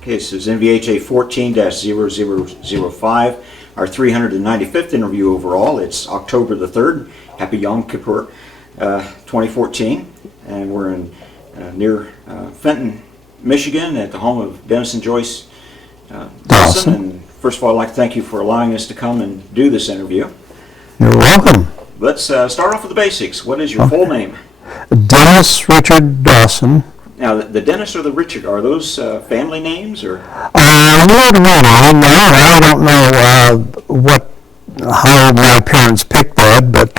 Okay, this is NVHA 14-0005, our 395th interview overall. It's October the 3rd. Happy Yom Kippur 2014. And we're in near Fenton, Michigan at the home of Dennis and Joyce Dawson. And first of all, I'd like to thank you for allowing us to come and do this interview. You're welcome. Let's start off with the basics. What is your full name? Dennis Richard Dawson. Now, the Dennis or the Richard, are those family names, or? Not really. No, I don't know how my parents picked that, but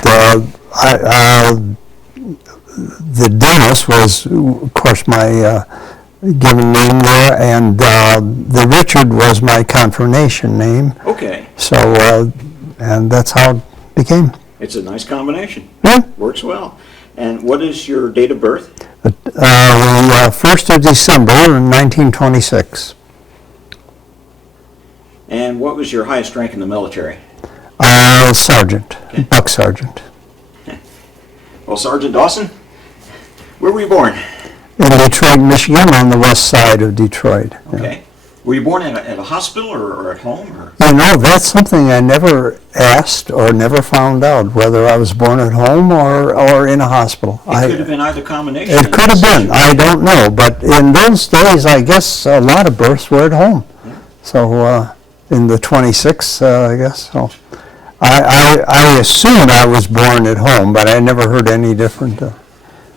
the Dennis was, of course, my given name there, and the Richard was my confirmation name. Okay. So, and that's how it became. It's a nice combination. Yeah. Works well. And what is your date of birth? 1st of December in 1926. And what was your highest rank in the military? Sergeant, Okay. buck sergeant. Well, Sergeant Dawson, where were you born? In Detroit, Michigan, on the west side of Detroit. Okay. Were you born at a hospital or at home? Or? You know, that's something I never asked or never found out, whether I was born at home or in a hospital. It could have been either combination. It could have been. I don't know. But in those days, I guess a lot of births were at home. Yeah. So in the 26, I guess. So I assumed I was born at home, but I never heard any different.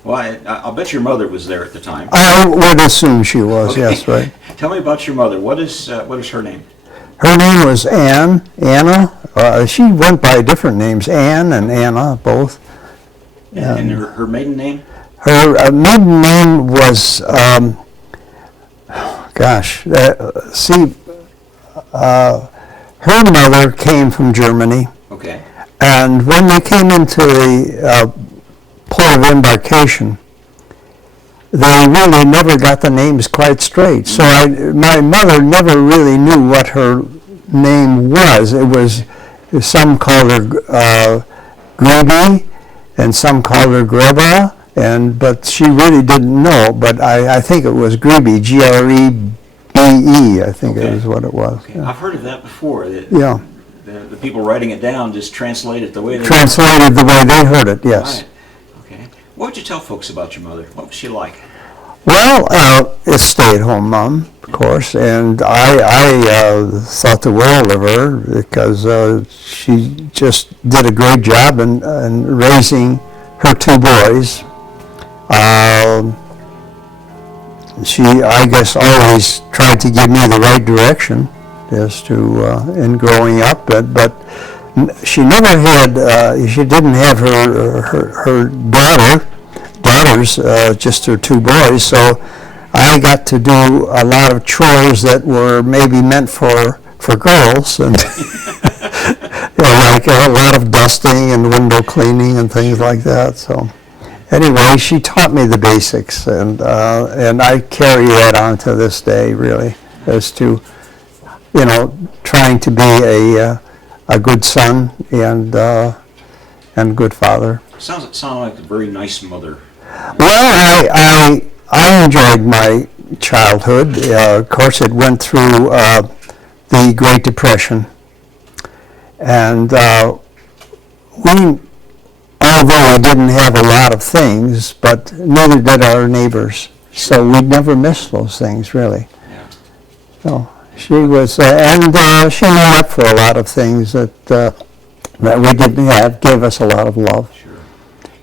Well, I'll bet your mother was there at the time. I would assume she was, Okay. yes, right. Tell me about your mother. What is her name? Her name was Anna. She went by different names, Ann and Anna, both. And her maiden name? Her maiden name was, her mother came from Germany. Okay. And when they came into the port of embarkation, they really never got the names quite straight. So my mother never really knew what her name was. It was, some called her Grebe, and some called her Greba, but she really didn't know. But I think it was Grebe, Grebe, I think Okay. it was what it was. Okay. I've heard of that before. Yeah. The people writing it down just translate it the way they Translated the way they heard it, yes. Right. Okay. What would you tell folks about your mother? What was she like? Well, a stay-at-home mom, of course, and I thought the world of her because she just did a great job in raising her two boys. She, I guess, always tried to give me the right direction as to in growing up, but she never had. She didn't have her daughters, just her two boys. So I got to do a lot of chores that were maybe meant for girls, and like a lot of dusting and window cleaning and things like that. So. Anyway, she taught me the basics, and I carry that on to this day, really, as to, trying to be a good son and good father. Sounds like a very nice mother. Well, I enjoyed my childhood. Of course, it went through the Great Depression, and although we didn't have a lot of things, but neither did our neighbors. So we never missed those things, really. Yeah. So she was, and she made up for a lot of things that we didn't have, gave us a lot of love. Sure.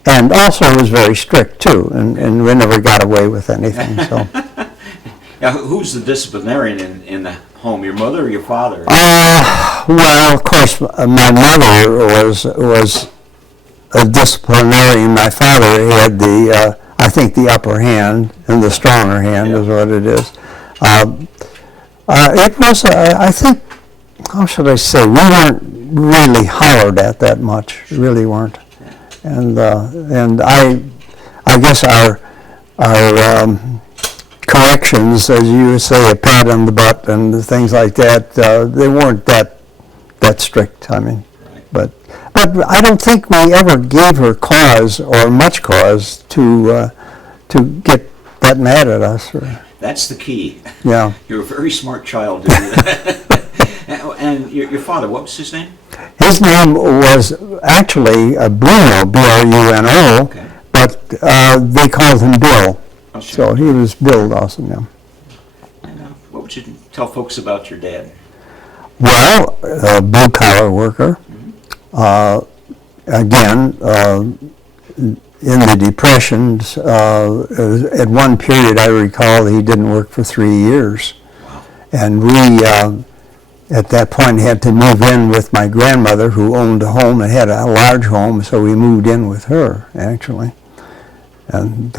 And also was very strict, too, and we never got away with anything. So. Now, who's the disciplinarian in the home, your mother or your father? Well, of course, my mother was a disciplinarian. My father had I think the upper hand and the stronger hand is what it is. It was, I think, how should I say, we weren't really hollered at that much, really weren't. And I guess our corrections, as you would say, a pat on the butt and things like that, they weren't that strict, I mean, but I don't think we ever gave her cause or much cause to get that mad at us. That's the key. Yeah. You're a very smart child. And your father, what was his name? His name was actually Bruno, B-R-U-N-O, Okay. but they called him Bill. Okay. So he was Bill Dawson, yeah. And, what would you tell folks about your dad? Well, a blue-collar worker. Again, in the Depressions, at one period I recall he didn't work for 3 years. Wow. And we, at that point, had to move in with my grandmother, who owned a home and had a large home, so we moved in with her, actually. And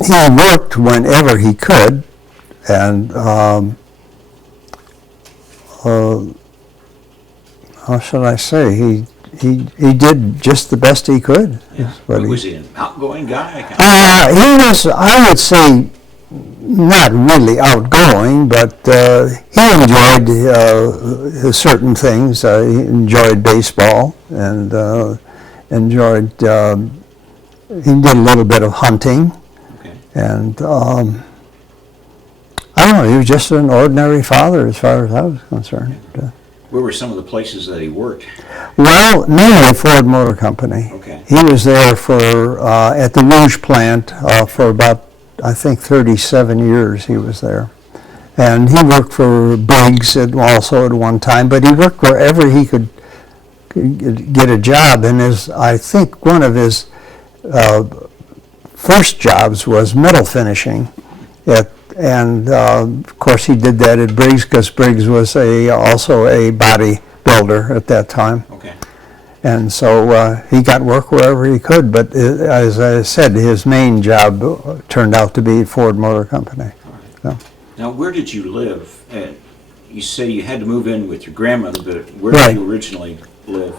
he worked whenever he could, and how should I say, he did just the best he could. Yeah. Was he an outgoing guy? He was, I would say, not really outgoing, but he enjoyed certain things. He enjoyed baseball and enjoyed, he did a little bit of hunting. Okay. And I don't know, he was just an ordinary father as far as I was concerned. Where were some of the places that he worked? Well, mainly Ford Motor Company. Okay. He was there for, at the Rouge plant for about, I think, 37 years he was there. And he worked for Briggs also at one time, but he worked wherever he could get a job. And I think one of his first jobs was metal finishing. And of course he did that at Briggs because Briggs was also a body builder at that time. Okay. And so he got work wherever he could, but as I said, his main job turned out to be Ford Motor Company. All right. So. Now, where did you live? You say you had to move in with your grandmother, but where Right. did you originally live?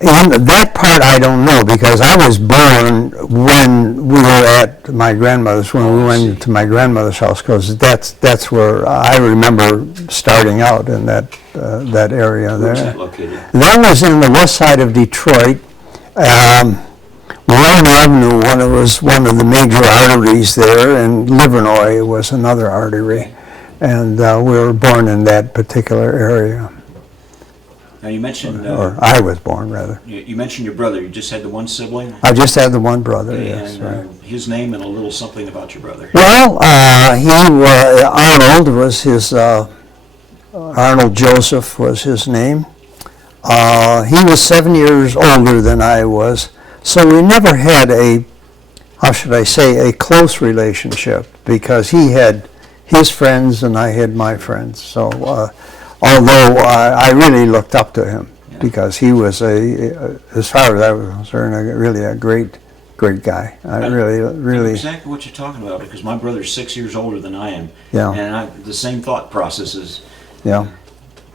And that part I don't know because I was born when we were at my grandmother's, when we went to my grandmother's house, because that's where I remember starting out in that area there. Where was that located? That was in the west side of Detroit. Warren Avenue was one of the major arteries there, and Livernois was another artery. And we were born in that particular area. Now, you mentioned... or I was born, rather. You mentioned your brother. You just had the one sibling? I just had the one brother, yes. And Right. his name and a little something about your brother. Well, Arnold was his, Arnold Joseph was his name. He was 7 years older than I was, so we never had how should I say, a close relationship because he had his friends and I had my friends. So, although I really looked up to him because he was as far as I was concerned, really a great guy. I really. Exactly what you're talking about because my brother's 6 years older than I am. Yeah. And the same thought processes. Yeah.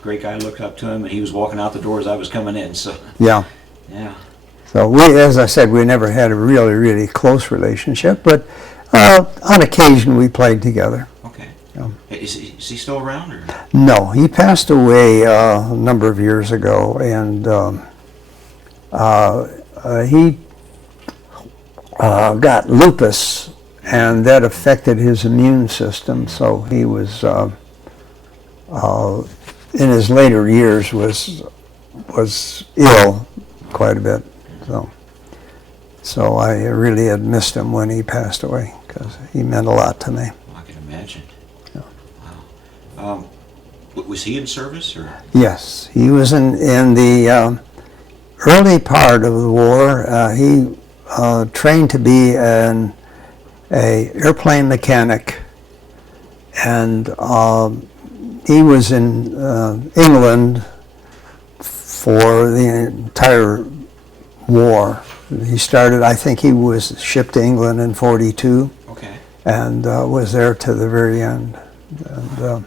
Great guy, looked up to him, and he was walking out the door as I was coming in. So. Yeah. Yeah. So as I said, we never had a really close relationship, but on occasion we played together. Okay. Yeah. Is he still around? Or? No, he passed away a number of years ago, and he got lupus, and that affected his immune system. So he was, in his later years, was ill quite a bit. So I really had missed him when he passed away because he meant a lot to me. I can imagine. Yeah. Wow. Was he in service or? Yes, he was in the early part of the war. He trained to be an airplane mechanic, and he was in England for the entire war. He started, I think he was shipped to England in 42. Okay. And was there to the very end. And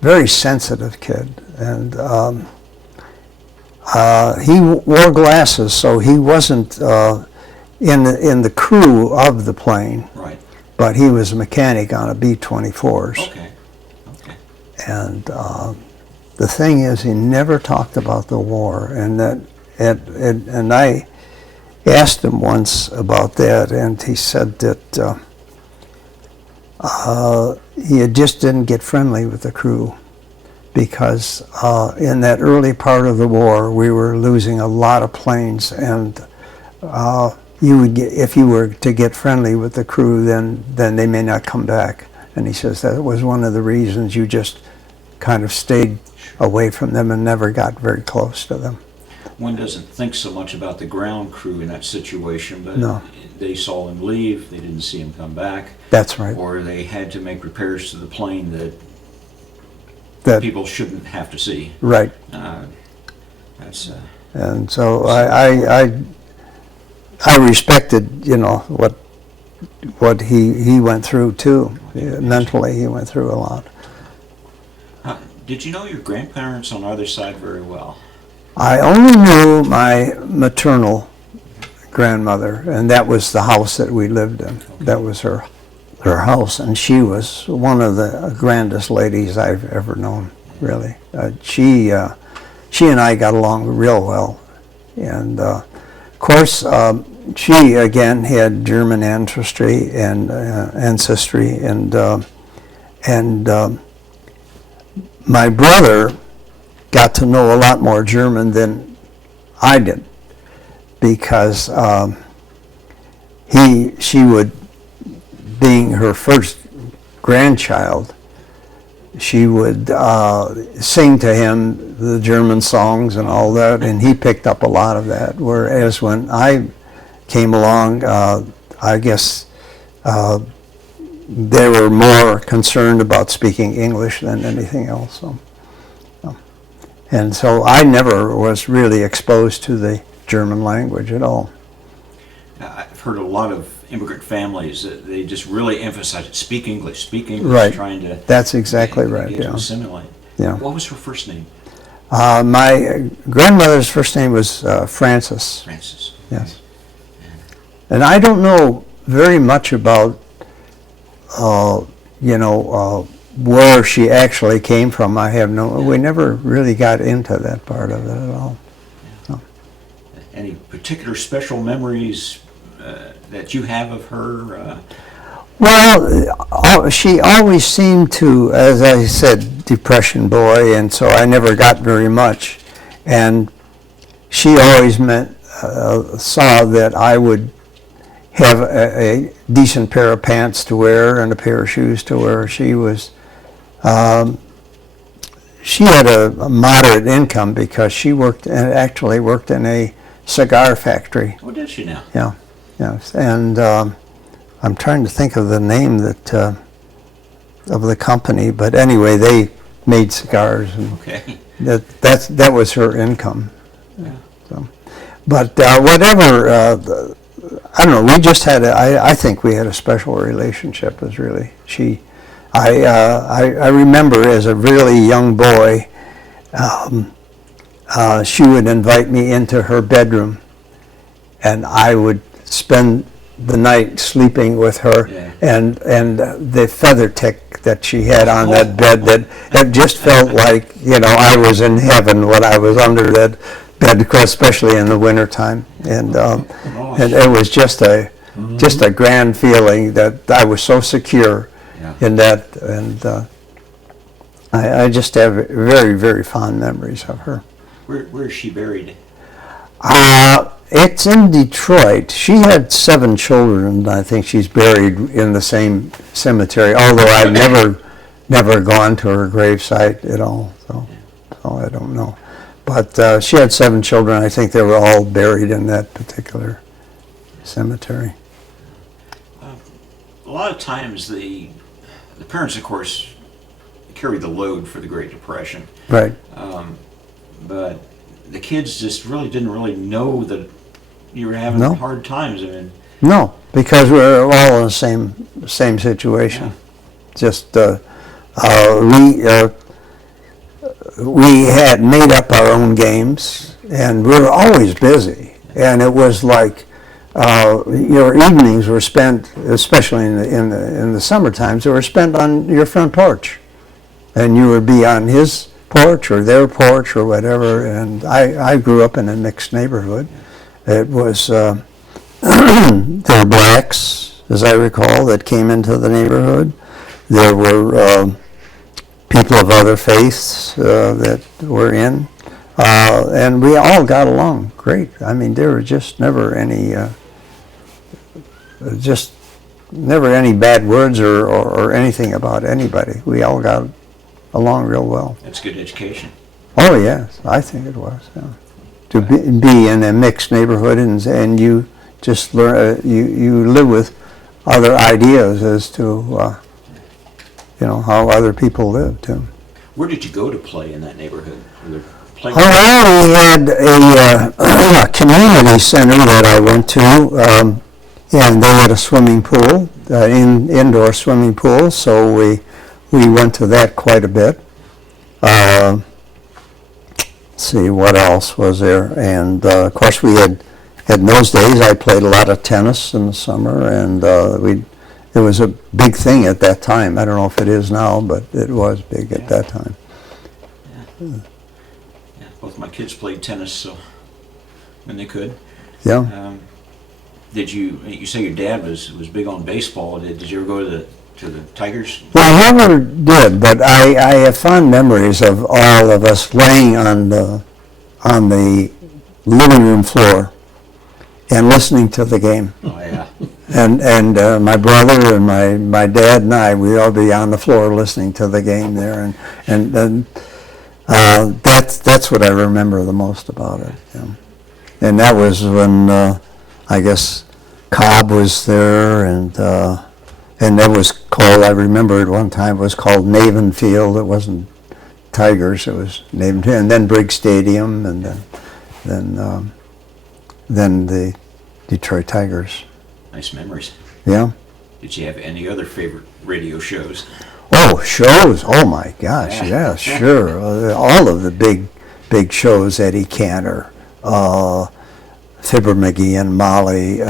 very sensitive kid. And he wore glasses, so he wasn't in the crew of the plane. Right. But he was a mechanic on a B-24s. Okay. Okay. And the thing is, he never talked about the war, and and I asked him once about that, and he said that he just didn't get friendly with the crew because in that early part of the war, we were losing a lot of planes, and you would get, if you were to get friendly with the crew, then they may not come back. And he says that was one of the reasons you just kind of stayed away from them and never got very close to them. One doesn't think so much about the ground crew in that situation, but No. they saw him leave, they didn't see him come back, That's right. or they had to make repairs to the plane That people shouldn't have to see. right. That's And so I respected, you know, what he went through too. Mentally, he went through a lot. Did you know your grandparents on either side very well? I only knew my maternal grandmother, and that was the house that we lived in. That was her house, and she was one of the grandest ladies I've ever known, really. She and I got along real well. And of course, she again had German ancestry, and my brother got to know a lot more German than I did, because she would, being her first grandchild, she would sing to him the German songs and all that, and he picked up a lot of that. Whereas when I came along, I guess they were more concerned about speaking English than anything else. And so I never was really exposed to the German language at all. I've heard a lot of immigrant families that they just really emphasize it. Speak English, Right. trying to That's exactly right, get to yeah. assimilate. Yeah. What was her first name? My grandmother's first name was Frances. Frances. Yes. And I don't know very much about, where she actually came from. We never really got into that part of it at all. No. Any particular special memories that you have of her? Well, she always seemed to, as I said, depression boy, and so I never got very much. And she always saw that I would have a decent pair of pants to wear and a pair of shoes to wear. She had a moderate income because she actually worked in a cigar factory. Oh, did she now? Yeah, yes. And I'm trying to think of the name of the company, but anyway, they made cigars, and Okay. that was her income. Yeah. So, but whatever, I don't know. We just had I think we had a special relationship. Was really I remember as a really young boy, she would invite me into her bedroom, and I would spend the night sleeping with her. Yeah. and the feather tick that she had on that bed, that just felt like, I was in heaven when I was under that bed, especially in the wintertime. And it was just a grand feeling that I was so secure in that, and I just have very, very fond memories of her. Where is she buried? It's in Detroit. She had 7 children, and I think she's buried in the same cemetery, although I've never gone to her gravesite at all, so I don't know. But she had 7 children. I think they were all buried in that particular cemetery. A lot of times the parents, of course, carry the load for the Great Depression. Right. But the kids just didn't really know that you were having No. hard times. I mean, No, because we're all in the same situation. Just we had made up our own games, and we were always busy. And it was like your evenings were spent, especially in the summer times, they were spent on your front porch, and you would be on his porch or their porch or whatever. And I grew up in a mixed neighborhood. It was there were blacks, as I recall, that came into the neighborhood. there were people of other faiths that were in, and we all got along great. I mean, there were just never any bad words or anything about anybody. We all got along real well. That's good education. Oh yes, I think it was. Yeah. To be in a mixed neighborhood and you just learn, you live with other ideas as to how other people live too. Where did you go to play in that neighborhood? Were there Well, we had a community center that I went to, and they had a swimming pool, indoor swimming pool, so we went to that quite a bit. See, what else was there? And of course, we had in those days, I played a lot of tennis in the summer, and it was a big thing at that time. I don't know if it is now, but it was big at that time. Yeah, both my kids played tennis, so when they could. Yeah. Did you say your dad was big on baseball? Did you ever go to the Tigers? Well, I never did, but I have fond memories of all of us laying on the living room floor and listening to the game. Oh yeah. And my brother and my dad and I, we'd all be on the floor listening to the game there, and that's what I remember the most about it. Yeah. And that was when I guess Cobb was there, and that was called, I remember at one time, it was called Navin Field. It wasn't Tigers, it was Navin Field, and then Briggs Stadium, and then the Detroit Tigers. Nice memories. Yeah. Did you have any other favorite radio shows? Oh, shows! Oh my gosh, yeah, sure. All of the big shows, Eddie Cantor, Fibber McGee and Molly,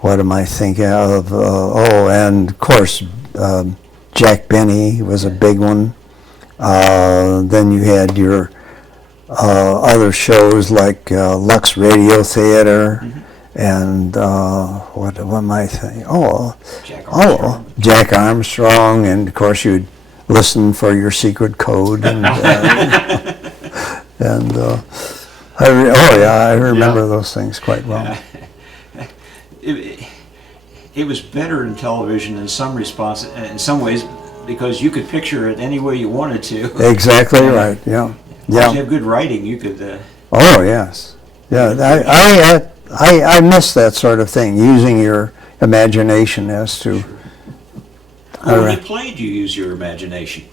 what am I thinking of? And of course, Jack Benny was a big one. Then you had your other shows like Lux Radio Theater, mm-hmm. and what am I thinking? Jack Armstrong, and of course you'd listen for your secret code, and I remember those things quite well. It was better in television in some ways, because you could picture it any way you wanted to. Exactly right. Yeah. Yeah. If you have good writing, you could. Oh yes. Yeah. I miss that sort of thing, using your imagination as to. When you played, you use your imagination.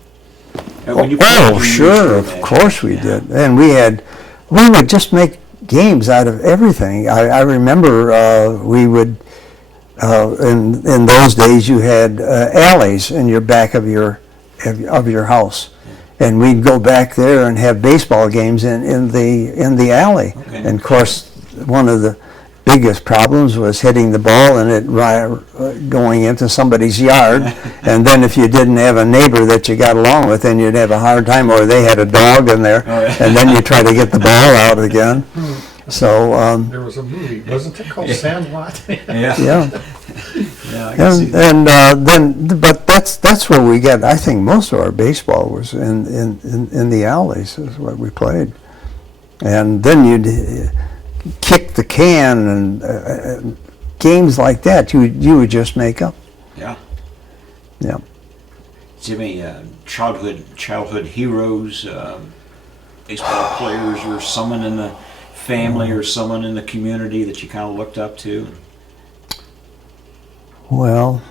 Sure, of course we did, and we would just make games out of everything. I remember we would. In those days, you had alleys in your back of your house, and we'd go back there and have baseball games in the alley. Okay. And of course, one of the biggest problems was hitting the ball and it going into somebody's yard. And then if you didn't have a neighbor that you got along with, then you'd have a hard time, or they had a dog in there, and then you try to get the ball out again. So there was a movie, wasn't it called Sandlot? Yeah. I can see that. And but that's where we get. I think most of our baseball was in the alleys. Is what we played, and then you'd kick the can and games like that. You would just make up. Yeah. Yeah. Do you have any childhood heroes, baseball players, or someone in the family or someone in the community that you kind of looked up to? Well,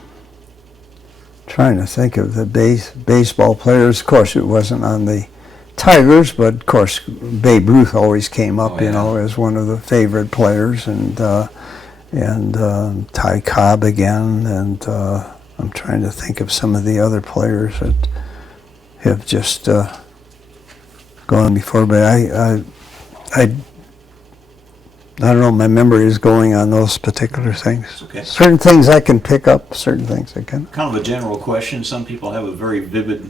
trying to think of the baseball players. Of course, it wasn't on the Tigers, but of course, Babe Ruth always came up, as one of the favorite players, and Ty Cobb again, and I'm trying to think of some of the other players that have just gone before, but I don't know, my memory is going on those particular things. Okay. Certain things I can pick up, certain things I can't. Kind of a general question. Some people have a very vivid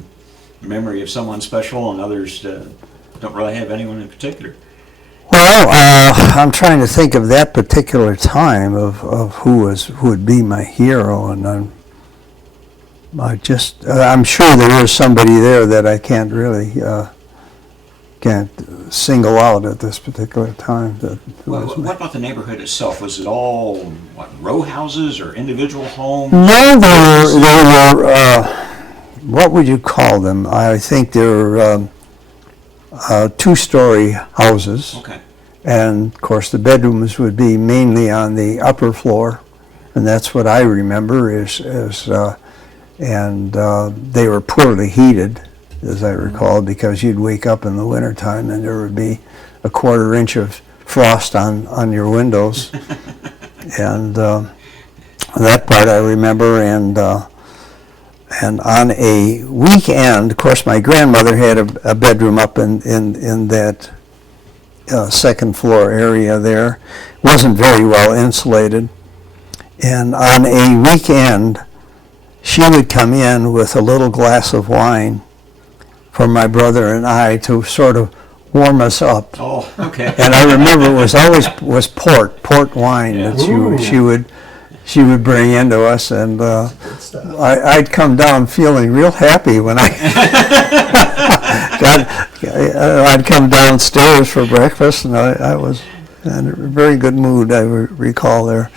memory of someone special, and others don't really have anyone in particular. Well, I'm trying to think of that particular time of who would be my hero, and I'm sure there is somebody there that I can't really, can't single out at this particular time. What about the neighborhood itself? Was it all, row houses or individual homes? No, there were what would you call them? I think they were two-story houses. Okay. And, of course, the bedrooms would be mainly on the upper floor. And that's what I remember and they were poorly heated, as I recall, because you'd wake up in the wintertime and there would be a quarter inch of frost on your windows. And that part I remember. And on a weekend, of course, my grandmother had a bedroom up in that second floor area there. Wasn't very well insulated. And on a weekend, she would come in with a little glass of wine for my brother and I to sort of warm us up. Oh, okay. And I remember it was always port wine Yeah. that she would bring into us, and I'd come down feeling real happy when I'd come downstairs for breakfast, and I was in a very good mood, I recall there,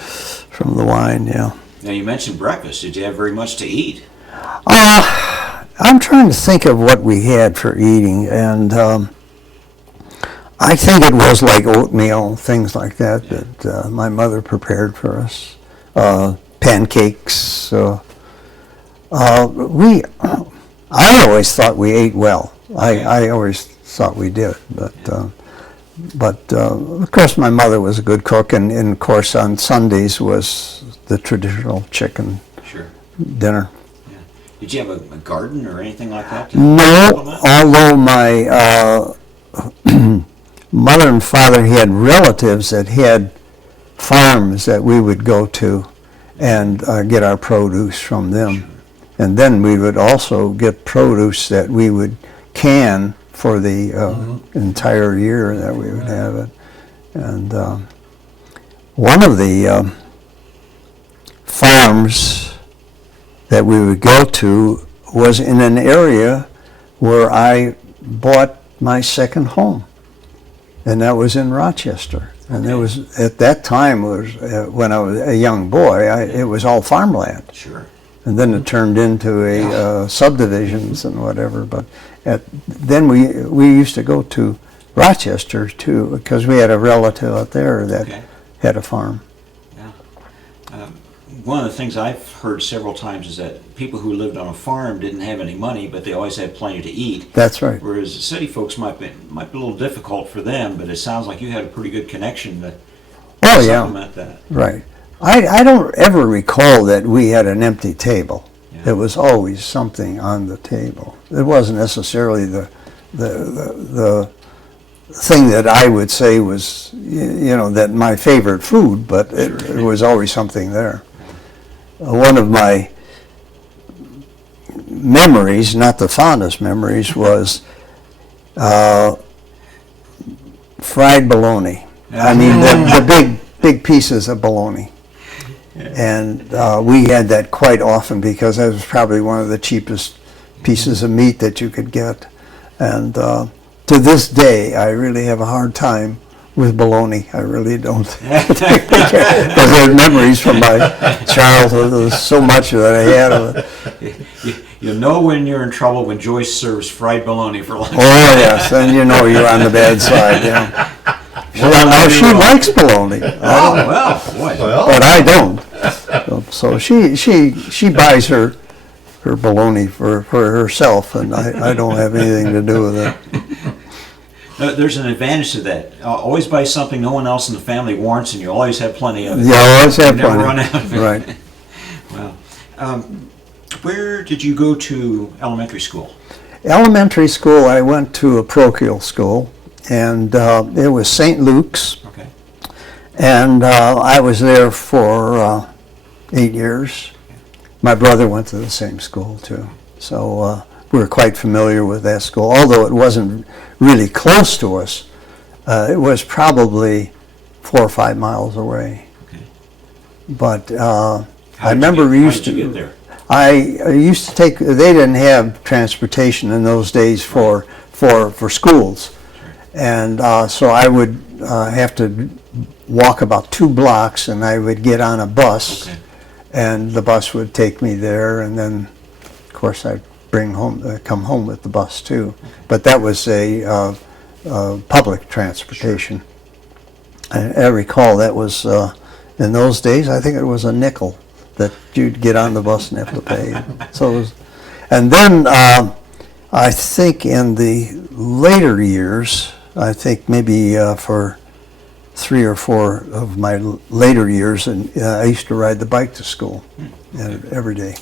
from the wine, yeah. Now, you mentioned breakfast. Did you have very much to eat? I'm trying to think of what we had for eating, and I think it was like oatmeal, things like that my mother prepared for us. Pancakes. I always thought we ate well. I always thought we did, but of course my mother was a good cook, and of course on Sundays was the traditional chicken dinner. Yeah. Did you have a garden or anything like that? No, although my mother and father had relatives that had farms that we would go to and get our produce from them. And then we would also get produce that we would can for the entire year that we would have it. And one of the farms that we would go to was in an area where I bought my second home, and that was in Rochester. And there was, at that time, when I was a young boy, it was all farmland. Sure. And then it turned into subdivisions and whatever. But then we used to go to Rochester too, because we had a relative out there that had a farm. Yeah. One of the things I've heard several times is that people who lived on a farm didn't have any money, but they always had plenty to eat. That's right. Whereas the city folks might be a little difficult for them, but it sounds like you had a pretty good connection to supplement that. Right. I don't ever recall that we had an empty table. Yeah. There was always something on the table. It wasn't necessarily the thing that I would say was, that my favorite food, but it was always something there. One of my memories, not the fondest memories, was fried bologna. I mean, the big pieces of bologna. And we had that quite often because that was probably one of the cheapest pieces of meat that you could get. And to this day, I really have a hard time with bologna. I really don't. Because there are memories from my childhood. There's so much that I had of it. You know when you're in trouble when Joyce serves fried bologna for lunch. Oh, yes. And you're on the bad side, yeah. Well, now she likes bologna. Well, boy. But I don't. So she buys her bologna for herself, and I don't have anything to do with it. There's an advantage to that. Always buy something no one else in the family wants, and you always have plenty of it. Yeah, always have never plenty. Run out of it. Right. Well, where did you go to elementary school? Elementary school, I went to a parochial school, and it was St. Luke's. Okay. And I was there for 8 years. My brother went to the same school too, so we were quite familiar with that school. Although it wasn't really close to us, it was probably 4 or 5 miles away. Okay. But I remember we used to. How did you get there? I used to take, they didn't have transportation in those days for schools. And so I would have to walk about 2 blocks, and I would get on a bus, and the bus would take me there, and then, of course, I'd come home with the bus too. But that was a public transportation. I recall that was, in those days, I think it was a nickel that you'd get on the bus and have to pay. So it was, and then I think in the later years, I think maybe for 3 or 4 of my later years, and I used to ride the bike to school every day.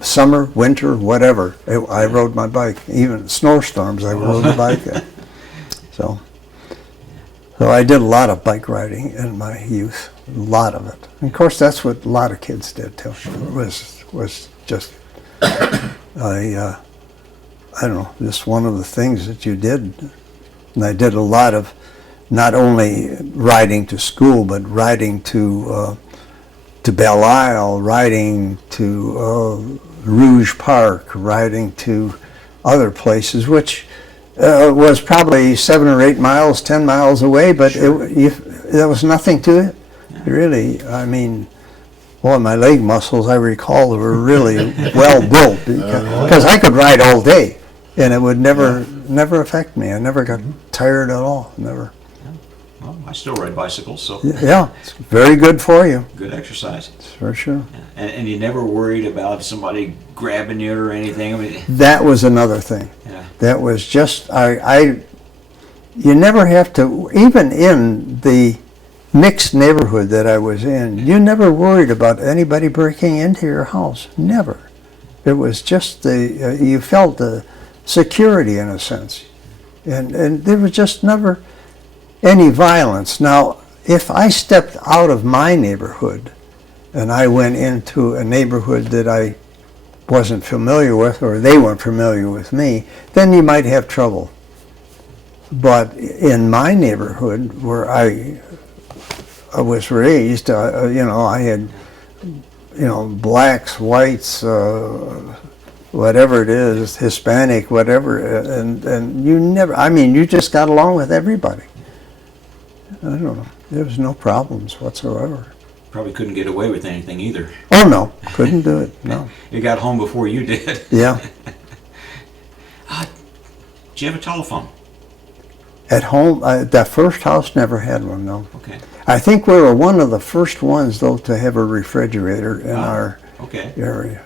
Summer, winter, whatever, I rode my bike. Even snowstorms, I rode the bike. So I did a lot of bike riding in my youth, a lot of it. And of course, that's what a lot of kids did too. It was just, I don't know, just one of the things that you did. And I did a lot of not only riding to school, but riding to Belle Isle, riding to Rouge Park, riding to other places, which was probably 7 or 8 miles, 10 miles away, but there was nothing to it. Really, I mean, boy, my leg muscles, I recall, were really well built because I could ride all day, and it would never affect me. I never got tired at all. Never. Well, I still ride bicycles, so Yeah, it's very good for you. good exercise. For sure. And you never worried about somebody grabbing you or anything? I mean, That was another thing. yeah. That was just, you never have to, even in the mixed neighborhood that I was in, you never worried about anybody breaking into your house. Never. It was just you felt the security in a sense. And there was just never any violence. Now, if I stepped out of my neighborhood and I went into a neighborhood that I wasn't familiar with, or they weren't familiar with me, then you might have trouble. But in my neighborhood where I was raised, I had, blacks, whites, whatever it is, Hispanic, whatever, and you just got along with everybody. I don't know. There was no problems whatsoever. Probably couldn't get away with anything either. Oh, no. Couldn't do it. No. You got home before you did. Yeah. Did you have a telephone? At home, that first house never had one, no. Okay. I think we were one of the first ones, though, to have a refrigerator in our area.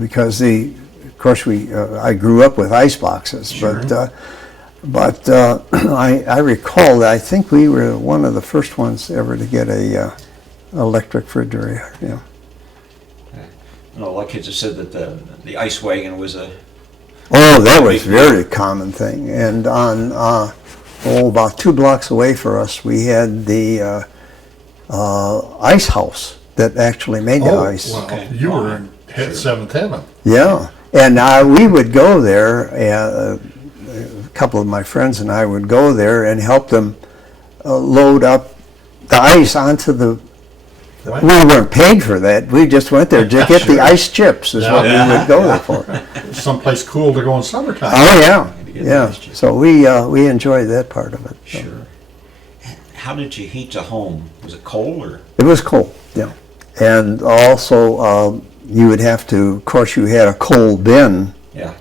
Because of course, I grew up with ice boxes, Sure. but I recall that I think we were one of the first ones ever to get a electric refrigerator. Yeah. A lot of kids have said that the ice wagon was a... Oh, that was a very common thing. And on about 2 blocks away for us, we had the ice house that actually made the ice. Well, Okay. you were in Seventh Heaven. Yeah, and we would go there. A couple of my friends and I would go there and help them load up the ice onto the. What? We weren't paid for that. We just went there to get the ice chips. Is what we would go there for. Someplace cool to go in summertime. Oh yeah, To get the yeah. ice chips. So we enjoyed that part of it. So. Sure. How did you heat the home? Was it coal or? It was cold, yeah. And also, you would have to, of course, you had a coal bin Yeah.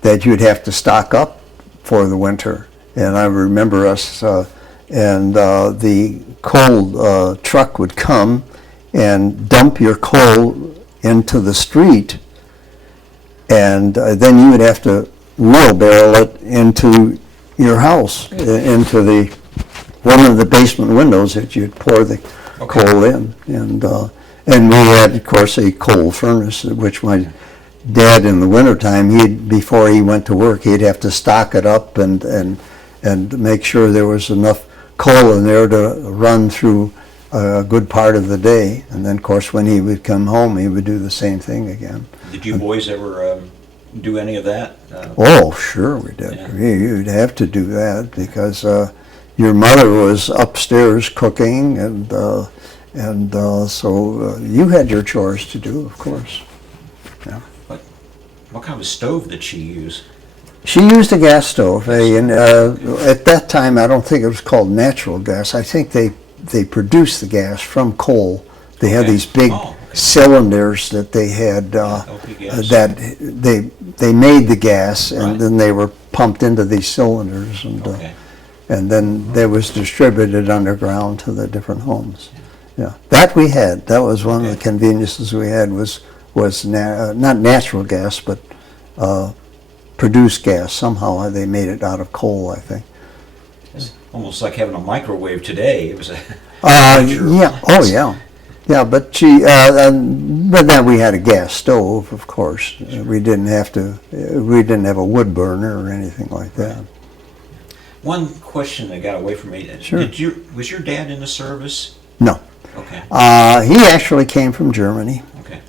that you'd have to stock up for the winter. And I remember us, the coal truck would come and dump your coal into the street, and then you would have to wheelbarrow it into your house, into one of the basement windows that you'd pour the coal in. And we had, of course, a coal furnace, which my dad in the wintertime, before he went to work, he'd have to stock it up and make sure there was enough coal in there to run through a good part of the day. And then, of course, when he would come home, he would do the same thing again. Did you boys ever do any of that? Oh, sure we did. Yeah. You'd have to do that because your mother was upstairs cooking, and so you had your chores to do, of course. Yeah. What kind of a stove did she use? She used a gas stove, and at that time I don't think it was called natural gas. I think they produced the gas from coal. They had Okay. these big cylinders that they had LP gas. that they made the gas, and Right. then they were pumped into these cylinders, Okay. and then that was distributed underground to the different homes. Yeah, that we had. That was one of the Okay. conveniences we had was not natural gas, but produced gas. Somehow they made it out of coal, I think. It's almost like having a microwave today. It was a Yeah. Oh, yeah. Yeah, but but then we had a gas stove, of course. We didn't have a wood burner or anything like that. One question that got away from me. Sure. Was your dad in the service? No. Okay. He actually came from Germany. Okay.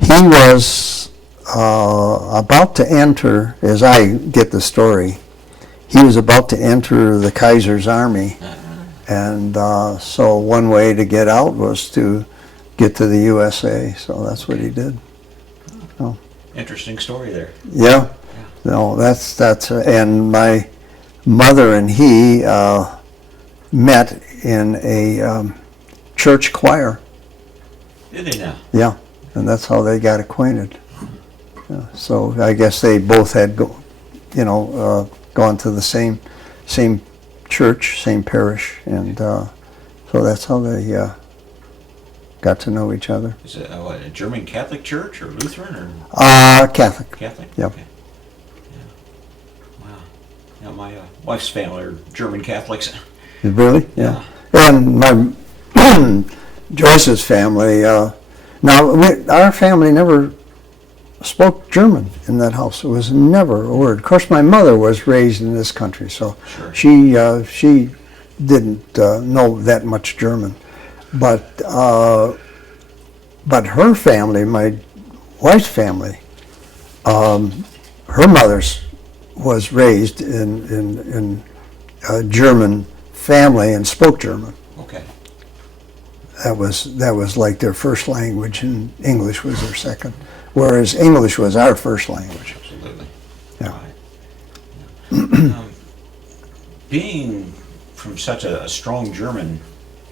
He was about to enter, as I get the story, he was about to enter the Kaiser's army. And so one way to get out was to get to the USA. So that's what he did. Interesting story there. Yeah. No, that's and my mother and he met in a church choir. Did they now? Yeah, and that's how they got acquainted. Yeah, so I guess they both had gone to the same church, same parish, and so that's how they got to know each other. Is it a German Catholic church or Lutheran or Catholic. Catholic? Yep. Okay. Yeah. Wow. Yeah, my wife's family are German Catholics. Really? Yeah. And my Joyce's family. Our family never spoke German in that house. It was never a word. Of course, my mother was raised in this country, so Sure. she didn't know that much German. But her family, my wife's family, her mother's was raised in a German family and spoke German. Okay. That was like their first language, and English was their second. Whereas English was our first language. Absolutely. Yeah. Right. Being from such a strong German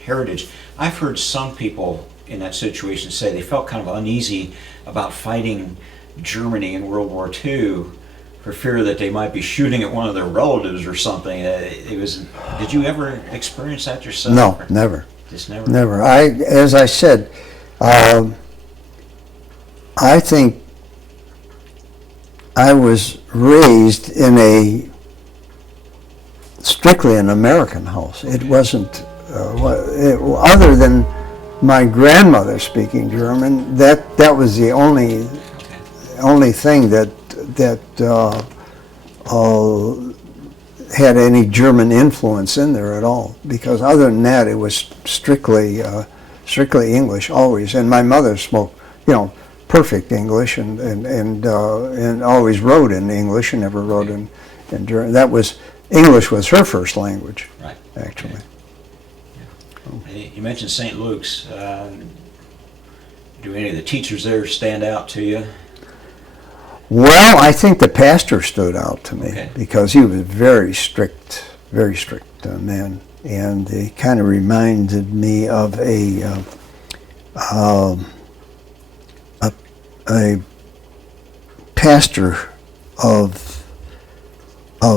heritage, I've heard some people in that situation say they felt kind of uneasy about fighting Germany in World War II for fear that they might be shooting at one of their relatives or something. Did you ever experience that yourself? No, never. Just never? Never. As I said, I think I was raised in strictly an American house. It wasn't, other than my grandmother speaking German, that was the only thing that had any German influence in there at all. Because other than that, it was strictly English always. And my mother spoke, perfect English and always wrote in English and never wrote in German. English was her first language, Right. actually. Yeah. You mentioned St. Luke's. Do any of the teachers there stand out to you? Well, I think the pastor stood out to me because he was very strict man, and he kind of reminded me of a pastor of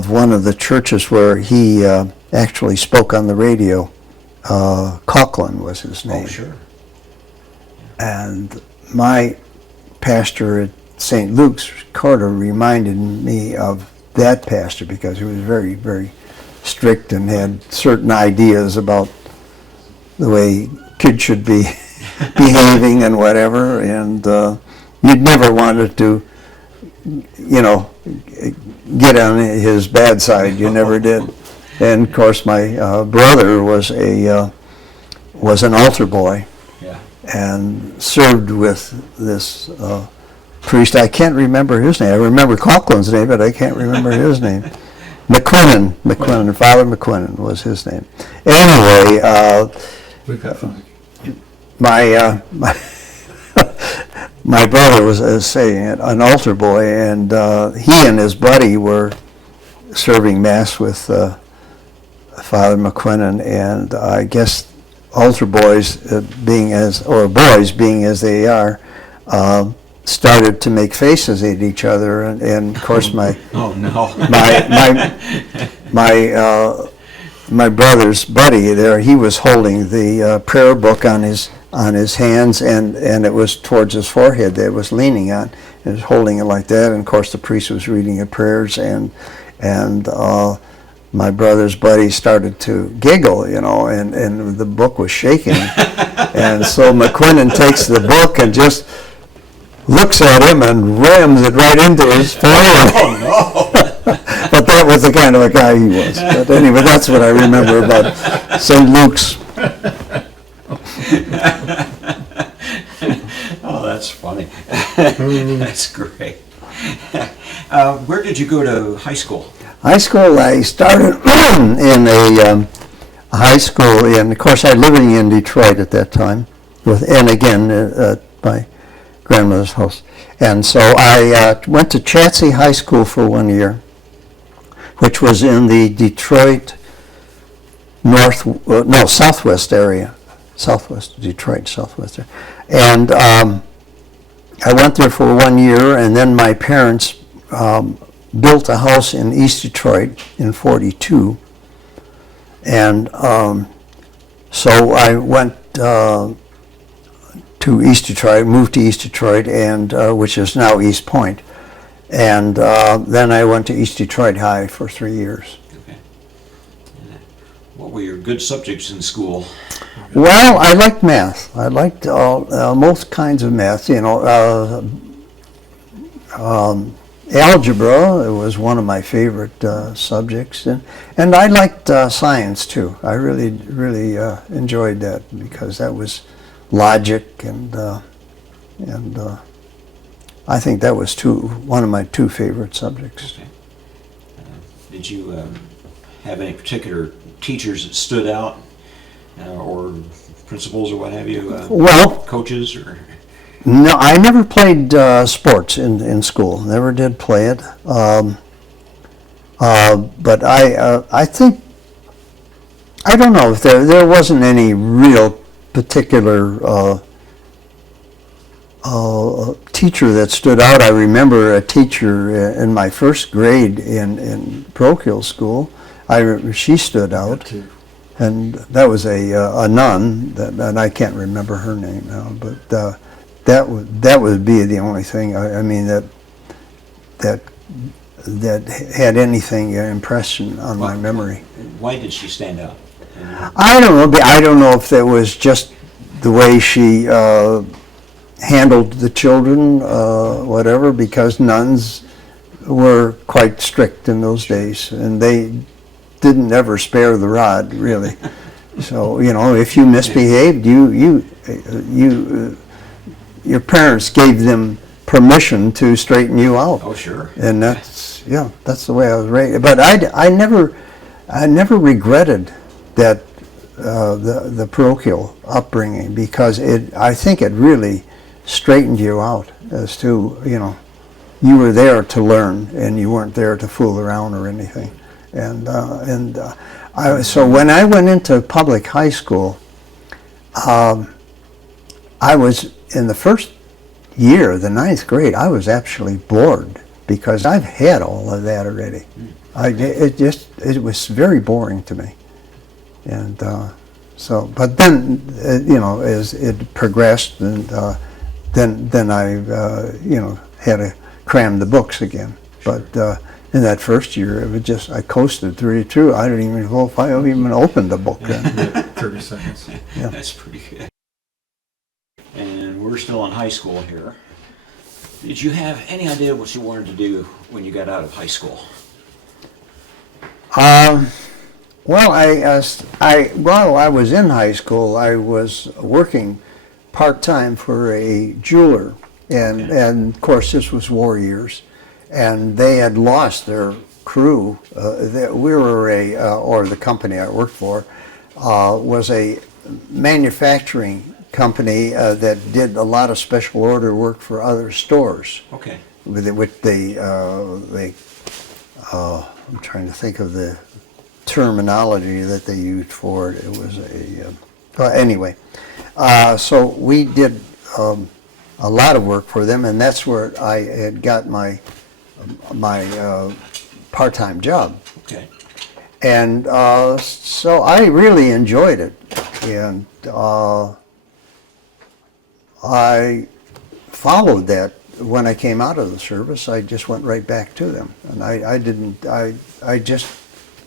one of the churches where he actually spoke on the radio. Coughlin was his name. Oh, sure. And my pastor at St. Luke's Carter reminded me of that pastor because he was very, very strict and had certain ideas about the way kids should be behaving and whatever, and you'd never wanted to, get on his bad side. You never did. And of course, my brother was an altar boy, and served with this priest. I can't remember his name. I remember Coughlin's name, but I can't remember his name. McQuinnan, Father McQuinnan was his name. Anyway, We've got fun. my brother was, an altar boy, and he and his buddy were serving Mass with Father McQuinnan, and I guess altar boys, boys being as they are, started to make faces at each other, and of course my Oh, no. my brother's buddy there, he was holding the prayer book on his hands, and it was towards his forehead that it was leaning on. He was holding it like that, and of course the priest was reading the prayers, and my brother's buddy started to giggle, and the book was shaking. And so McQuinnan takes the book and just looks at him and rams it right into his forehead. Oh, no. But that was the kind of a guy he was. But anyway, that's what I remember about St. Luke's. Oh, that's funny. That's great. Where did you go to high school? High school, I started in a high school, and of course I was living in Detroit at that time, and again at my grandmother's house. And so I went to Chatsey High School for 1 year, which was in the Detroit southwest area, Detroit southwest area. And I went there for 1 year, and then my parents built a house in East Detroit in '42, and so I went to East Detroit, moved to East Detroit, and which is now East Point, and then I went to East Detroit High for 3 years. Okay. What were your good subjects in school? Well, I liked math. I liked most kinds of math. Algebra was one of my favorite subjects, and I liked science too. I really enjoyed that because that was logic, and I think that was one of my two favorite subjects. Okay. Did you have any particular teachers that stood out, or principals or what have you? Well, coaches or? No, I never played sports in school. Never did play it. But I think, I don't know if there wasn't any real particular teacher that stood out. I remember a teacher in my first grade in parochial school. She stood out, and that was a nun, and I can't remember her name now, but. That would be the only thing. I mean that had anything impression on my memory. Why did she stand out? I don't know. I don't know if that was just the way she handled the children, whatever. Because nuns were quite strict in those days, and they didn't ever spare the rod, really. So if you misbehaved, your parents gave them permission to straighten you out. Oh, sure. And that's the way I was raised. But I never regretted that the parochial upbringing, because I think it really straightened you out as to you were there to learn, and you weren't there to fool around or anything. So when I went into public high school, I was in the first year, the 9th grade, I was actually bored because I've had all of that already. It was very boring to me, and but then as it progressed, and then I had to cram the books again. But in that first year, it was just I coasted through. I didn't even know if I even opened the book then. 30 seconds. Yeah. That's pretty good. And we're still in high school here. Did you have any idea what you wanted to do when you got out of high school? Well, while I was in high school, I was working part-time for a jeweler, and of course this was war years, and they had lost their crew. We were or the company I worked for was a manufacturing company that did a lot of special order work for other stores. Okay. With I'm trying to think of the terminology that they used for it. It was anyway. So we did a lot of work for them, and that's where I had got my part-time job. Okay. And so I really enjoyed it, and I followed that. When I came out of the service, I just went right back to them, and I just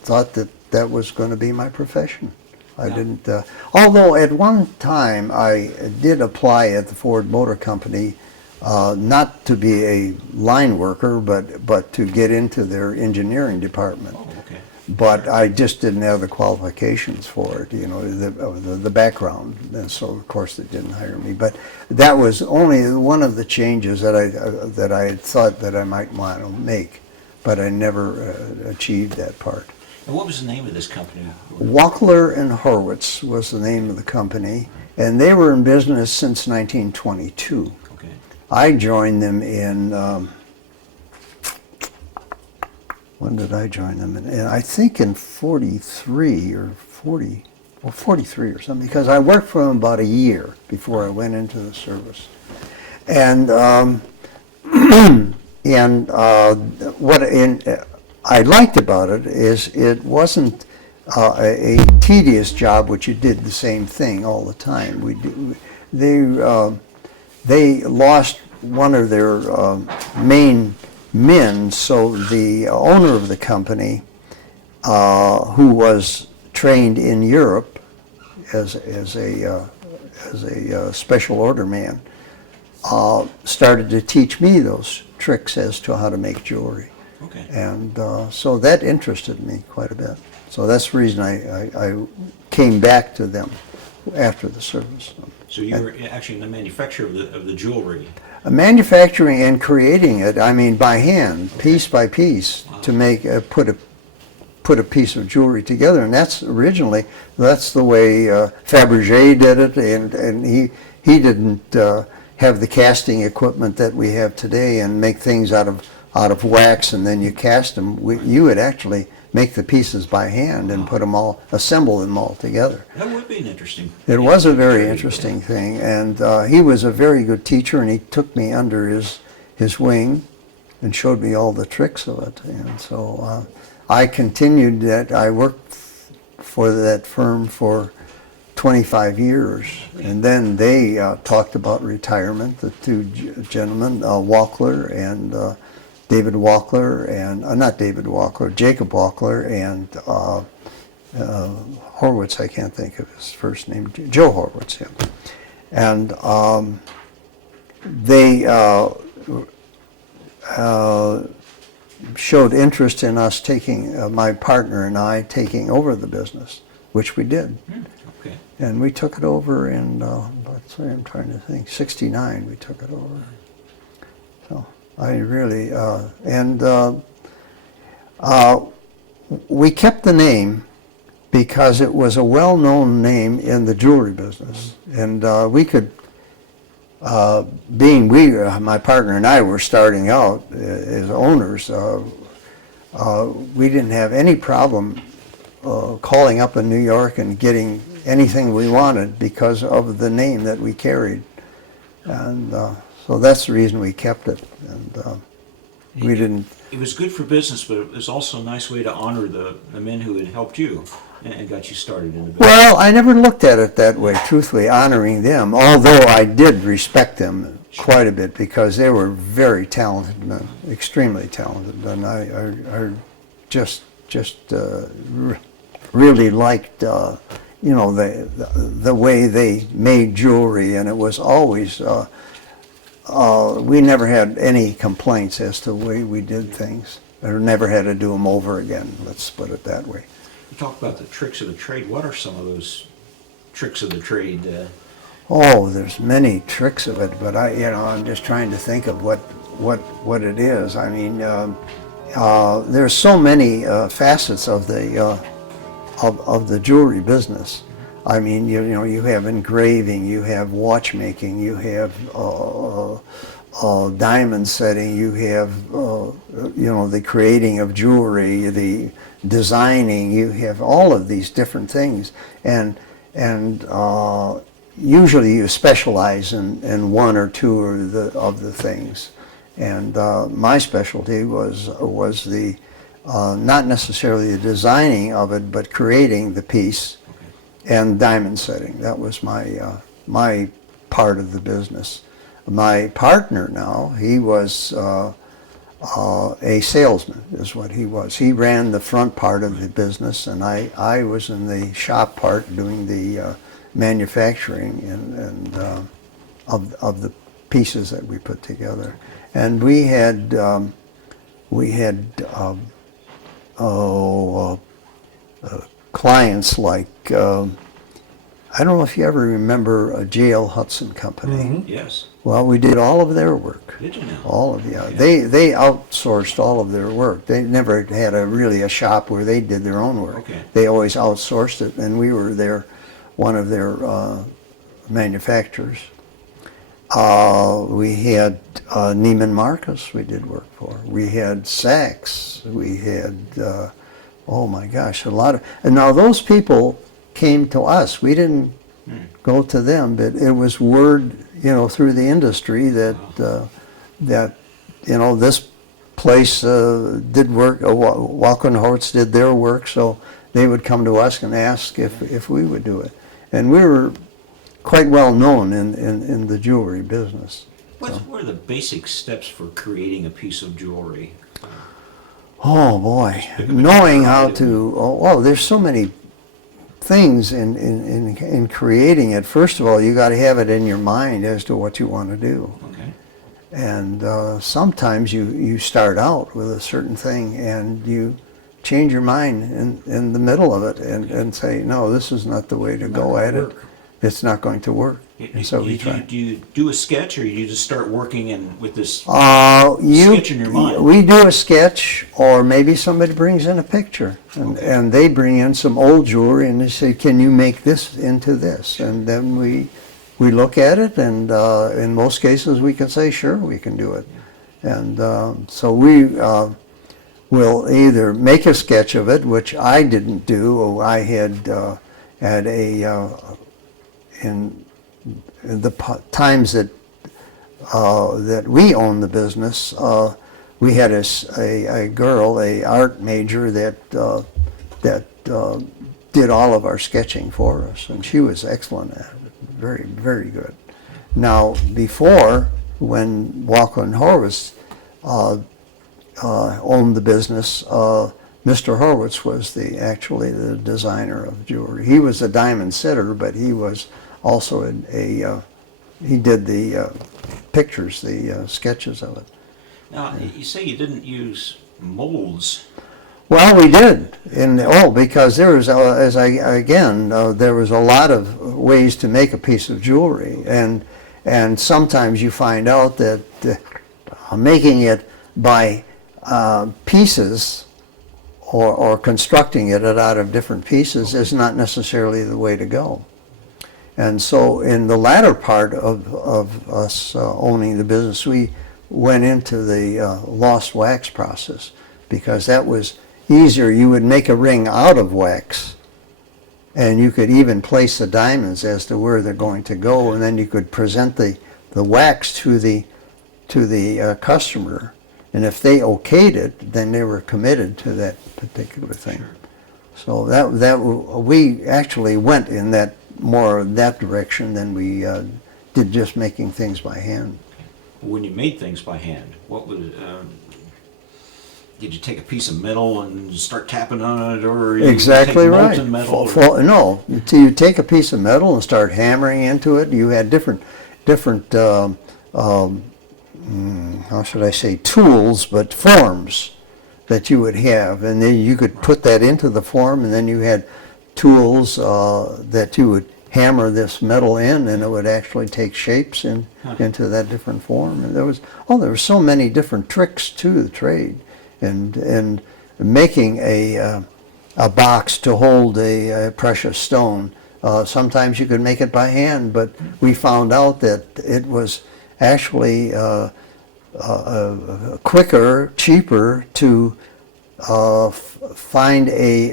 thought that was going to be my profession. I didn't, although at one time I did apply at the Ford Motor Company, not to be a line worker, but to get into their engineering department. Oh, okay. But I just didn't have the qualifications for it, you know, the background, and so of course they didn't hire me. But that was only one of the changes that I had thought that I might want to make, but I never achieved that part. And what was the name of this company? Wackler and Horwitz was the name of the company, and they were in business since 1922. Okay. I joined them in, when did I join them? And I think in 43 or 40, or 43 or something, because I worked for them about a year before I went into the service. And what I liked about it is it wasn't a tedious job, which you did the same thing all the time. They lost one of their main men, so the owner of the company, who was trained in Europe as a special order man, started to teach me those tricks as to how to make jewelry. Okay. And so that interested me quite a bit. So that's the reason I came back to them after the service. So you were actually in the manufacture of the jewelry. Manufacturing and creating it, I mean, by hand, piece by piece, to make put a piece of jewelry together, and that's the way Fabergé did it, and he didn't have the casting equipment that we have today and make things out of wax and then you cast them. You would actually make the pieces by hand and assemble them all together. That would be an interesting. It was a very interesting thing, and he was a very good teacher, and he took me under his wing and showed me all the tricks of it. And so I continued that. I worked for that firm for 25 years, and then they talked about retirement, the two gentlemen, Wackler and Jacob Wackler and Horwitz, I can't think of his first name, Joe Horwitz, yeah. And they showed interest in us taking, my partner and I, taking over the business, which we did. Okay. And we took it over in, I'm trying to think, 69 we took it over. So I really, we kept the name because it was a well-known name in the jewelry business. And we could, my partner and I were starting out as owners, we didn't have any problem calling up in New York and getting anything we wanted because of the name that we carried. And so that's the reason we kept it. And we didn't. It was good for business, but it was also a nice way to honor the men who had helped you and got you started in the business. Well, I never looked at it that way, truthfully, honoring them, although I did respect them quite a bit because they were very talented men, extremely talented, and I just really liked the way they made jewelry, and it was always we never had any complaints as to the way we did things. I never had to do them over again, let's put it that way. You talk about the tricks of the trade. What are some of those tricks of the trade? Oh, there's many tricks of it, but I'm just trying to think of what it is. I mean, there's so many facets of the jewelry business. I mean, you know, you have engraving, you have watchmaking, you have diamond setting, you have, you know, the creating of jewelry, the designing, you have all of these different things. And usually you specialize in one or two of the things. And my specialty was the not necessarily the designing of it, but creating the piece and diamond setting. That was my part of the business. My partner now, he was a salesman, is what he was. He ran the front part of the business, and I was in the shop part doing the manufacturing and of the pieces that we put together. And we had clients like, I don't know if you ever remember a J.L. Hudson Company. Yes. Well, we did all of their work. Did you know? All of, yeah. They outsourced all of their work. They never had really a shop where they did their own work. Okay. They always outsourced it, and we were one of their manufacturers. We had Neiman Marcus we did work for. We had Saks. We had, oh my gosh, a lot of, and now those people came to us. We didn't go to them, but it was word, you know, through the industry that that, you know, this place did work. Walker & Hortz did their work, so they would come to us and ask if we would do it, and we were quite well known in the jewelry business. What are the basic steps for creating a piece of jewelry? Oh boy, knowing how to. Oh, there's so many things in creating it. First of all, you got to have it in your mind as to what you want to do. Okay. And sometimes you start out with a certain thing and you change your mind in the middle of it and say, no, this is not the way to go at it. It's not going to work. And so we try. Do you do a sketch, or you just start working with this sketch sketch in your mind? We do a sketch, or maybe somebody brings in a picture, and they bring in some old jewelry, and they say, "Can you make this into this?" And then we look at it, and in most cases we can say, "Sure, we can do it." And so we will either make a sketch of it, which I didn't do, or I had in the times that we owned the business, we had a girl, a art major that did all of our sketching for us, and she was excellent at it, very, very good. Now, before, when Walker & Horwitz owned the business, Mr. Horwitz was actually the designer of jewelry. He was a diamond setter, but he was also he did the pictures, the sketches of it. Now, you say you didn't use molds. Well, we did, because there was, there was a lot of ways to make a piece of jewelry, and sometimes you find out that making it by pieces or constructing it out of different pieces is not necessarily the way to go. And so in the latter part of us owning the business, we went into the lost wax process, because that was easier. You would make a ring out of wax, and you could even place the diamonds as to where they're going to go, and then you could present the wax to the customer, and if they okayed it, then they were committed to that particular thing. Sure. So that we actually went in more that direction than we did just making things by hand. When you made things by hand, what was? Did you take a piece of metal and start tapping on it, or exactly you right? Molten metal, No, until you take a piece of metal and start hammering into it, you had different how should I say, tools, but forms that you would have, and then you could put that into the form, and then you had tools that you would hammer this metal in, and it would actually take shapes into that different form. And there were so many different tricks to the trade, and making a box to hold a precious stone Sometimes you could make it by hand, but we found out that it was actually quicker, cheaper to find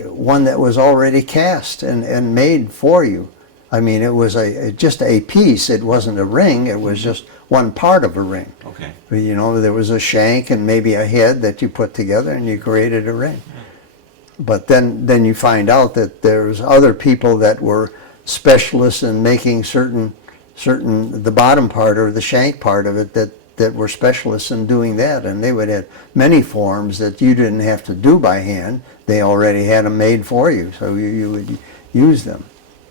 one that was already cast and made for you. I mean, it was just a piece. It wasn't a ring. It was just one part of a ring. Okay. You know, there was a shank and maybe a head that you put together and you created a ring. But then you find out that there's other people that were specialists in making certain the bottom part or the shank part of it that were specialists in doing that, and they would have many forms that you didn't have to do by hand. They already had them made for you, so you would use them.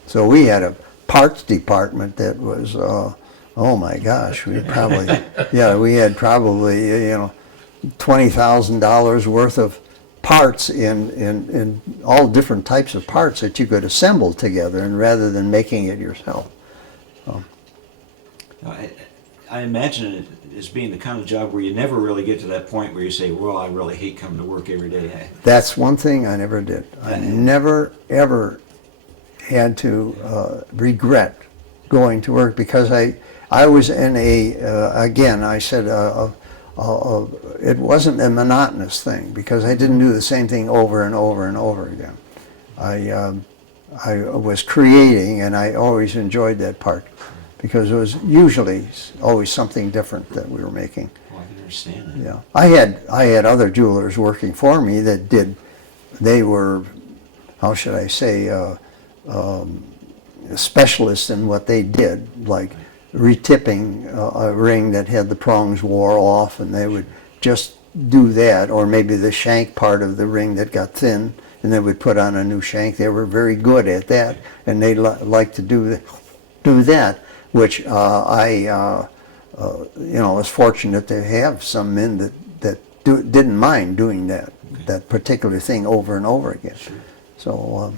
So we had a parts department that was, oh my gosh, we had probably $20,000 worth of parts in all different types of parts that you could assemble together, and rather than making it yourself. I imagine it as being the kind of job where you never really get to that point where you say, well, I really hate coming to work every day. That's one thing I never did. I never, ever had to regret going to work, because I was in again, I said, it wasn't a monotonous thing, because I didn't do the same thing over and over and over again. I was creating, and I always enjoyed that part, because it was usually always something different that we were making. Well, I can understand that. Yeah, I had other jewelers working for me that they were, how should I say, specialists in what they did, like retipping a ring that had the prongs wore off, and they would just do that, or maybe the shank part of the ring that got thin, and they would put on a new shank. They were very good at that, and they liked to do that, which I was fortunate to have some men that didn't mind doing that particular thing over and over again. Sure. So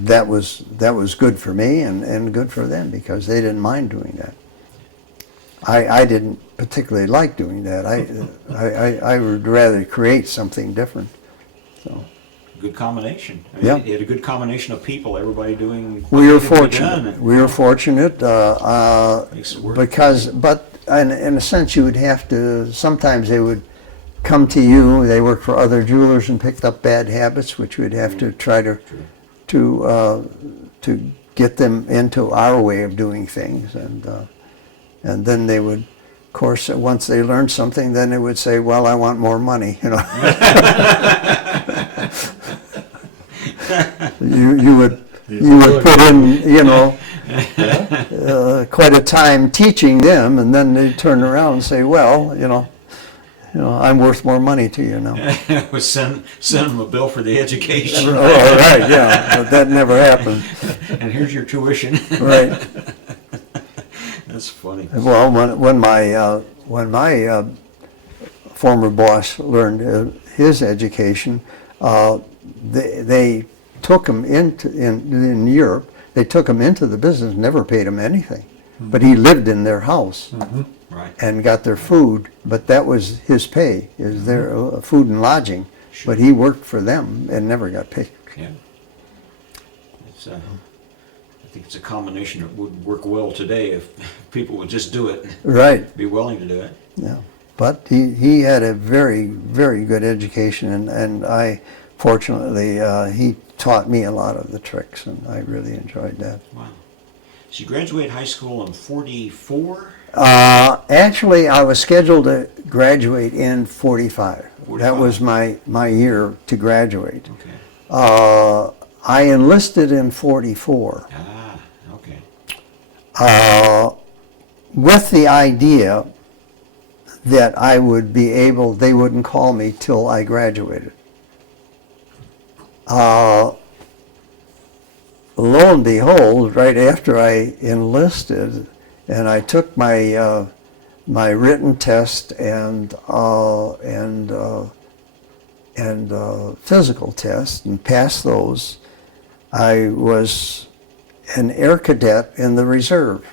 that was good for me and good for them, because they didn't mind doing that. I didn't particularly like doing that. I would rather create something different. So. Good combination. I mean, Yeah. You had a good combination of people, everybody doing what We were needed to be fortunate. done. We were fortunate Makes it work. but in a sense you would have to, sometimes they would come to you, they worked for other jewelers and picked up bad habits, which we'd have to try to get them into our way of doing things, and then they would, of course, once they learned something, then they would say, well, I want more money, you know. you would put in, quite a time teaching them, and then they'd turn around and say, well, I'm worth more money to you now. Send them a bill for the education. Oh, right, yeah, but that never happened. And here's your tuition. Right. That's funny. Well, when my former boss learned his education, they took him in Europe. They took him into the business, never paid him anything, but he lived in their house. Mm-hmm. Right. And got their food, but that was his pay, is their food and lodging. Sure. But he worked for them and never got paid. Yeah. It's, I think it's a combination that would work well today if people would just do it. Right. Be willing to do it. Yeah. But he had a very, very good education, and I, fortunately, he taught me a lot of the tricks, and I really enjoyed that. Wow. So you graduated high school in 44? Actually, I was scheduled to graduate in 45. 45. That was my year to graduate. Okay. I enlisted in 44 Ah, okay. with the idea that I would be able, they wouldn't call me till I graduated. Lo and behold, right after I enlisted, and I took my my written test and physical test and passed those, I was an air cadet in the reserve.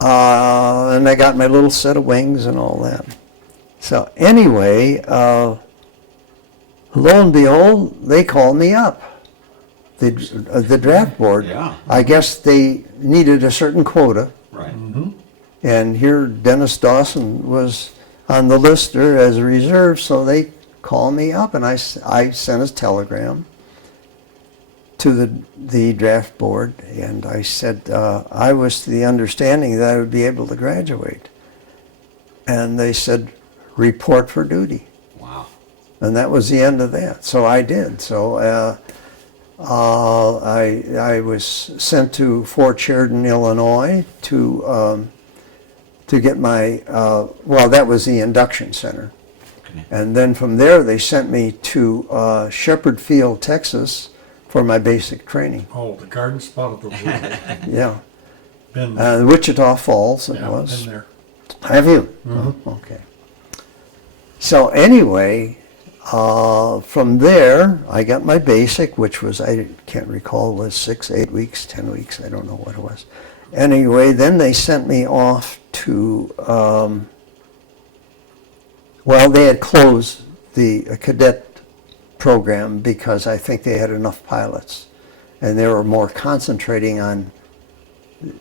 And I got my little set of wings and all that. So anyway, Lo and behold, they called me up. The draft board. Yeah. I guess they needed a certain quota, Right. and here Dennis Dawson was on the list there as a reserve, so they called me up, and I sent a telegram to the draft board, and I said I was to the understanding that I would be able to graduate. And they said, report for duty. Wow. And that was the end of that. So I did. So I was sent to Fort Sheridan, Illinois to get my, well, that was the induction center. Okay. And then from there they sent me to Shepherd Field, Texas for my basic training. Oh, the garden spot of the world. Yeah. Been, Wichita Falls it yeah, was. been there. Have you? Oh, okay. So anyway, from there, I got my basic, which was, I can't recall, was 6, 8 weeks, 10 weeks, I don't know what it was. Anyway, then they sent me off to, well, they had closed the cadet program because I think they had enough pilots. And they were more concentrating on,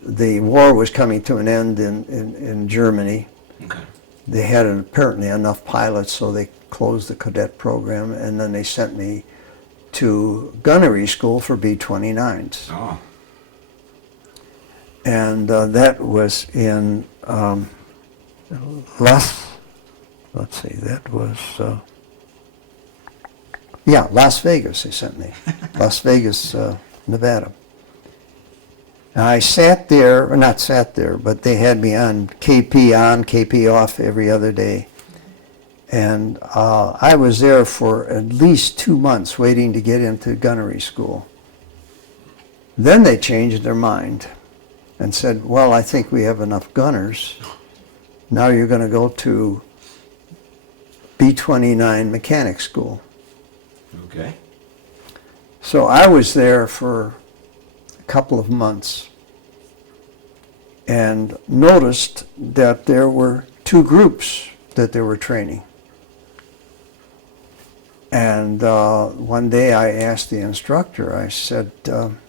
the war was coming to an end in Germany. Okay. They had apparently enough pilots, so they closed the cadet program, and then they sent me to gunnery school for B-29s. Oh. And that was in Las Vegas they sent me. Las Vegas, Nevada. And I sat there, or not sat there, but they had me on, KP off every other day. And I was there for at least 2 months waiting to get into gunnery school. Then they changed their mind and said, well, I think we have enough gunners. Now you're going to go to B-29 mechanic school. Okay. So I was there for a couple of months and noticed that there were 2 groups that they were training. And one day I asked the instructor, I said,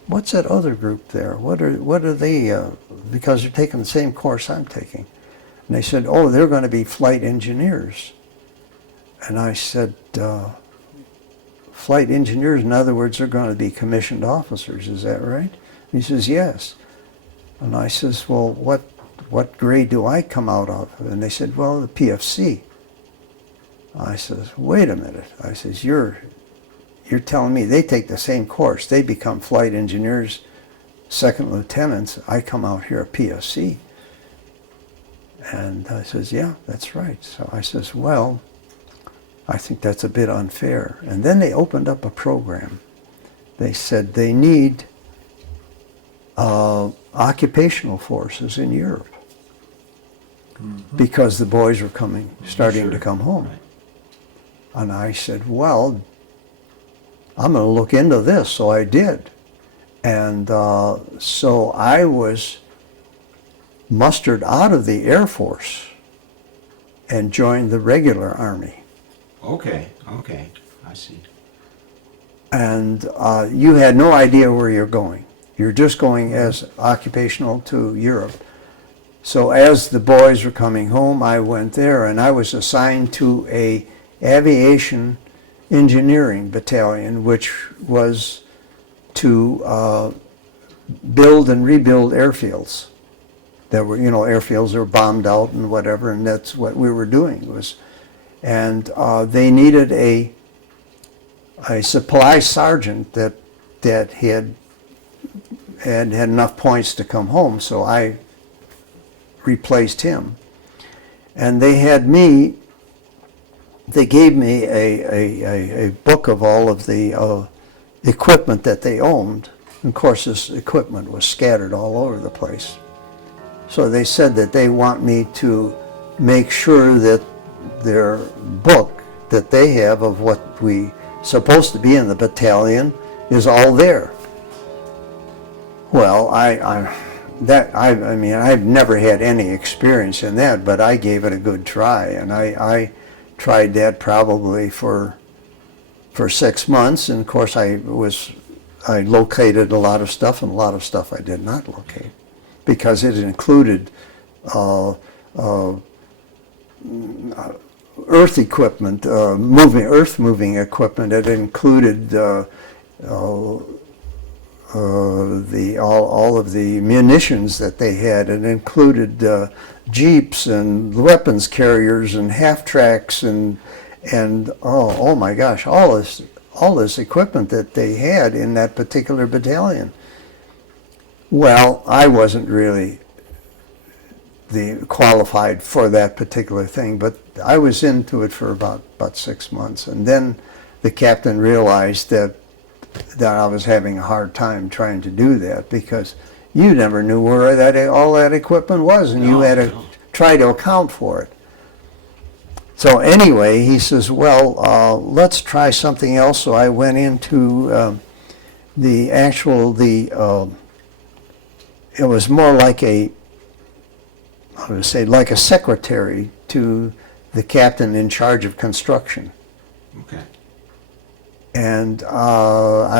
what's that other group there? What are they, because they're taking the same course I'm taking. And they said, oh, they're going to be flight engineers. And I said, flight engineers, in other words, they're going to be commissioned officers, is that right? And he says, yes. And I says, well, what grade do I come out of? And they said, well, the PFC. I says, wait a minute. I says, you're telling me they take the same course. They become flight engineers, second lieutenants. I come out here at PFC. And I says, yeah, that's right. So I says, well, I think that's a bit unfair. And then they opened up a program. They said they need occupational forces in Europe because the boys were starting to come home. Right. And I said, well, I'm going to look into this. So I did. And so I was mustered out of the Air Force and joined the regular Army. Okay. I see. And you had no idea where you're going. You're just going as occupational to Europe. So as the boys were coming home, I went there, and I was assigned to a aviation engineering battalion, which was to build and rebuild airfields. That were, airfields that were bombed out and whatever, and that's what we were doing. And they needed a supply sergeant that had enough points to come home, so I replaced him. And they gave me a book of all of the equipment that they owned. And of course, this equipment was scattered all over the place. So they said that they want me to make sure that their book that they have of what we supposed to be in the battalion is all there. Well, I mean, I've never had any experience in that, but I gave it a good try, and I tried that probably for for 6 months, and of course I located a lot of stuff, and a lot of stuff I did not locate, because it included earth equipment, earth moving equipment. It included all of the munitions that they had. It included jeeps and weapons carriers and half tracks and oh my gosh, all this equipment that they had in that particular battalion. Well, I wasn't really qualified for that particular thing, but I was into it for about 6 months, and then the captain realized that I was having a hard time trying to do that, because you never knew where all that equipment was, and you had to try to account for it. So anyway, he says, well, let's try something else. So I went into it was more like like a secretary to the captain in charge of construction. Okay. And of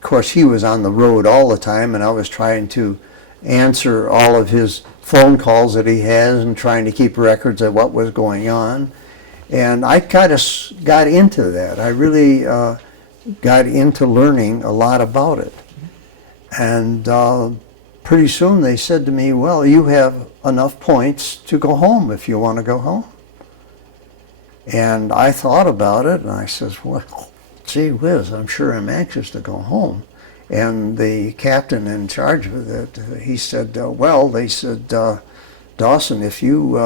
course, he was on the road all the time, and I was trying to answer all of his phone calls that he has and trying to keep records of what was going on. And I kind of got into that. I really got into learning a lot about it. And pretty soon they said to me, well, you have enough points to go home if you want to go home. And I thought about it, and I says, well, gee whiz, I'm sure I'm anxious to go home. And the captain in charge of it, he said, they said, Dawson, if you,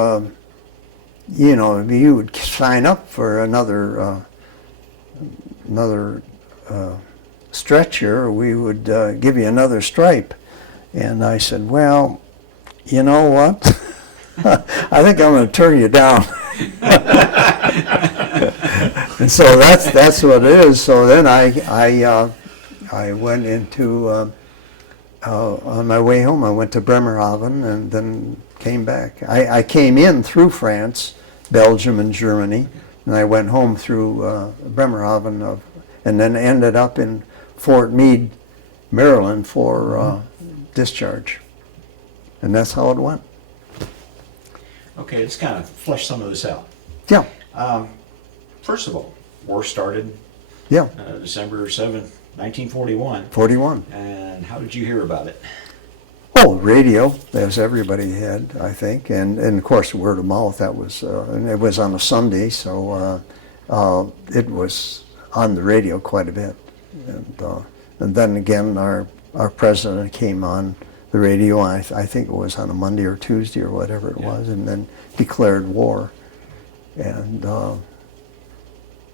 if you would sign up for another stretch here, we would give you another stripe. And I said, well, you know what? I think I'm going to turn you down. And so that's what it is. So then I went into on my way home. I went to Bremerhaven and then came back. I came in through France, Belgium, and Germany, and I went home through Bremerhaven, and then ended up in Fort Meade, Maryland for discharge, and that's how it went. Okay, let's kind of flesh some of this out. Yeah. First of all, war started December 7th, 1941. 41. And how did you hear about it? Oh, radio, as everybody had, I think, and of course word of mouth. That was, and it was on a Sunday, so it was on the radio quite a bit. And then again, our president came on the radio. I think it was on a Monday or Tuesday or whatever it was, and then declared war. And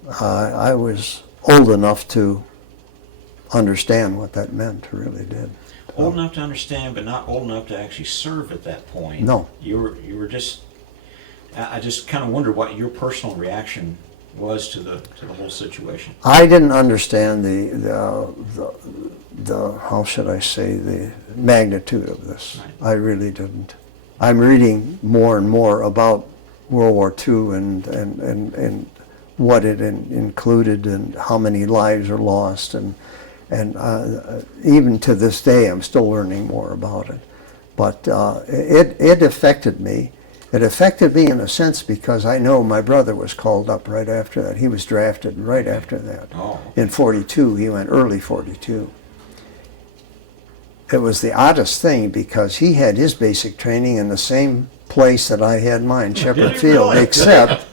I was old enough to understand what that meant. Really did. Old enough to understand, but not old enough to actually serve at that point. No. You were just. I just kind of wondered what your personal reaction was to the whole situation. I didn't understand the how should I say, the magnitude of this. Right. I really didn't. I'm reading more and more about World War II and what it included and how many lives are lost, and even to this day I'm still learning more about it. But it affected me. It affected me in a sense because I know my brother was called up right after that. He was drafted right after that. Oh. In 42, he went early 42. It was the oddest thing because he had his basic training in the same place that I had mine, Shepherd Field, really? Except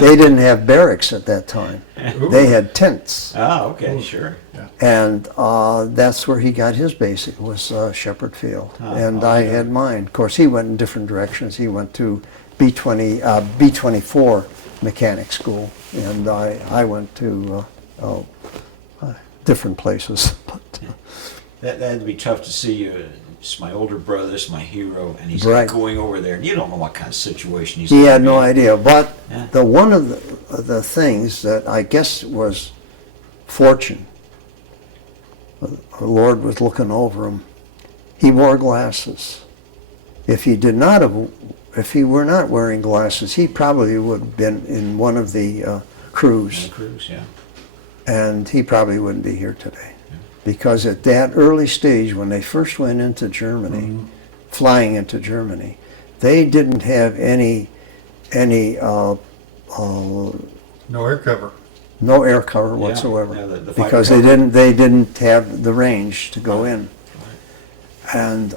they didn't have barracks at that time. They had tents. Ah, okay, sure. Yeah. And that's where he got his basic, was Shepherd Field. And I had mine. Of course, he went in different directions. He went to B-24 mechanic school, and I went to different places. That had to be tough to see you. It's my older brother, this is my hero, and he's right. going over there, and you don't know what kind of situation he's He had in. no idea. But one of the things that I guess was fortune, the Lord was looking over him. He wore glasses. If he were not wearing glasses, he probably would have been in one of the crews. The crews, yeah. and he probably wouldn't be here today. Because at that early stage, when they first went into Germany, flying into Germany, they didn't have any No air cover. no air cover Yeah, whatsoever, yeah, the fighter because cover. they didn't have the range to go in, and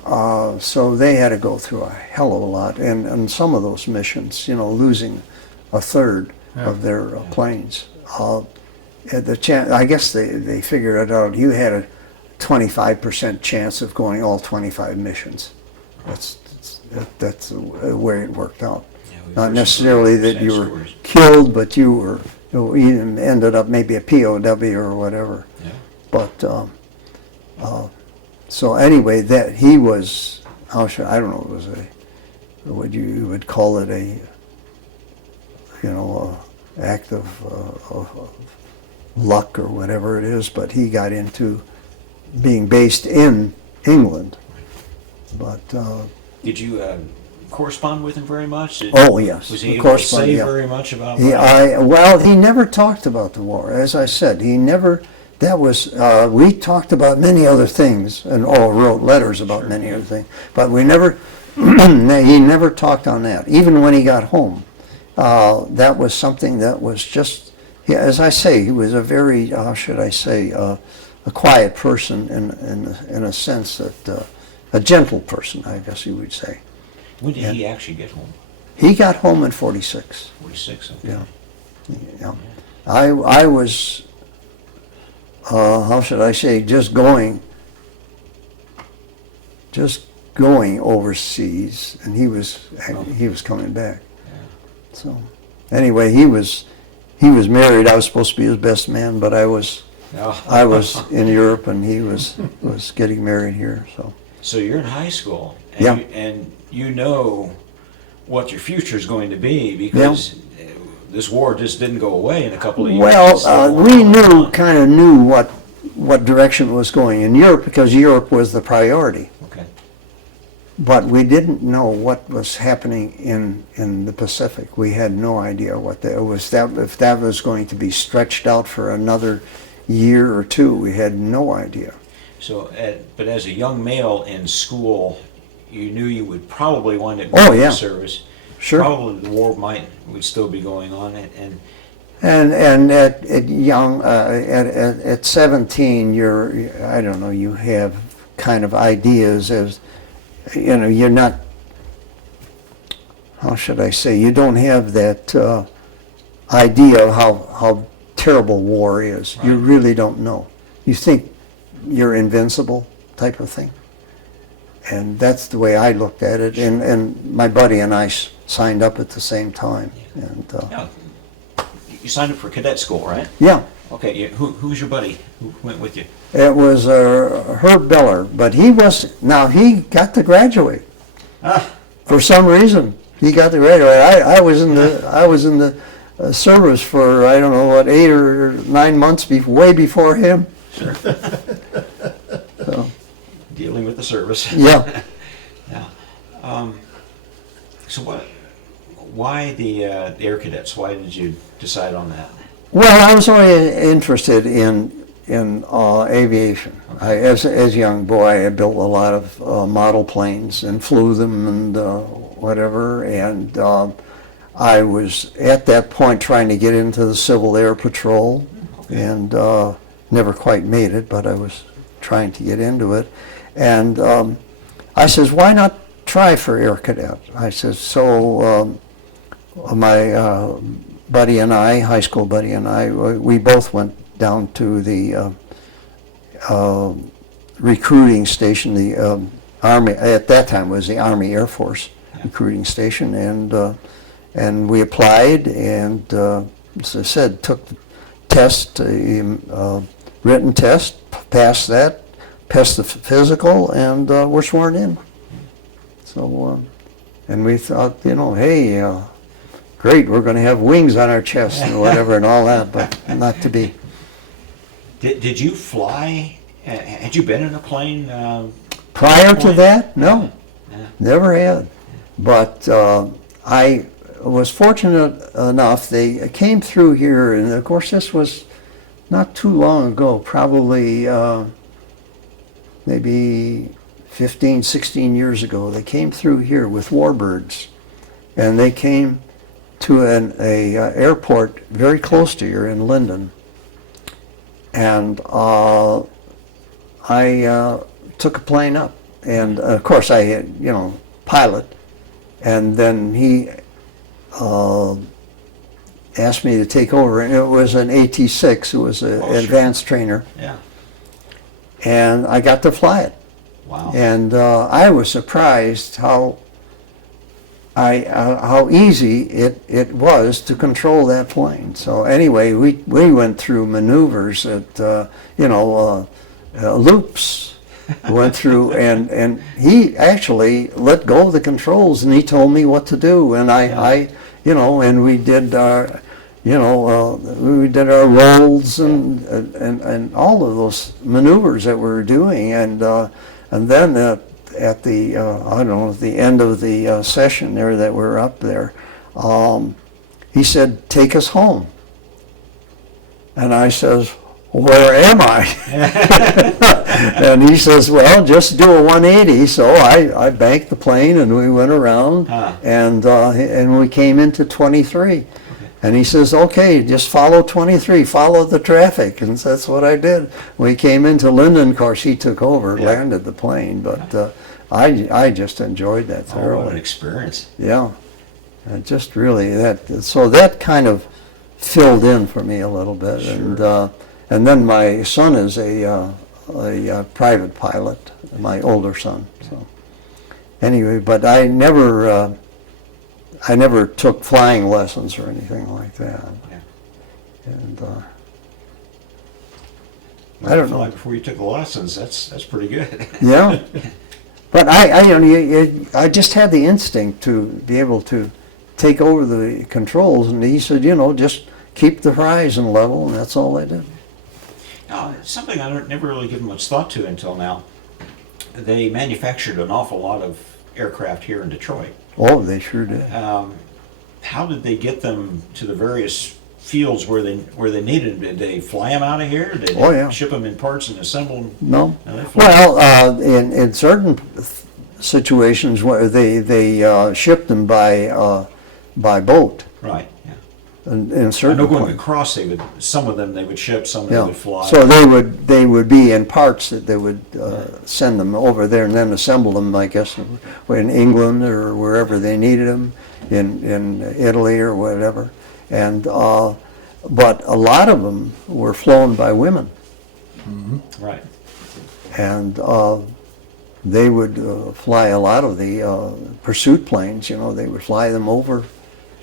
so they had to go through a hell of a lot, and some of those missions, losing a third of their planes. I guess they figured it out. You had a 25% chance of going all 25 missions. That's the way it worked out. Yeah, we've Not heard necessarily some that sad you were stories. killed, but you even ended up maybe a POW or whatever. Yeah. But so anyway, that he was, I don't know, it was what you would call it, a act of luck or whatever it is, but he got into being based in England. But Did you correspond with him very much? oh yes, Was he of able to course, say yeah. very much about He, what? he never talked about the war. As I said, he never. That was we talked about many other things and wrote letters about many other things, but we never. He never talked on that. Even when he got home, that was something that was just. Yeah, as I say, he was a very how should I say a quiet person in a sense that a gentle person, I guess you would say. When did he actually get home? He got home in 46. 46. Okay. Yeah. Yeah. I was, how should I say, just going overseas, and he was coming back. Yeah. So, anyway, he was married. I was supposed to be his best man, but I was in Europe, and he was getting married here. So. So you're in high school, and, Yeah. and you know what your future is going to be because this war just didn't go away in a couple of years. It's still Well, going we on. kind of knew what direction it was going in Europe because Europe was the priority. Okay. But we didn't know what was happening in the Pacific. We had no idea what that was. If that was going to be stretched out for another year or two, we had no idea. So, but as a young male in school, you knew you would probably wind up Oh, going yeah. to service. Sure. Probably the war would still be going on, and And at young at 17, I don't know, you have kind of ideas as you're not, how should I say, you don't have that idea of how terrible war is. You Right. really don't know. You think you're invincible type of thing. And that's the way I looked at it. And my buddy and I signed up at the same time. And yeah, you signed up for cadet school, right? yeah, Okay. Who's your buddy? Who went with you? it was Herb Beller, but he got to graduate. For some reason, he got to graduate. I was in the service for I don't know what 8 or 9 months way before him. Sure. So, Dealing with the service. yeah. Yeah. So why the Air Cadets? Why did you decide on that? Well, I was always interested in aviation. As a young boy, I built a lot of model planes and flew them and whatever. And I was at that point trying to get into the Civil Air Patrol, and never quite made it, but I was trying to get into it. And I says, why not try for Air Cadet? I says, so my buddy and I, high school buddy and I, we both went down to the recruiting station, the Army, at that time was the Army Air Force recruiting station, and we applied, and as I said, took the test, written test, passed that, passed the physical, and we're sworn in. So, and we thought, hey, great, we're going to have wings on our chest and whatever and all that, but not to be. Did you fly? Had you been in a plane? Prior to that, no, Yeah. never had. But I was fortunate enough, they came through here, and of course this was not too long ago, probably maybe 15, 16 years ago, they came through here with warbirds, and they came to an airport very close to here in Linden, and I took a plane up, and of course I had, pilot, and then he asked me to take over, and it was an AT-6, it was an advanced trainer, Yeah. and I got to fly it. Wow. And I was surprised how easy it was to control that plane. So anyway, we went through maneuvers at loops. Went through and he actually let go of the controls and he told me what to do. And and we did our we did our rolls and all of those maneuvers that we were doing, and then at the at the end of the session there that we're up there, he said, "Take us home," and I says, "Where am I?" And he says, "Well, just do a 180." So I banked the plane and we went around, and we came into 23. And he says, "Okay, just follow 23, follow the traffic." And that's what I did. We came into Linden, of course he took over, landed the plane, but I just enjoyed that thoroughly. Oh, what an experience. Yeah, and just really that kind of filled in for me a little bit. Sure. And then my son is a private pilot, my older son. So anyway, but I never took flying lessons or anything like that. Yeah. And I don't know. Before you took the lessons, that's pretty good. Yeah, but I just had the instinct to be able to take over the controls, and he said, just keep the horizon level, and that's all I did. Now, something I never really given much thought to until now. They manufactured an awful lot of aircraft here in Detroit. Oh, they sure did. How did they get them to the various fields where they needed them? Did they fly them out of here? Did they ship them in parts and assemble them? No. Well, in certain situations where they shipped them by boat. Right. Yeah. In certain I know going across, some of them they would ship, some of them would fly. So they would be in parts that they would send them over there and then assemble them, I guess, in England or wherever they needed them, in Italy or whatever. And but a lot of them were flown by women. Mm-hmm. Right. And they would fly a lot of the pursuit planes. They would fly them over.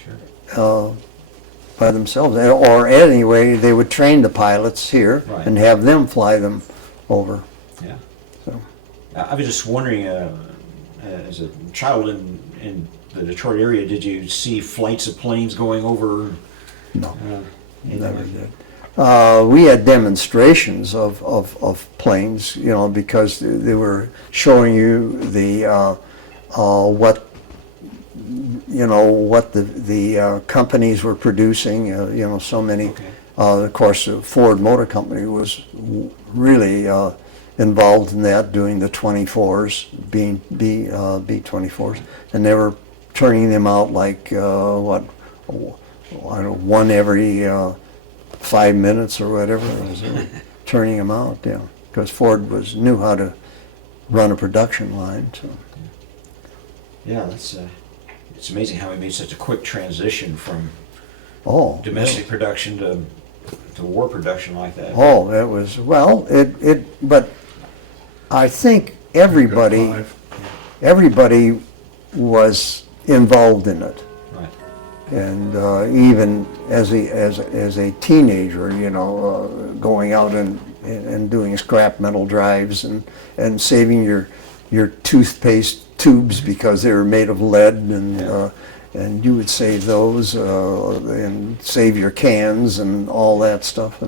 Sure. By themselves, or anyway, they would train the pilots here and have them fly them over. Yeah. So I was just wondering, as a child in the Detroit area, did you see flights of planes going over? No, never did. We had demonstrations of planes, because they were showing you the what the companies were producing, so many. Okay. Of course, Ford Motor Company was really involved in that, doing the 24s, B-24s, and they were turning them out like, one every 5 minutes or whatever. They were turning them out, because Ford knew how to run a production line. So. Yeah, it's amazing how we made such a quick transition from domestic production to war production like that. Oh, it was, but I think everybody was involved in it. Right. And even as a teenager, going out and doing scrap metal drives and saving your toothpaste tubes because they were made of lead, and you would save those and save your cans and all that stuff.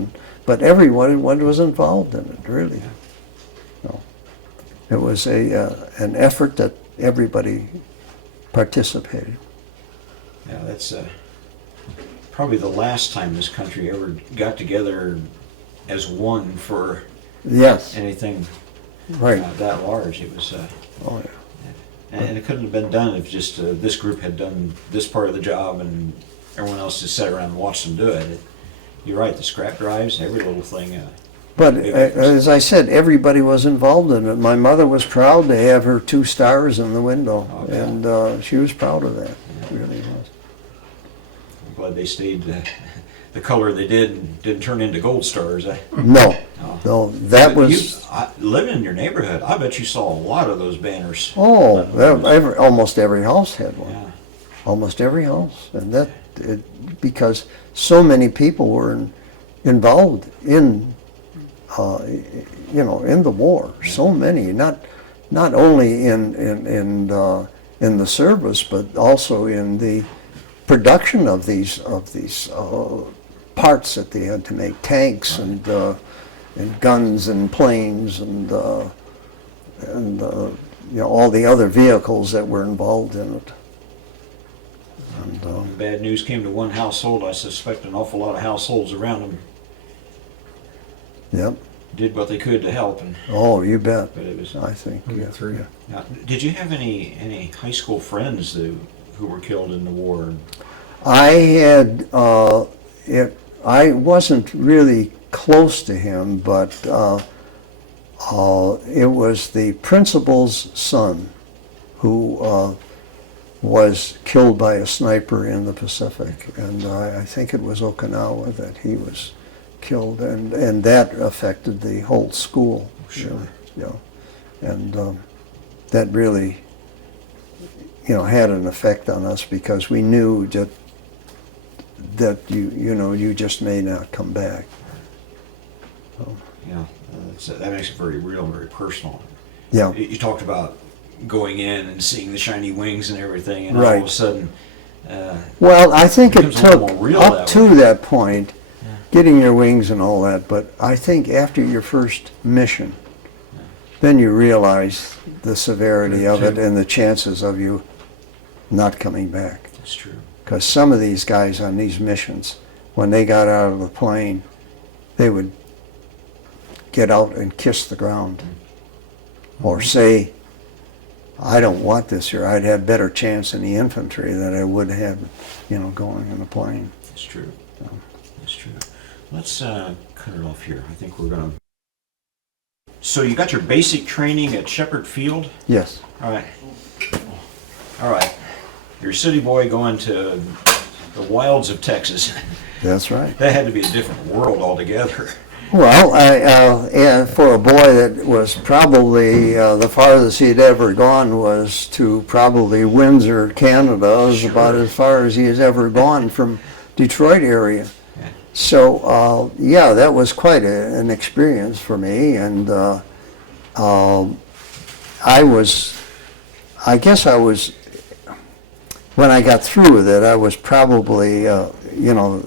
But everyone was involved in it, really. So it was an effort that everybody participated. Yeah, that's probably the last time this country ever got together as one for Yes, anything right. that large. It was, Oh, yeah. and it couldn't have been done if just this group had done this part of the job and everyone else just sat around and watched them do it. You're right, the scrap drives, every little thing. But as I said, everybody was involved in it. My mother was proud to have her 2 stars in the window, Oh, yeah. and she was proud of that. She really was. I'm glad they stayed the color they did and didn't turn into gold stars. No, Oh. no, that But was. living in your neighborhood, I bet you saw a lot of those banners. Oh, almost every house had one. Yeah. Almost every house, and because so many people were involved in, in the war. So many, not only in the service, but also in the production of these parts that they had to make, tanks and guns and planes and all the other vehicles that were involved in it. And, When bad news came to one household, I suspect an awful lot of households around them yep. did what they could to help. Oh, you bet. But it was. I think. Yeah. Now, did you have any high school friends who were killed in the war? I had I wasn't really close to him, but it was the principal's son who was killed by a sniper in the Pacific, and I think it was Okinawa that he was killed, and that affected the whole school. Sure. And that really, had an effect on us because we knew that you just may not come back. So, Yeah, that makes it very real and very personal. yeah. You talked about going in and seeing the shiny wings and everything, and all Right. of a sudden, Well, I think it becomes a little took more real up that to way. that point, getting your wings and all that, but I think after your first mission, then you realize the severity of it and the chances of you not coming back. That's true. Because some of these guys on these missions, when they got out of the plane, they would get out and kiss the ground or say, I don't want this here. I'd have better chance in the infantry than I would have, going in a plane. That's true. That's true. Let's cut it off here. I think we're going to... So you got your basic training at Shepherd Field? Yes. All right. All right. You're a city boy going to the wilds of Texas. That's right. That had to be a different world altogether. Well, and for a boy that was probably the farthest he'd ever gone was to probably Windsor, Canada. It was about as far as he has ever gone from Detroit area. Yeah. So, that was quite an experience for me. And when I got through with it, I was probably,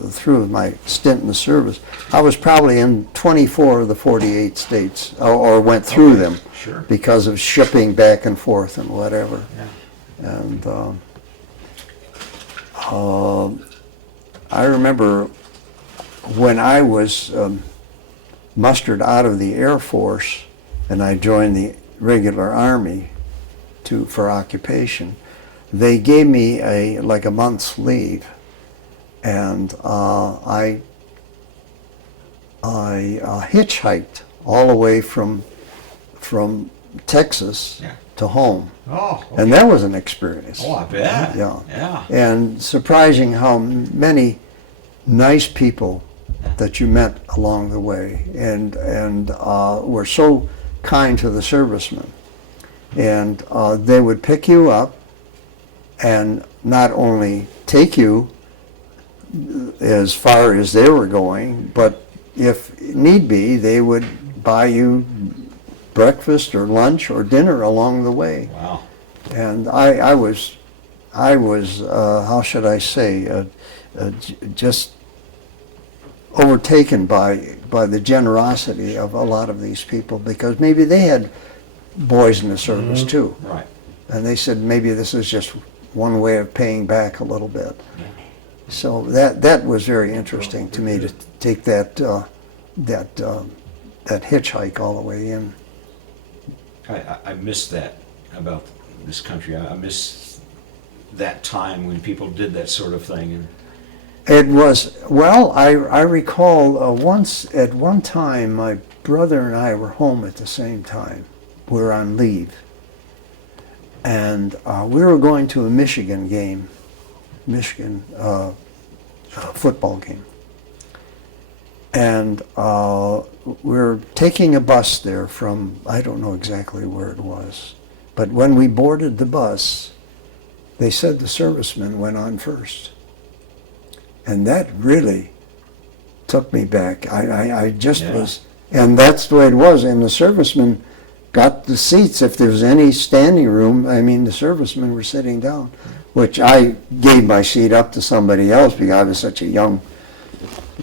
through my stint in the service, I was probably in 24 of the 48 states, or went through them Sure. because of shipping back and forth and whatever. Yeah. And I remember when I was mustered out of the Air Force and I joined the regular Army for occupation, they gave me a month's leave, and I hitchhiked all the way from Texas to home, Oh, okay. and that was an experience. Oh, I bet. Yeah. Yeah. And surprising how many nice people that you met along the way, and were so kind to the servicemen, and they would pick you up and not only take you as far as they were going, but if need be, they would buy you breakfast or lunch or dinner along the way. Wow. And I was how should I say, just overtaken by the generosity of a lot of these people, because maybe they had boys in the service too. Right. And they said maybe this is just one way of paying back a little bit. So that was very interesting to me, to take that that hitchhike all the way in. I miss that about this country. I miss that time when people did that sort of thing. And It was, well, I recall once, at one time, my brother and I were home at the same time. We were on leave. And we were going to a Michigan game, football game. And we were taking a bus there from, I don't know exactly where it was. But when we boarded the bus, they said the servicemen went on first. And that really took me back. I just was, and that's the way it was. And the servicemen got the seats. If there was any standing room, I mean, the servicemen were sitting down, which I gave my seat up to somebody else because I was such a young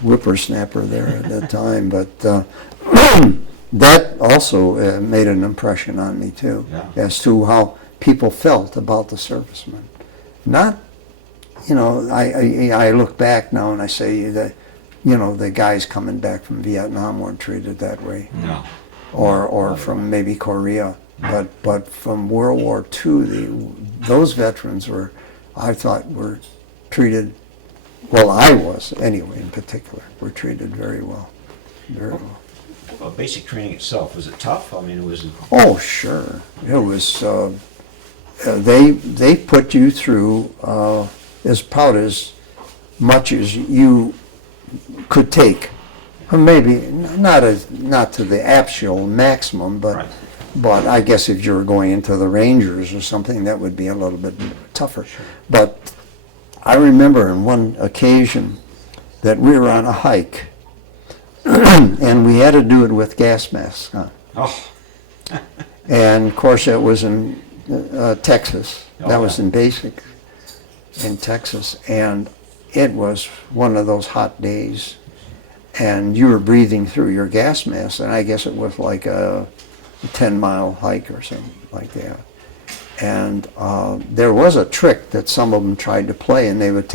whippersnapper there at that time. But that also made an impression on me too, as to how people felt about the servicemen. Not, I look back now and I say that, the guys coming back from Vietnam weren't treated that way. no. Or from maybe Korea. But from World War II, those veterans I thought were treated, well, I was anyway in particular, were treated very well. Very well. Well, basic training itself, was it tough? I mean, was it... Oh, sure. It was, they put you through about as much as you could take. Or maybe not to the actual maximum, but Right. but I guess if you were going into the Rangers or something, that would be a little bit tougher. But I remember on one occasion that we were on a hike, and we had to do it with gas masks on. Oh, And of course, it was in Texas. Oh, That was yeah. in basic in Texas, and it was one of those hot days. And you were breathing through your gas mask, and I guess it was like a 10-mile hike or something like that. And there was a trick that some of them tried to play, and they would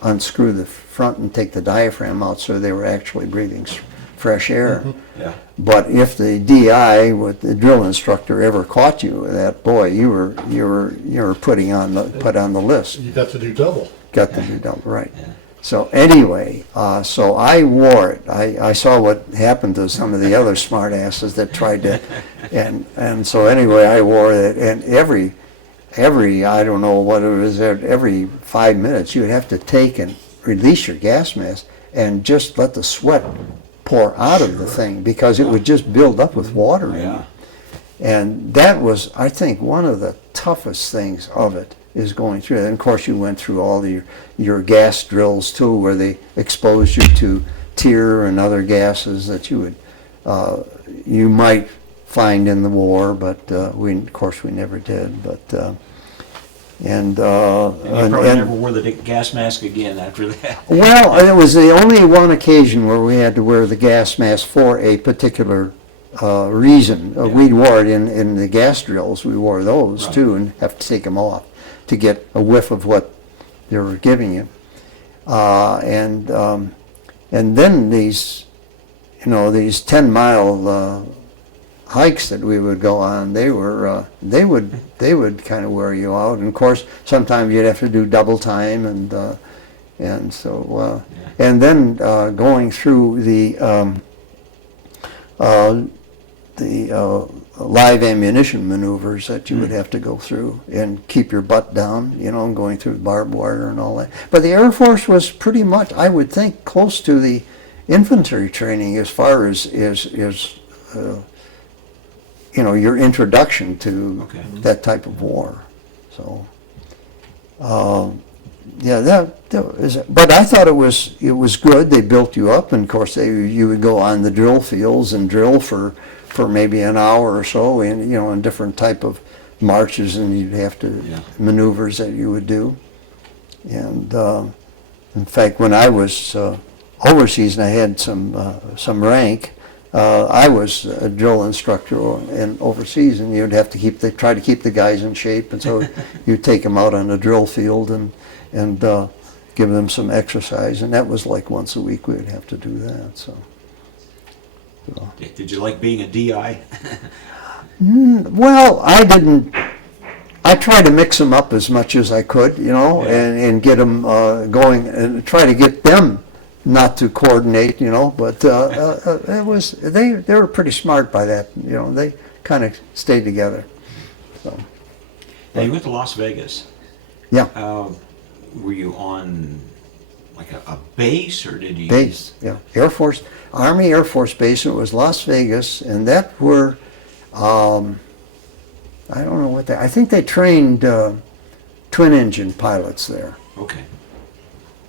unscrew the front and take the diaphragm out, so they were actually breathing fresh air. yeah. But if the DI, with the drill instructor, ever caught you with that, boy, you were put on the list. You got to do double. Got to do double, right. Yeah. So anyway, so I wore it. I saw what happened to some of the other smart asses that tried to, and so anyway, I wore it. And every I don't know what it was, every 5 minutes you would have to take and release your gas mask and just let the sweat pour out of the thing because it would just build up with water in it. Yeah. And that was, I think, one of the toughest things of it, is going through it. And of course you went through all your gas drills too, where they exposed you to tear and other gases that you might find in the war, but of course we never did. But And you probably never wore the gas mask again after that. well, it was the only one occasion where we had to wear the gas mask for a particular reason. Yeah. We wore it in the gas drills. We wore those Right. too, and have to take them off to get a whiff of what they were giving you. And then these 10-mile hikes that we would go on, they would kind of wear you out. And of course, sometimes you'd have to do double time, and so and then going through the live ammunition maneuvers that you would have to go through and keep your butt down, and going through barbed wire and all that. But the Air Force was pretty much, I would think, close to the infantry training as far as your introduction to that type of war. So, that is. But I thought it was good. They built you up, and of course you would go on the drill fields and drill for maybe an hour or so, in different type of marches, and you'd have to maneuvers that you would do. And in fact, when I was overseas and I had some rank, I was a drill instructor overseas, and you'd have to try to keep the guys in shape, and so you'd take them out on the drill field and give them some exercise, and that was like once a week we would have to do that. So, Did you like being a DI? Well, I tried to mix them up as much as I could, and get them going and try to get them not to coordinate, but they were pretty smart by that, they kind of stayed together. So. Now you went to Las Vegas. Yeah. Were you on like a base, or did you? Base, yeah. Army Air Force Base. It was Las Vegas, and that were, I don't know what I think they trained twin engine pilots there. Okay.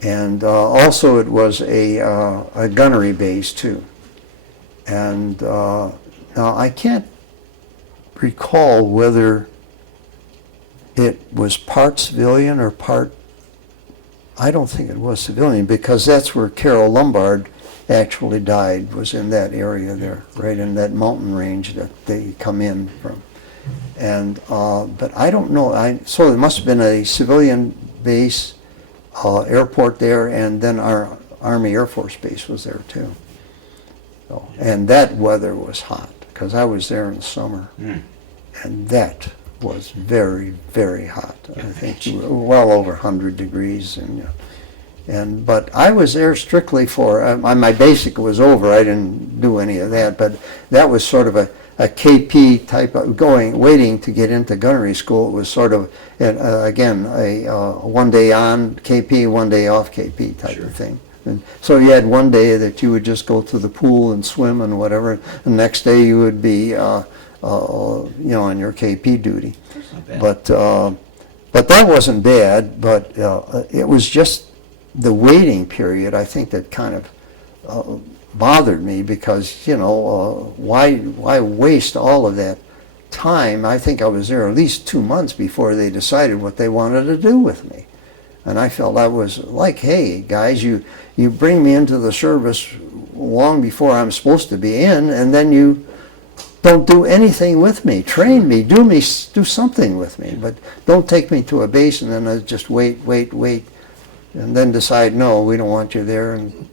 And also it was a gunnery base too. And now I can't recall whether it was part civilian or part, I don't think it was civilian, because that's where Carol Lombard actually died, was in that area there, right in that mountain range that they come in from. And but I don't know, so it must have been a civilian base, airport there, and then our Army Air Force Base was there too. So, and that weather was hot, because I was there in the summer, and that was very, very hot. I think well over 100 degrees, but I was there strictly for my basic was over. I didn't do any of that, but that was sort of a KP type of waiting to get into gunnery school. It was sort of again a 1 day on KP, 1 day off KP type of thing. And so you had 1 day that you would just go to the pool and swim and whatever. The next day you would be on your KP duty. But that wasn't bad. But it was just the waiting period, I think, that kind of bothered me, because why waste all of that time? I think I was there at least 2 months before they decided what they wanted to do with me. And I felt I was like, hey guys, you bring me into the service long before I'm supposed to be in, and then you don't do anything with me. Train me, do something with me, but don't take me to a base and then I just wait, and then decide, no, we don't want you there, and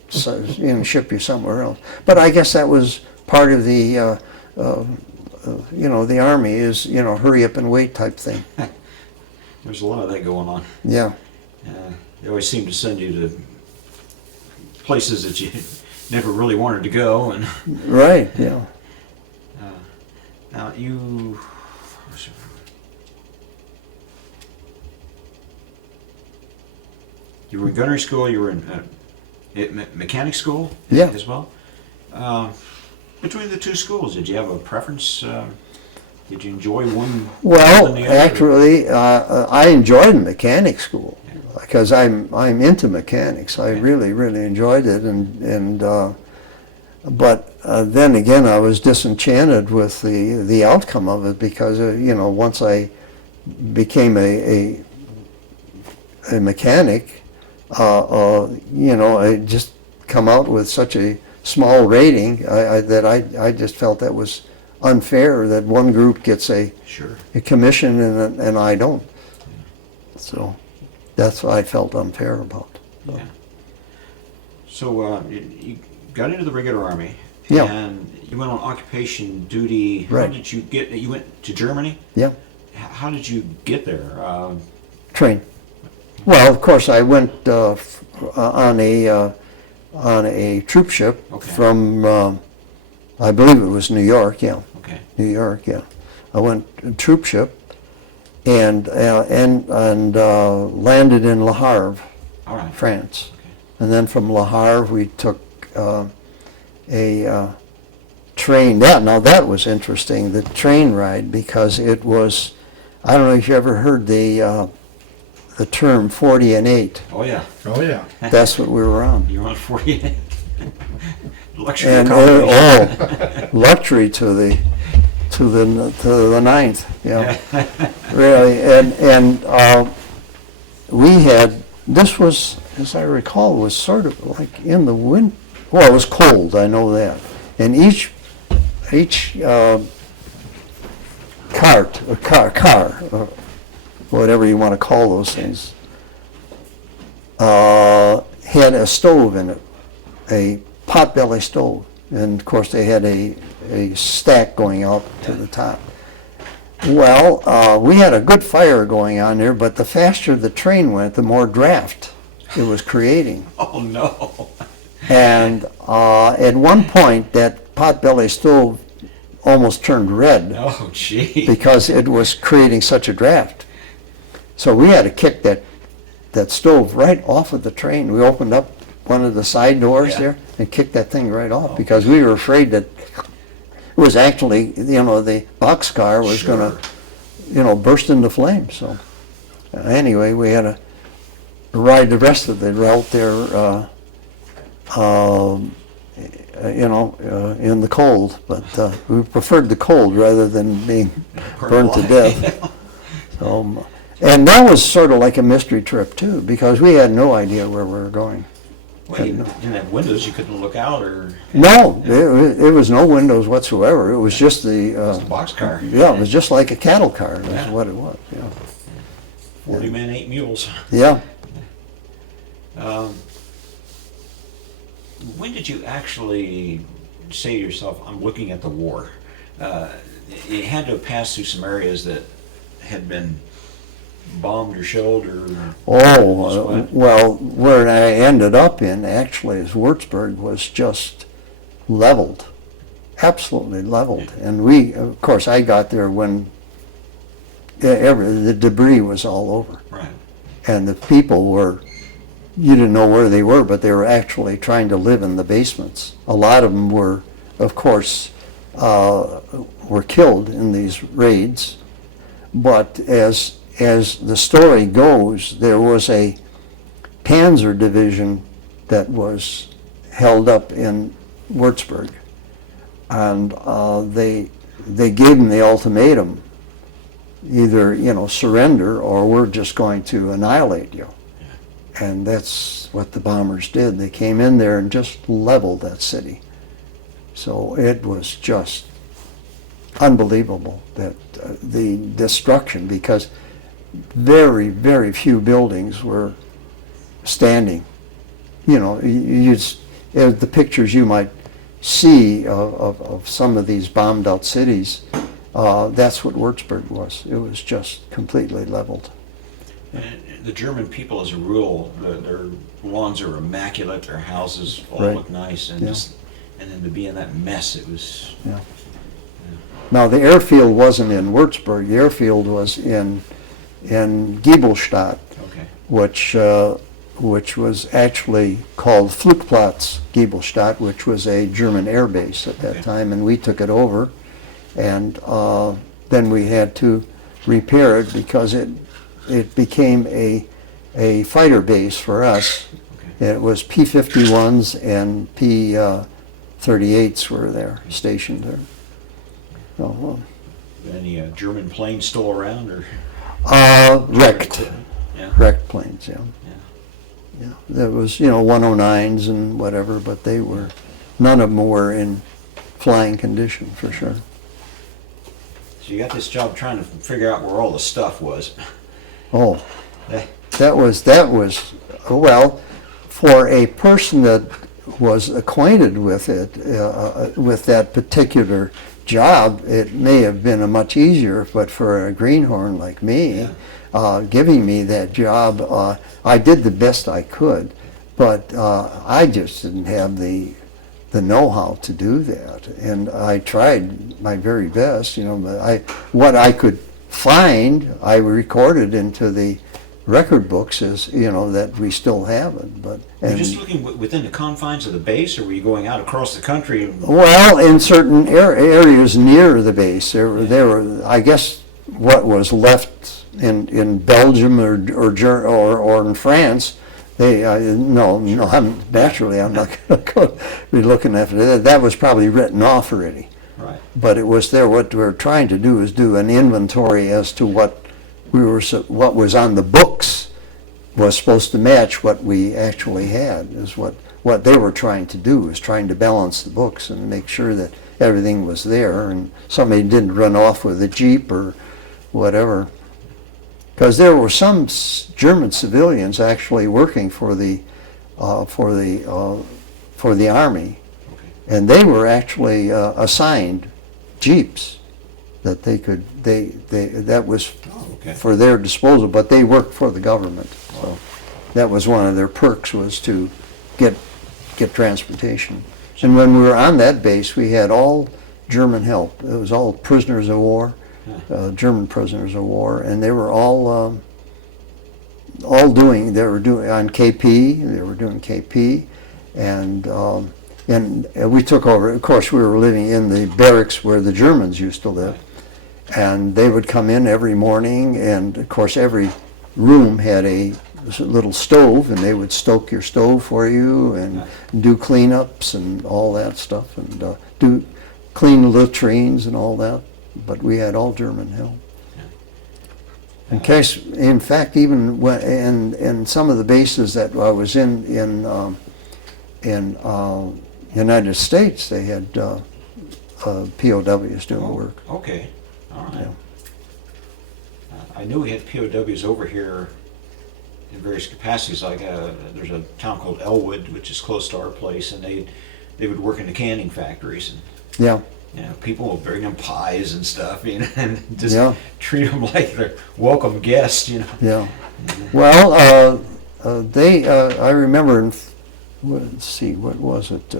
ship you somewhere else. But I guess that was part of the the Army is, hurry up and wait type thing. There's a lot of that going on. Yeah. They always seem to send you to places that you never really wanted to go, and right. Yeah. Now you were in gunnery school. You were in mechanic school. Yeah. As well. Between the two schools, did you have a preference? Did you enjoy one? Well, more than the other? actually, I enjoyed mechanic school, because I'm into mechanics. I really enjoyed it, but then again, I was disenchanted with the outcome of it, because once I became a mechanic, I just come out with such a small rating that I just felt that was unfair, that one group gets a commission and I don't. So that's what I felt unfair about. So. Yeah. So you got into the regular Army. Yeah. And you went on occupation duty. How Right. did you get? You went to Germany. Yeah. How did you get there? Train. Well, of course, I went on a troop ship from, I believe it was New York. Yeah. Okay. New York. Yeah. I went troop ship and landed in Le Havre, All right. France, Okay. and then from Le Havre we took a train. Now that was interesting, the train ride, because it was, I don't know if you ever heard the term 40 and 8. Oh yeah. Oh, yeah. That's what we were on. You're on 48. Luxury And accommodation. luxury to the ninth, yeah, really. And we had, this was, as I recall, was sort of like in the wind. Well, it was cold, I know that. And each car, or whatever you want to call those things, had a stove in it, a potbelly stove. And of course, they had a stack going out to the top. Well, we had a good fire going on there, but the faster the train went, the more draft it was creating. Oh, no. And at one point, that potbelly stove almost turned red Oh, gee. because it was creating such a draft. So we had to kick that stove right off of the train. We opened up one of the side doors Yeah. there and kicked that thing right off because we were afraid that it was actually, the boxcar was Sure. going to, burst into flames. So anyway, we had to ride the rest of the route there, in the cold. But we preferred the cold rather than being burned to death. So, and that was sort of like a mystery trip too, because we had no idea where we were going. Well, you didn't have windows, you couldn't look out, or? No, it was no windows whatsoever. It was just the, It's a boxcar. yeah, it was just like a cattle car, is Yeah. what it was, yeah. 40 men, 8 mules. Yeah. When did you actually say to yourself, I'm looking at the war? You had to have passed through some areas that had been bombed or shelled or... Oh, well, where I ended up in actually is Würzburg was just leveled, absolutely leveled. And we, of course, I got there when the debris was all over. Right. And the people were, you didn't know where they were, but they were actually trying to live in the basements. A lot of them were, of course, were killed in these raids. But as the story goes, there was a Panzer division that was held up in Würzburg, and they gave them the ultimatum: either surrender or we're just going to annihilate you. And that's what the bombers did. They came in there and just leveled that city. So it was just unbelievable, that the destruction, because very, very few buildings were standing. The pictures you might see of some of these bombed out cities, that's what Würzburg was. It was just completely leveled. And the German people, as a rule, their lawns are immaculate, their houses all Right. look nice, and Yeah. and then to be in that mess, it was... Yeah. Now, the airfield wasn't in Würzburg. The airfield was in Giebelstadt, Okay. which was actually called Flugplatz Giebelstadt, which was a German air base at that Okay. time, and we took it over, and then we had to repair it because it became a fighter base for us. Okay. It was P-51s and P-38s were there, stationed there. So, Any German planes still around, or? wrecked. Yeah. Wrecked planes, yeah. Yeah. Yeah, there was, 109s and whatever, but none of them were in flying condition, for sure. So you got this job trying to figure out where all the stuff was. Oh, Eh, that was, well, for a person that was acquainted with it, with that particular job, it may have been a much easier, but for a greenhorn like me, giving me that job, I did the best I could, but I just didn't have the know-how to do that, and I tried my very best, but what I could find, I recorded into the record books as, that we still have it, but. were you just looking within the confines of the base, or were you going out across the country? Well, in certain areas near the base, there were, I guess, what was left in Belgium or in France. I'm not going to be looking after that. That was probably written off already. Right. But it was there. What we were trying to do is do an inventory as to what was on the books was supposed to match what we actually had. Is what they were trying to do, was trying to balance the books and make sure that everything was there and somebody didn't run off with a Jeep or whatever. Because there were some German civilians actually working for the Army, and they were actually assigned jeeps that that was for their disposal, but they worked for the government. So that was one of their perks, was to get transportation. And when we were on that base, we had all German help. It was all prisoners of war, German prisoners of war, and they were all doing on KP. They were doing KP, and we took over. Of course, we were living in the barracks where the Germans used to live, and they would come in every morning, and of course every room had a little stove, and they would stoke your stove for you and do cleanups and all that stuff, and clean the latrines and all that. But we had all German help. In fact, even in some of the bases that I was in United States, they had POWs doing work. Okay, all right. Yeah. I knew we had POWs over here in various capacities. Like there's a town called Elwood, which is close to our place, and they would work in the canning factories. And, yeah. People would bring them pies and stuff, and just treat them like they're welcome guests, Yeah. Well, I remember, let's see, what was it?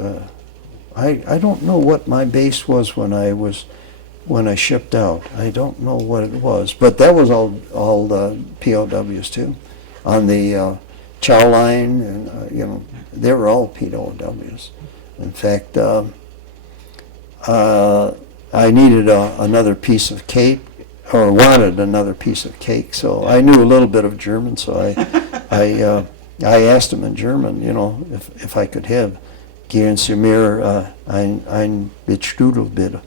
I don't know what my base was when I shipped out. I don't know what it was, but that was all the POWs too, on the chow line, and they were all POWs. In fact, I needed another piece of cake, or wanted another piece of cake, so I knew a little bit of German, so I asked him in German, if I could have "Gehen Sie mir ein Strudel bitte,"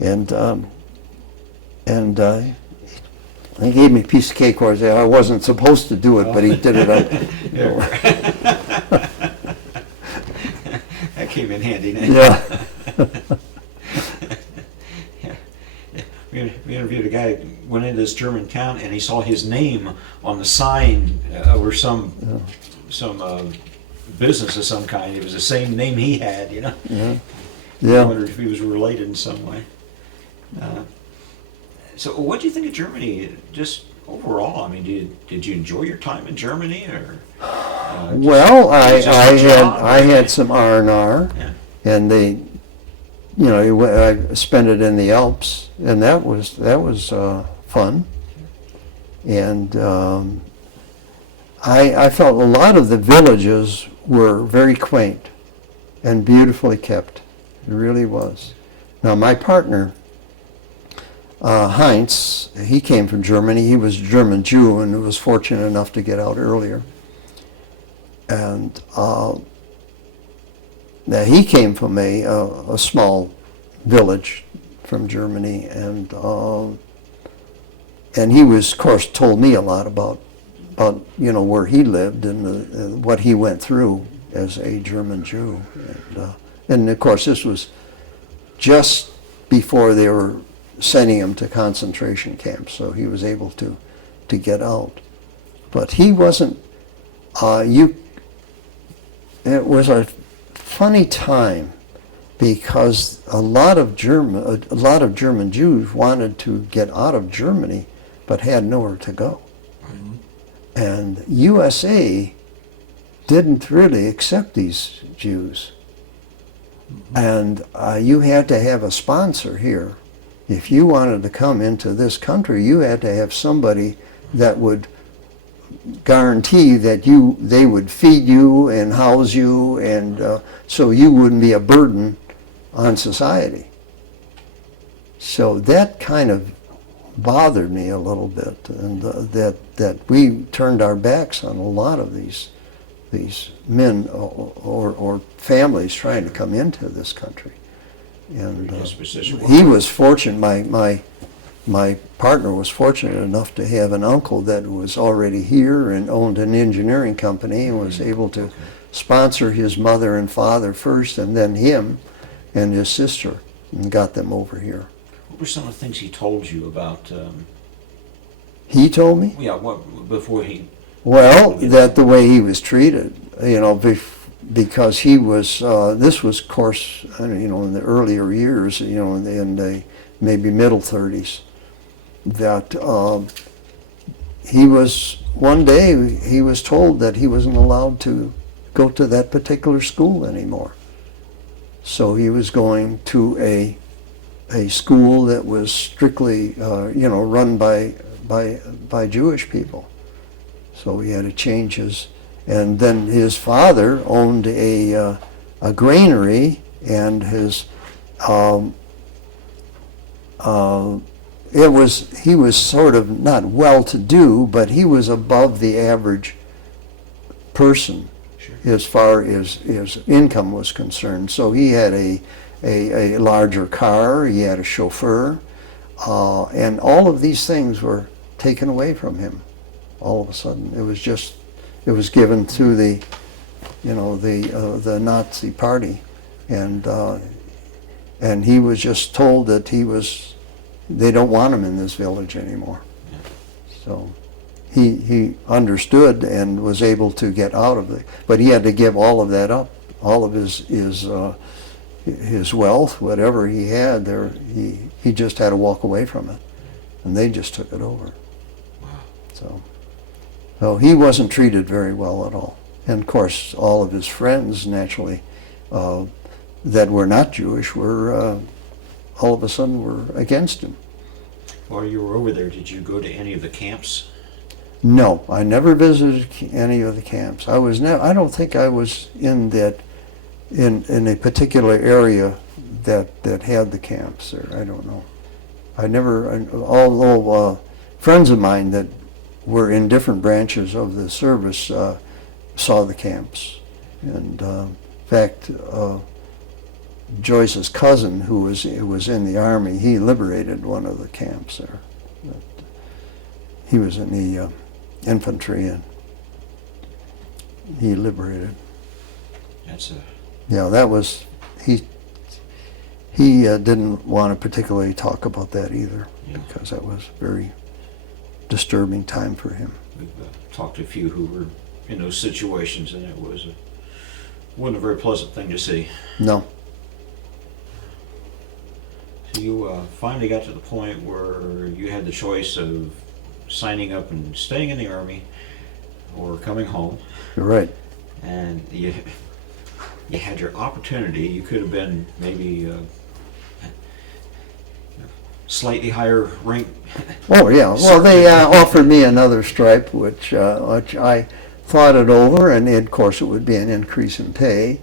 and he gave me a piece of cake. Of course, I wasn't supposed to do it, but he did it. That came in handy. Yeah. We interviewed a guy who went into this German town, and he saw his name on the sign or some business of some kind. It was the same name he had, Yeah. I wondered if he was related in some way. So what do you think of Germany, just overall? I mean, did you enjoy your time in Germany, or? Well, I had some R&R, and they, I spent it in the Alps, and that was fun. And I felt a lot of the villages were very quaint and beautifully kept. It really was. Now, my partner, Heinz, he came from Germany. He was a German Jew and was fortunate enough to get out earlier. And now he came from a small village from Germany, and he was, of course, told me a lot about where he lived and what he went through as a German Jew, and of course this was just before they were sending him to concentration camps, so he was able to get out. But he wasn't. It was a funny time, because a lot of German Jews wanted to get out of Germany, but had nowhere to go. Mm-hmm. And USA didn't really accept these Jews. Mm-hmm. And you had to have a sponsor here. If you wanted to come into this country, you had to have somebody that would guarantee that they would feed you and house you, and so you wouldn't be a burden on society. So that kind of bothered me a little bit, and that we turned our backs on a lot of these men or families trying to come into this country. And he was fortunate. My partner was fortunate enough to have an uncle that was already here and owned an engineering company, and was able to sponsor his mother and father first, and then him and his sister, and got them over here. What were some of the things he told you about? He told me? Yeah, what before he? Well, that the way he was treated, because he was, this was, of course, in the earlier years, in the maybe middle 30s, that one day he was told that he wasn't allowed to go to that particular school anymore. So he was going to a school that was strictly, run by Jewish people. So he had to change his. And then his father owned a granary, and he was sort of not well-to-do, but he was above the average person. Sure. As far as his income was concerned. So he had a larger car, he had a chauffeur, and all of these things were taken away from him all of a sudden. It was given to the Nazi party, and he was just told that they don't want him in this village anymore. So he understood and was able to get out of it, but he had to give all of that up, all of his wealth, whatever he had there. He just had to walk away from it, and they just took it over. Wow. So he wasn't treated very well at all. And of course, all of his friends, naturally, that were not Jewish, were all of a sudden were against him. While you were over there, did you go to any of the camps? No, I never visited any of the camps. I don't think I was in a particular area that had the camps there. I don't know. Although friends of mine that were in different branches of the service saw the camps. And in fact, Joyce's cousin, who was in the Army, he liberated one of the camps there. He was in the infantry, and he liberated. That was, he didn't want to particularly talk about that either, because that was a very disturbing time for him. We've talked to a few who were in those situations, and it wasn't a very pleasant thing to see. No. So you finally got to the point where you had the choice of signing up and staying in the Army or coming home. You're right. And you had your opportunity. You could have been maybe slightly higher rank. Oh yeah. Well, they offered me another stripe, which I thought it over, and of course it would be an increase in pay,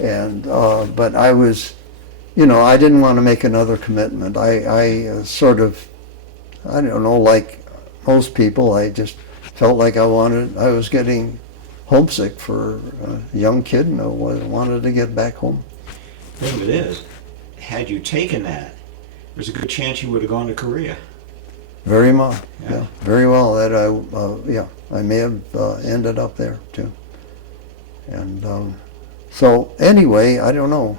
and but I was, I didn't want to make another commitment. I sort of, I don't know, like most people, I just felt like I was getting homesick for a young kid, and I wanted to get back home. The thing of it is, had you taken that, there's a good chance you would have gone to Korea. Very well, yeah, very well. That I may have ended up there too. And so anyway, I don't know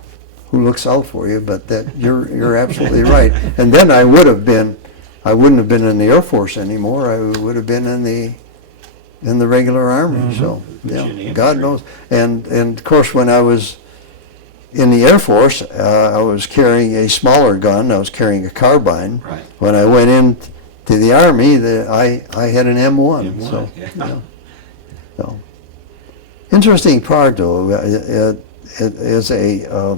who looks out for you, but that you're absolutely right. And then I wouldn't have been in the Air Force anymore. I would have been in the regular Army. Mm-hmm. So yeah, God knows. And of course, when I was in the Air Force, I was carrying a smaller gun. I was carrying a carbine. Right. When I went into the Army, I had an M1. M1, so, yeah. So interesting part though. As a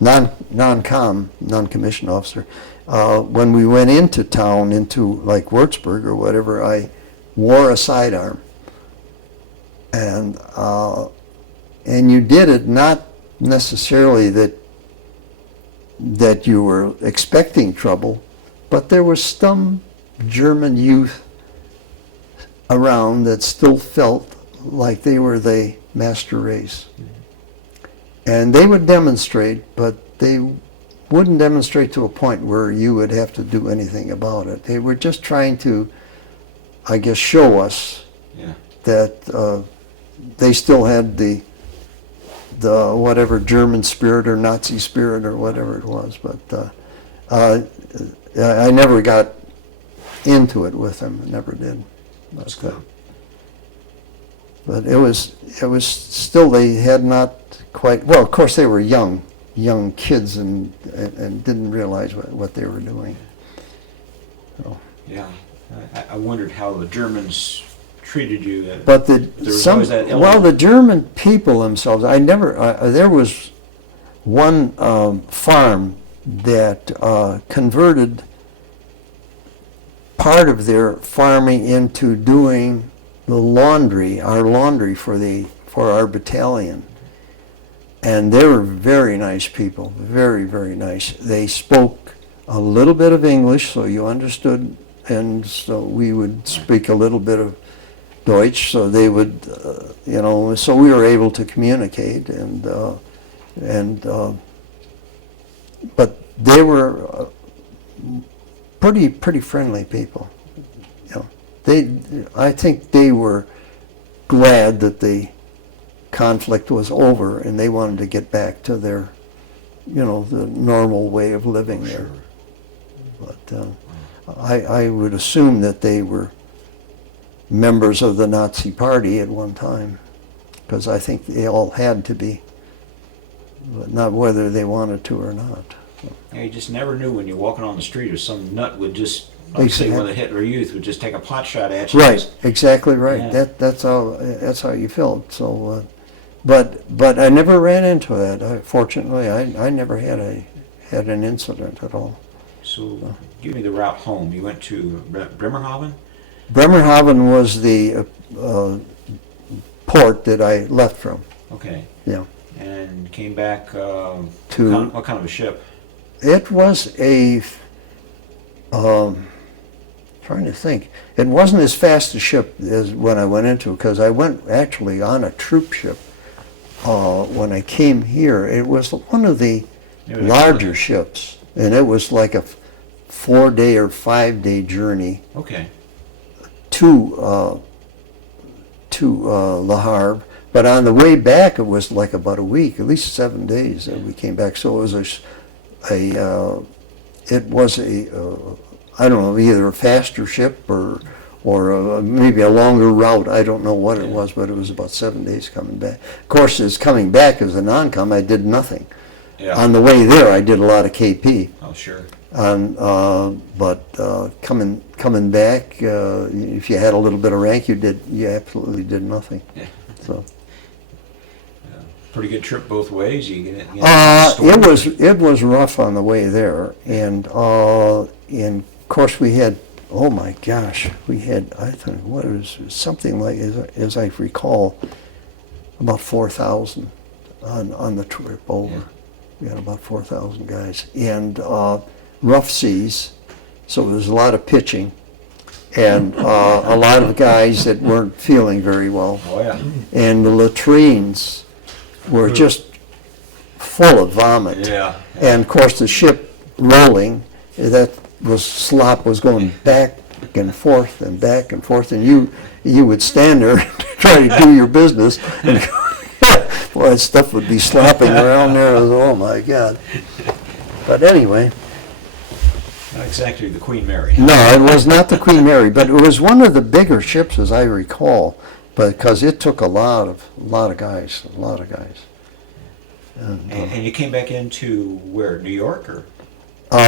non-commissioned officer, when we went into town, into like Würzburg or whatever, I wore a sidearm, and you did it not necessarily that you were expecting trouble, but there was some German youth around that still felt like they were the master race. And they would demonstrate, but they wouldn't demonstrate to a point where you would have to do anything about it. They were just trying to, I guess, show us that they still had the whatever German spirit or Nazi spirit or whatever it was. But I never got into it with them. I never did. That's good. But it was still, they had not quite, well, of course they were young kids and didn't realize what they were doing. So. Yeah, I wondered how the Germans treated you. But the the German people themselves, there was one farm that converted part of their farming into doing the laundry, our laundry for our battalion. And they were very nice people, very, very nice. They spoke a little bit of English, so you understood, and so we would speak a little bit of Deutsch, so they would, so we were able to communicate, but they were pretty friendly people. I think they were glad that the conflict was over and they wanted to get back to their, the normal way of living there. But I would assume that they were members of the Nazi Party at one time, because I think they all had to be, but not whether they wanted to or not. Yeah, you just never knew when you're walking on the street or some nut would just, Exactly. one of the Hitler Youth would just take a pot shot at you. Right, exactly right. Yeah. That's how you felt. So, but I never ran into that. Fortunately, I never had an incident at all. So, give me the route home. You went to Bremerhaven? Bremerhaven was the port that I left from. Okay. Yeah. And came back To what kind of a ship? it was a trying to think. It wasn't as fast a ship as when I went into it, because I went actually on a troop ship when I came here. It was one of the larger ships, and it was like a 4-day or 5-day journey Okay. to Le Havre. But on the way back, it was like about a week, at least 7 days that we came back. So it was I don't know, either a faster ship or maybe a longer route. I don't know what it was, but it was about 7 days coming back. Of course, as coming back as a non-com, I did nothing. Yeah. On the way there, I did a lot of KP. Oh, sure. But coming back, if you had a little bit of rank, you absolutely did nothing. Yeah. So. Pretty good trip both ways. You get It was rough on the way there, and of course we had, oh my gosh, we had, I think, what it was, something like, as I recall, about 4,000 on the trip over. Yeah. We had about 4,000 guys, and rough seas, so there was a lot of pitching, and a lot of guys that weren't feeling very well. Oh yeah. And the latrines were just full of vomit. Yeah. And of course the ship rolling, slop was going back and forth and back and forth, and you would stand there try to do your business, and boy, stuff would be slopping around there. Oh my God. But anyway. Not exactly the Queen Mary. No, it was not the Queen Mary, but it was one of the bigger ships, as I recall, because it took a lot of guys. And you came back into where? New York or?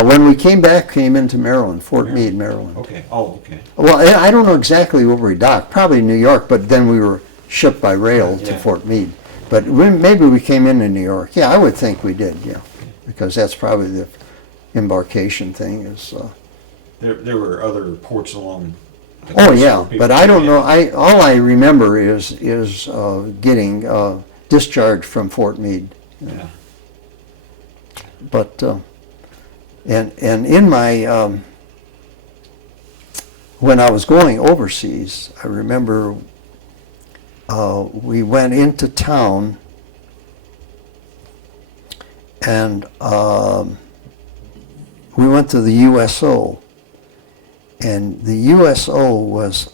When we came into Maryland, Fort Meade, Maryland. Okay. Oh, okay. Well, I don't know exactly where we docked. Probably New York, but then we were shipped by rail to Fort Meade. But maybe we came into New York. Yeah, I would think we did. Yeah, because that's probably the embarkation thing is. There were other ports along. Oh yeah, but I don't know. All I remember is getting discharged from Fort Meade. Yeah. But and in my when I was going overseas, I remember we went into town, and we went to the USO, and the USO was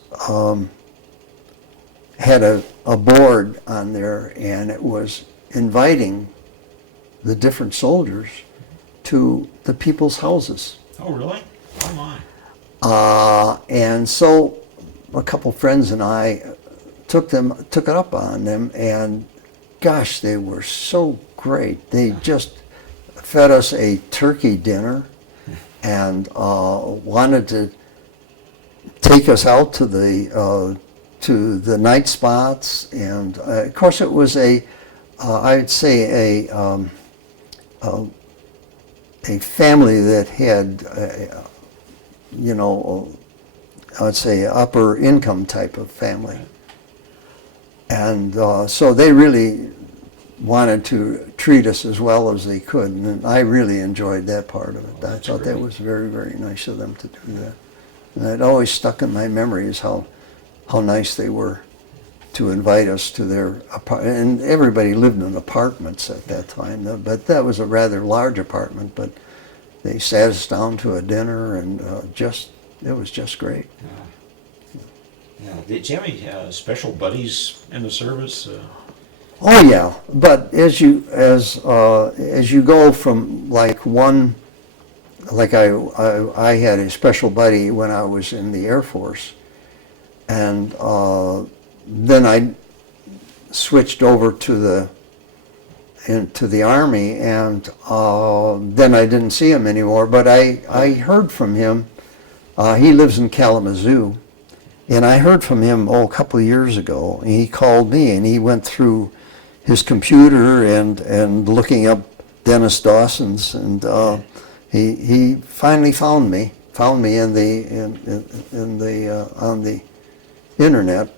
had a board on there, and it was inviting the different soldiers to the people's houses. Oh, really? Oh, my. And so a couple friends and I took it up on them, and gosh, they were so great. They just fed us a turkey dinner and wanted to take us out to the night spots, and of course it was I'd say a family that had I'd say upper income type of family, and so they really wanted to treat us as well as they could, and I really enjoyed that part of it. I thought that was very, very nice of them to do that. And it always stuck in my memory is how nice they were to invite us to their apartment. And everybody lived in apartments at that time, but that was a rather large apartment, but they sat us down to a dinner, and it was just great. Yeah. Did you have any special buddies in the service? Oh yeah, but as you go from like I had a special buddy when I was in the Air Force, and then I switched over to the Army, and then I didn't see him anymore. But I heard from him. He lives in Kalamazoo, and I heard from him a couple of years ago. He called me, and he went through his computer and looking up Dennis Dawson's, and he finally found me on the internet,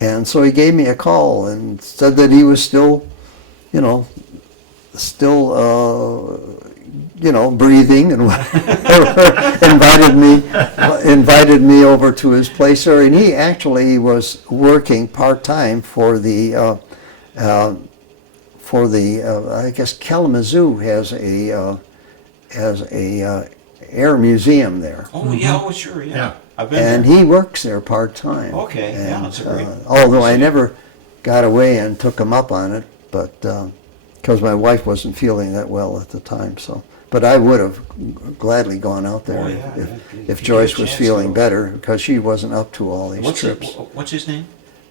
and so he gave me a call and said that he was still breathing, and invited me over to his place there, and he actually was working part-time for the I guess Kalamazoo has a air museum there. Oh yeah, oh sure, yeah. I've been And there. he works there part-time. Okay, And, yeah, that's a great. although I never got away and took him up on it, but because my wife wasn't feeling that well at the time, so. But I would have gladly gone out there Oh, yeah, yeah. if If Joyce you was get a chance, feeling go. better, because she wasn't up to all these trips. What's his name?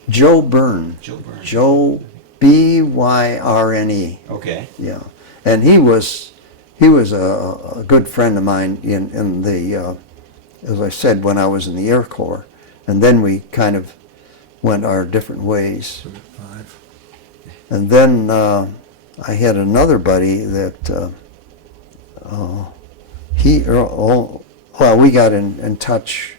Joe Byrne. Joe Byrne. Joe Byrne. Okay. Yeah, and he was a good friend of mine in the as I said, when I was in the Air Corps, and then we kind of went our different ways. And then I had another buddy that we got in touch.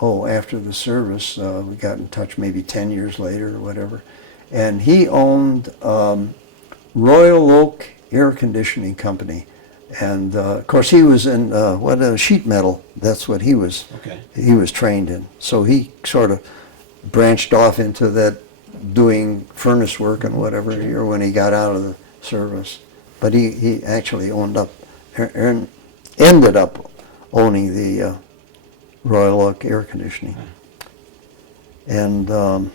After the service, we got in touch maybe 10 years later or whatever, and he owned Royal Oak Air Conditioning Company. And of course, he was in sheet metal. That's what he was. Okay. He was trained in. So he sort of branched off into that, doing furnace work and whatever here when he got out of the service. But he actually ended up owning the Royal Oak Air Conditioning. And when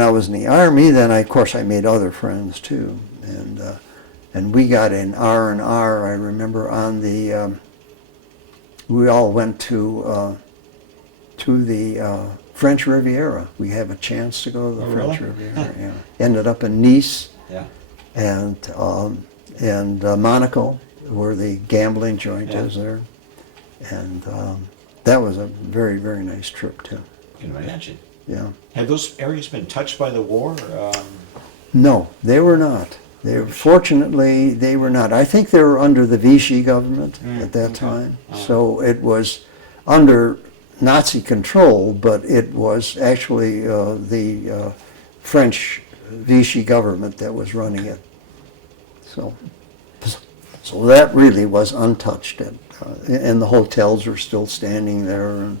I was in the Army, then of course I made other friends too. And we got an R&R, I remember, on the, we all went to the French Riviera. We have a chance to go to the French really? Riviera. Yeah. Ended up in Nice Yeah. and Monaco, where the gambling joint is there. And that was a very, very nice trip too. I can imagine. Yeah. Have those areas been touched by the war? No, they were not. Fortunately, they were not. I think they were under the Vichy government at that time. So it was under Nazi control, but it was actually the French Vichy government that was running it. So that really was untouched. And the hotels were still standing there and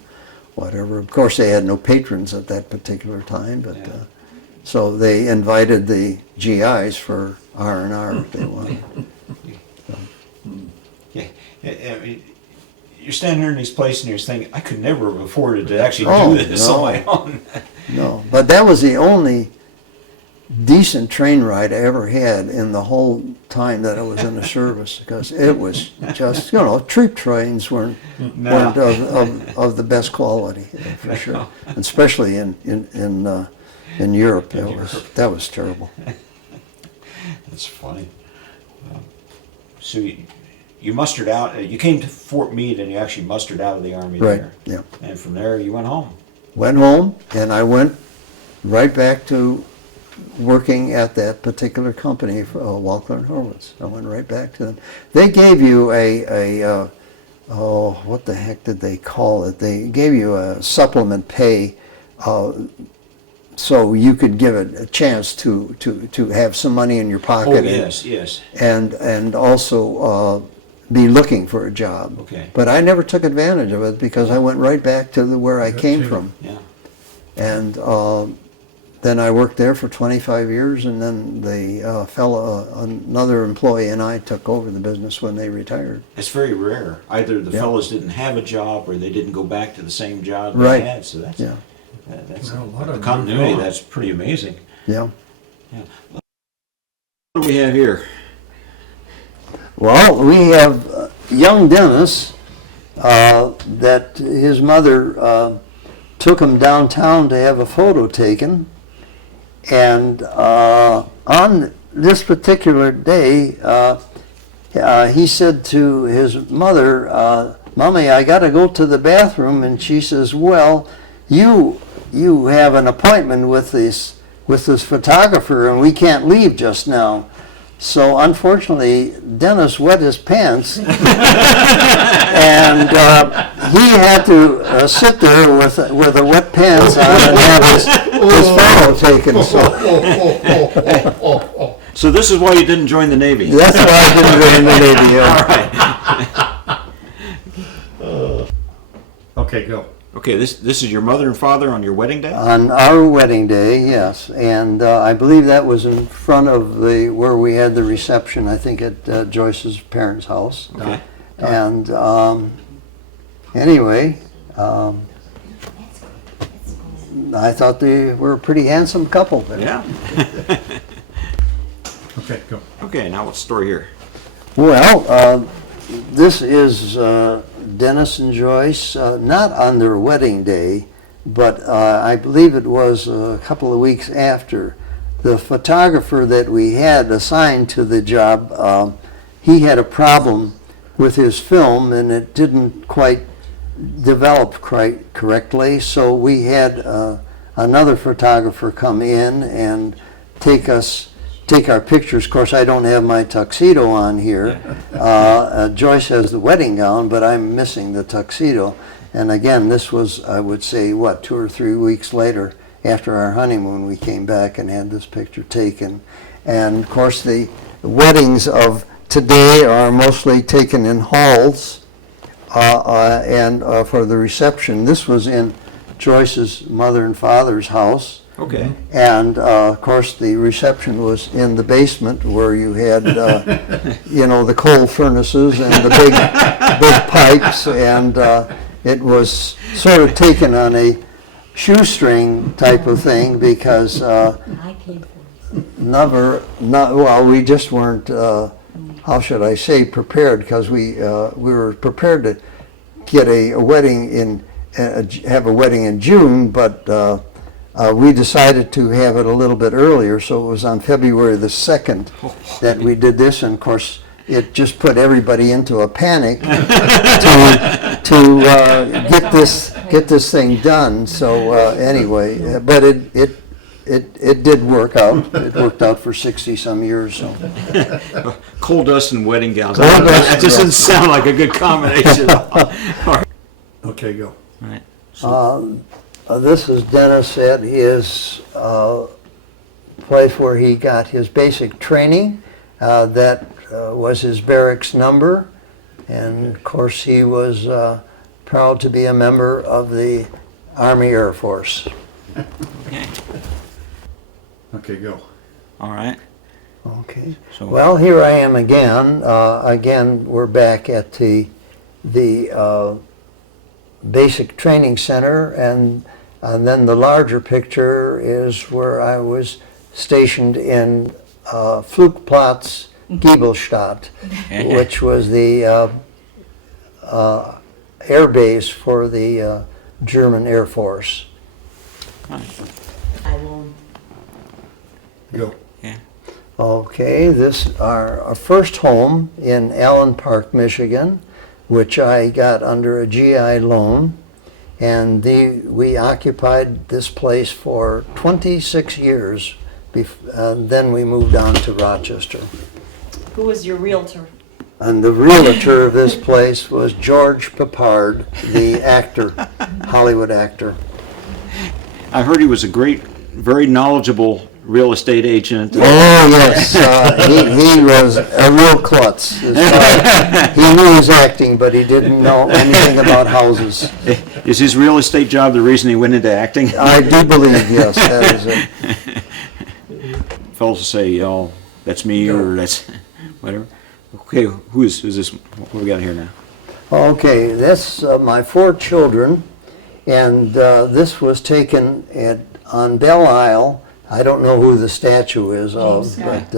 whatever. Of course, they had no patrons at that particular time, but so they invited the GIs for R&R if they wanted. Yeah. I mean, you're standing there in these places and you're thinking, I could never have afforded to actually Oh, do this on my own. No, but that was the only decent train ride I ever had in the whole time that I was in the service, because it was just, troop trains weren't of the best quality, for sure, and especially in Europe. That was terrible. That's funny. So you mustered out. You came to Fort Meade, and you actually mustered out of the Army Right. there. Yeah. And from there, you went home. Went home, and I went right back to working at that particular company, Walker and Horowitz. I went right back to them. They gave you what the heck did they call it? They gave you a supplement pay, so you could give it a chance to have some money in your pocket. Oh, yes. And also be looking for a job. Okay. But I never took advantage of it because I went right back to where I came from. Yeah. And then I worked there for 25 years, and then the another employee and I took over the business when they retired. It's very rare. Either the fellows didn't have a job, or they didn't go back to the same job they Right. had. So that's Well, a lot of the them continuity. moved on. That's pretty amazing. Yeah. What do we have here? Well, we have young Dennis that his mother took him downtown to have a photo taken. And on this particular day, he said to his mother, "Mommy, I got to go to the bathroom." And she says, "Well, you have an appointment with this photographer, and we can't leave just now." So unfortunately, Dennis wet his pants, and he had to sit there with the wet pants on and have his photo taken. So this is why you didn't join the Navy. That's why I didn't go in the Navy. All right. Okay, go. Okay, this is your mother and father on your wedding day? On our wedding day, yes, and I believe that was in front of where we had the reception. I think at Joyce's parents' house. Okay. And anyway, I thought they were a pretty handsome couple there. Yeah. Okay, go. Okay, now what's the story here? Well, this is Dennis and Joyce, not on their wedding day, but I believe it was a couple of weeks after. The photographer that we had assigned to the job, he had a problem with his film, and it didn't quite develop quite correctly, so we had another photographer come in and take our pictures. Of course, I don't have my tuxedo on here. Joyce has the wedding gown, but I'm missing the tuxedo. And again, this was, I would say, 2 or 3 weeks later, after our honeymoon, we came back and had this picture taken. And of course, the weddings of today are mostly taken in halls, and for the reception, this was in Joyce's mother and father's house. Okay. And of course, the reception was in the basement where you had, the coal furnaces and the big pipes, and it was sort of taken on a shoestring type of thing because we just weren't, how should I say, prepared, because we were prepared to get a wedding have a wedding in June, but we decided to have it a little bit earlier, so it was on February the 2nd that we did this, and of course it just put everybody into a panic to get this thing done. So anyway, but it did work out. It worked out for 60-some years. So. Coal dust and wedding gowns. Coal dust, That just doesn't sound like a good combination. All right. Okay, go. All right. This is Dennis at his place where he got his basic training. That was his barracks number. And of course he was proud to be a member of the Army Air Force. Okay. Okay, go. All right. Okay. So- Well, here I am again. Again, we're back at the basic training center, and then the larger picture is where I was stationed in Flugplatz Giebelstadt, which was the air base for the German Air Force. I will. Go. Okay, this our first home in Allen Park, Michigan, which I got under a GI loan, and we occupied this place for 26 years. Then we moved on to Rochester. Who was your realtor? And the realtor of this place was George Peppard, the actor, Hollywood actor. I heard he was a great, very knowledgeable real estate agent. Oh, yes, he was a real klutz. He knew his acting, but he didn't know anything about houses. Is his real estate job the reason he went into acting? I do believe, yes, that is it. Fellas say, oh, that's me, or that's whatever. Okay, who's this? What we got here now? Okay, that's my 4 children, and this was taken on Belle Isle. I don't know who the statue is of, but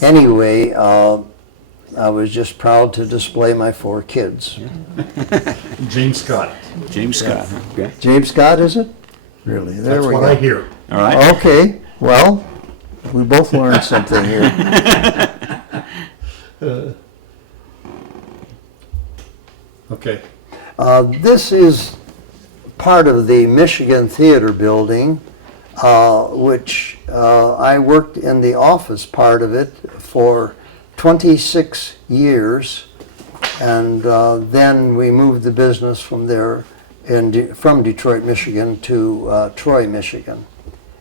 anyway, I was just proud to display my 4 kids. James Scott. James Scott. Huh? Okay. James Scott, is it? Really? There That's we what go. I hear. All right. Okay, well, we both learned something here. Okay. This is part of the Michigan Theater building, which I worked in the office part of it for 26 years, and then we moved the business from there, from Detroit, Michigan to Troy, Michigan.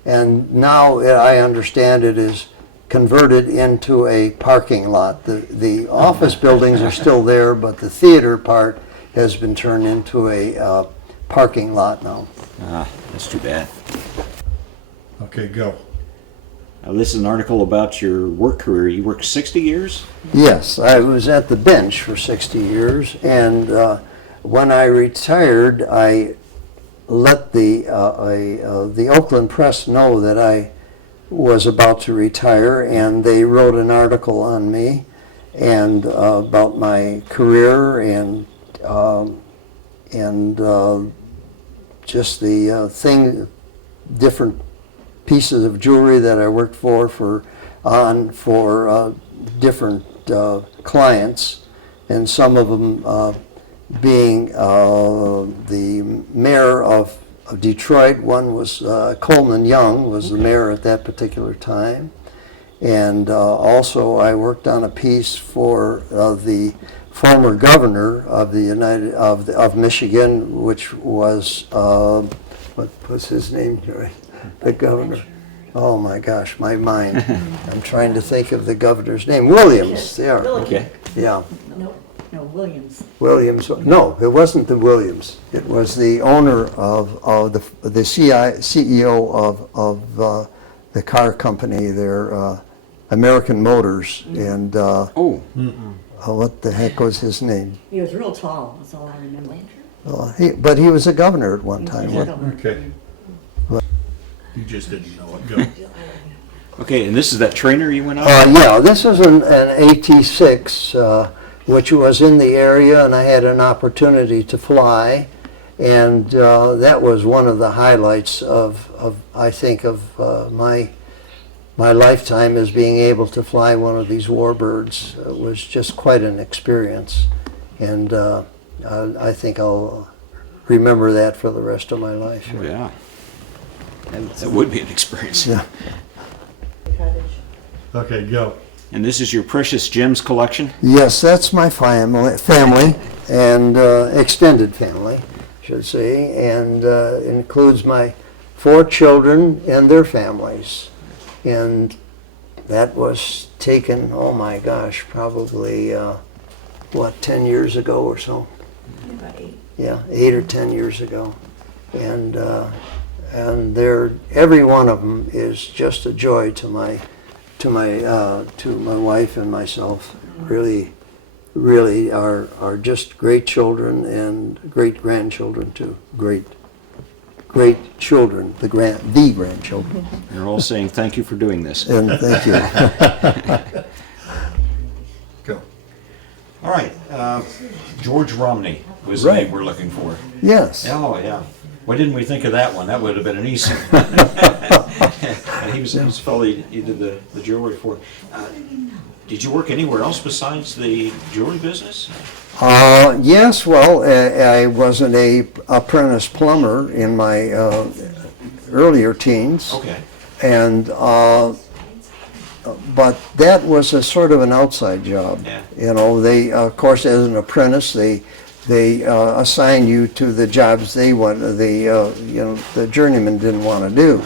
And now I understand it is converted into a parking lot. The office buildings are still there, but the theater part has been turned into a parking lot now. Ah, that's too bad. Okay, go. Now, this is an article about your work career. You worked 60 years? Yes, I was at the bench for 60 years, and when I retired, I let the Oakland Press know that I was about to retire, and they wrote an article on me and about my career and just the different pieces of jewelry that I worked for different clients, and some of them being the mayor of Detroit. One was Coleman Young was the mayor at that particular time, and also I worked on a piece for the former governor of of Michigan, which was what was his name, Joy? The governor. Oh my gosh, my mind. I'm trying to think of the governor's name. Williams. There. Okay. Yeah. No, Williams. Williams. No, it wasn't the Williams. It was the owner of the CEO of the car company there, American Motors, and what the heck was his name? He was real tall, that's all I remember. But he was a governor at one time. Okay. You just didn't know it. Go. Okay, and this is that trainer you went on? Yeah, this is an AT-6, which was in the area, and I had an opportunity to fly, and that was one of the highlights of I think of my lifetime, as being able to fly one of these warbirds. It was just quite an experience, and I think I'll remember that for the rest of my life. Oh, yeah. That would be an experience. Yeah. Okay, go. And this is your precious gems collection? Yes, that's my family and extended family, I should say, and includes my 4 children and their families. And that was taken, oh my gosh, probably, 10 years ago or so? About 8. Yeah, 8 or 10 years ago. And every one of them is just a joy to my wife and myself. Really are just great children and great grandchildren too. Great. great children, the grandchildren. You're all saying thank you for doing this. And thank you. Go. All right, George Romney was the Right. name we're looking for. Yes. Oh, yeah. Why didn't we think of that one? That would have been an easy one. And he was the fellow you did the jewelry for. Did you work anywhere else besides the jewelry business? Yes, well, I was an apprentice plumber in my earlier teens. Okay. And, but that was a sort of an outside job. Yeah. You know, they, of course, as an apprentice, they assign you to the jobs they want, the journeyman didn't want to do,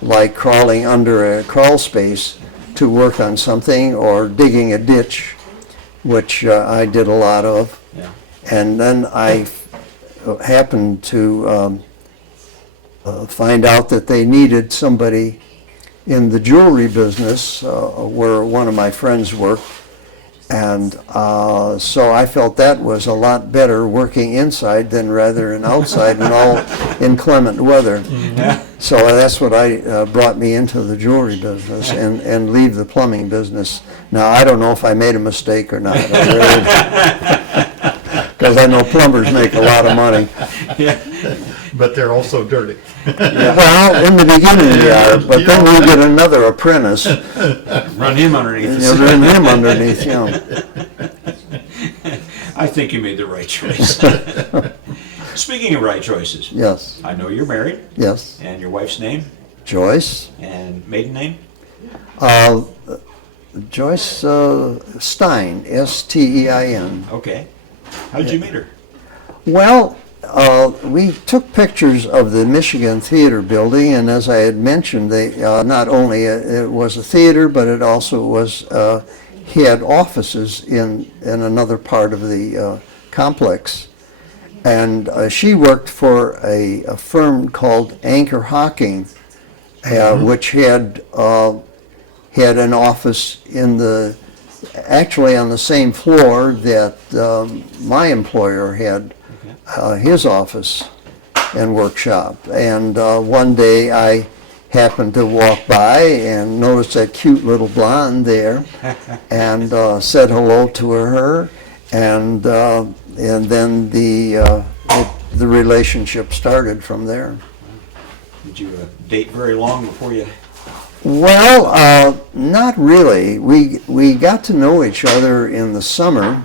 like crawling under a crawl space to work on something, or digging a ditch, which I did a lot of. Yeah. And then I happened to find out that they needed somebody in the jewelry business, where one of my friends worked. And so I felt that was a lot better working inside than rather than outside and all inclement weather. So that's what brought me into the jewelry business and leave the plumbing business. Now, I don't know if I made a mistake or not. Because I know plumbers make a lot of money. But they're also dirty. Well, in the beginning they are, but then we get another apprentice. Run him underneath. And you run him underneath, you know. I think you made the right choice. Speaking of right choices, Yes, I know you're married, yes. and your wife's name Joyce. and maiden name? Joyce Stein, S-T-E-I-N. Okay. How did you meet her? Well, we took pictures of the Michigan Theater building, and as I had mentioned, they not only it was a theater, but it also was had offices in another part of the complex. And she worked for a firm called Anchor Hocking, which had an office actually on the same floor that my employer had his office and workshop. And one day I happened to walk by and noticed that cute little blonde there, and said hello to her, and then the relationship started from there. Did you date very long before you... Well, not really. We got to know each other in the summer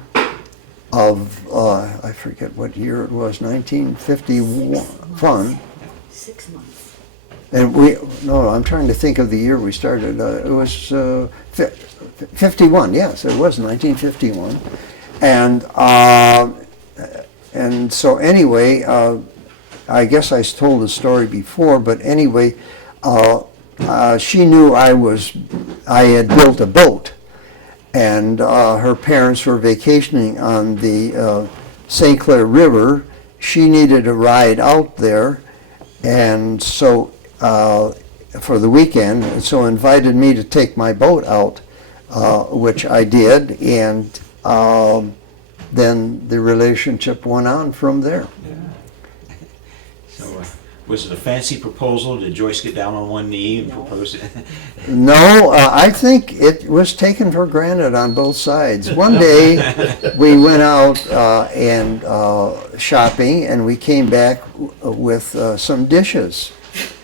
of I forget what year it was, 1951. 6 months. And I'm trying to think of the year we started. It was 51. Yes, it was 1951. And so anyway, I guess I told the story before, but anyway, she knew I had built a boat, and her parents were vacationing on the St. Clair River. She needed a ride out there, and so for the weekend, and so invited me to take my boat out, which I did, and then the relationship went on from there. So, was it a fancy proposal? Did Joyce get down on one knee and propose it? No, I think it was taken for granted on both sides. One day we went out and shopping, and we came back with some dishes.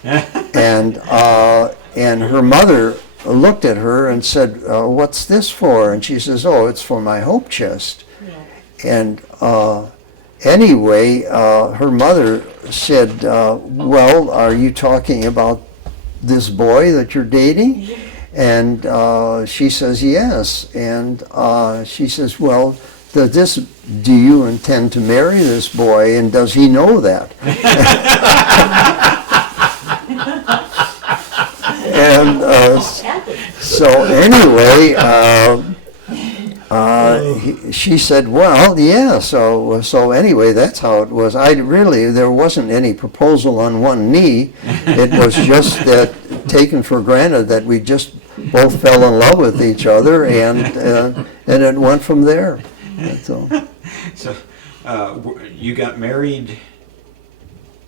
And her mother looked at her and said, "What's this for?" And she says, "Oh, it's for my hope chest." And anyway, her mother said, "Well, are you talking about this boy that you're dating?" And she says, "Yes." And she says, "Well, do you intend to marry this boy, and does he know that?" And so anyway, she said, "Well, yeah." So anyway, that's how it was. There wasn't any proposal on one knee. It was just that taken for granted that we just both fell in love with each other, and it went from there. That's all. So, you got married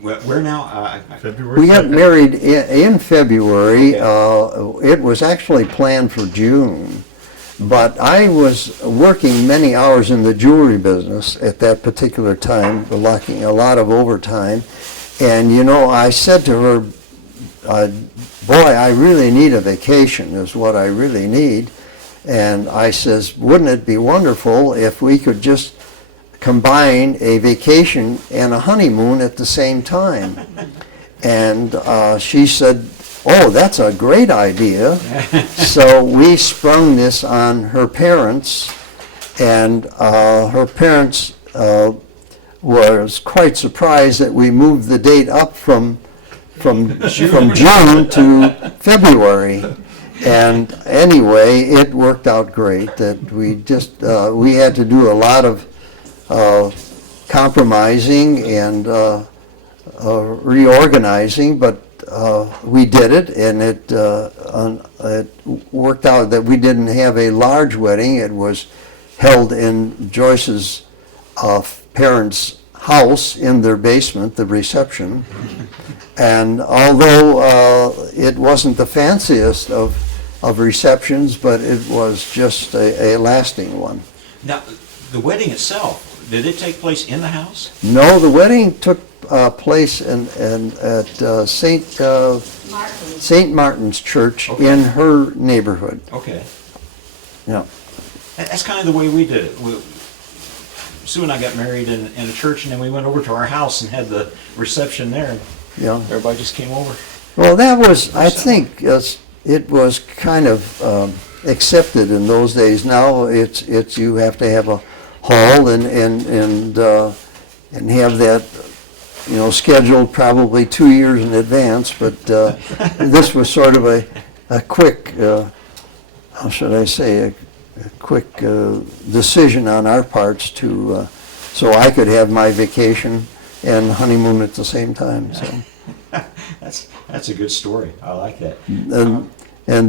Where now? February We got 2nd. married in February. Okay. It was actually planned for June, but I was working many hours in the jewelry business at that particular time, working a lot of overtime. And, you know, I said to her, boy, I really need a vacation is what I really need. And I says, wouldn't it be wonderful if we could just combine a vacation and a honeymoon at the same time? And she said, oh, that's a great idea. So we sprung this on her parents, and her parents was quite surprised that we moved the date up from June to February. And anyway, it worked out great. That we had to do a lot of compromising and reorganizing, but we did it, and it worked out that we didn't have a large wedding. It was held in Joyce's parents' house in their basement, the reception. And although it wasn't the fanciest of receptions, but it was just a lasting one. Now, the wedding itself, did it take place in the house? No, the wedding took place at St. Martin's Church Okay. in her neighborhood. Okay. Yeah. That's kind of the way we did it. Sue and I got married in a church, and then we went over to our house and had the reception there. Yeah. Everybody just came over. Well, that was, I think, it was kind of accepted in those days. Now it's you have to have a hall and have that, you know, scheduled probably 2 years in advance. But this was sort of a quick, how should I say, a quick decision on our parts to so I could have my vacation and honeymoon at the same time. So. That's a good story. I like that. And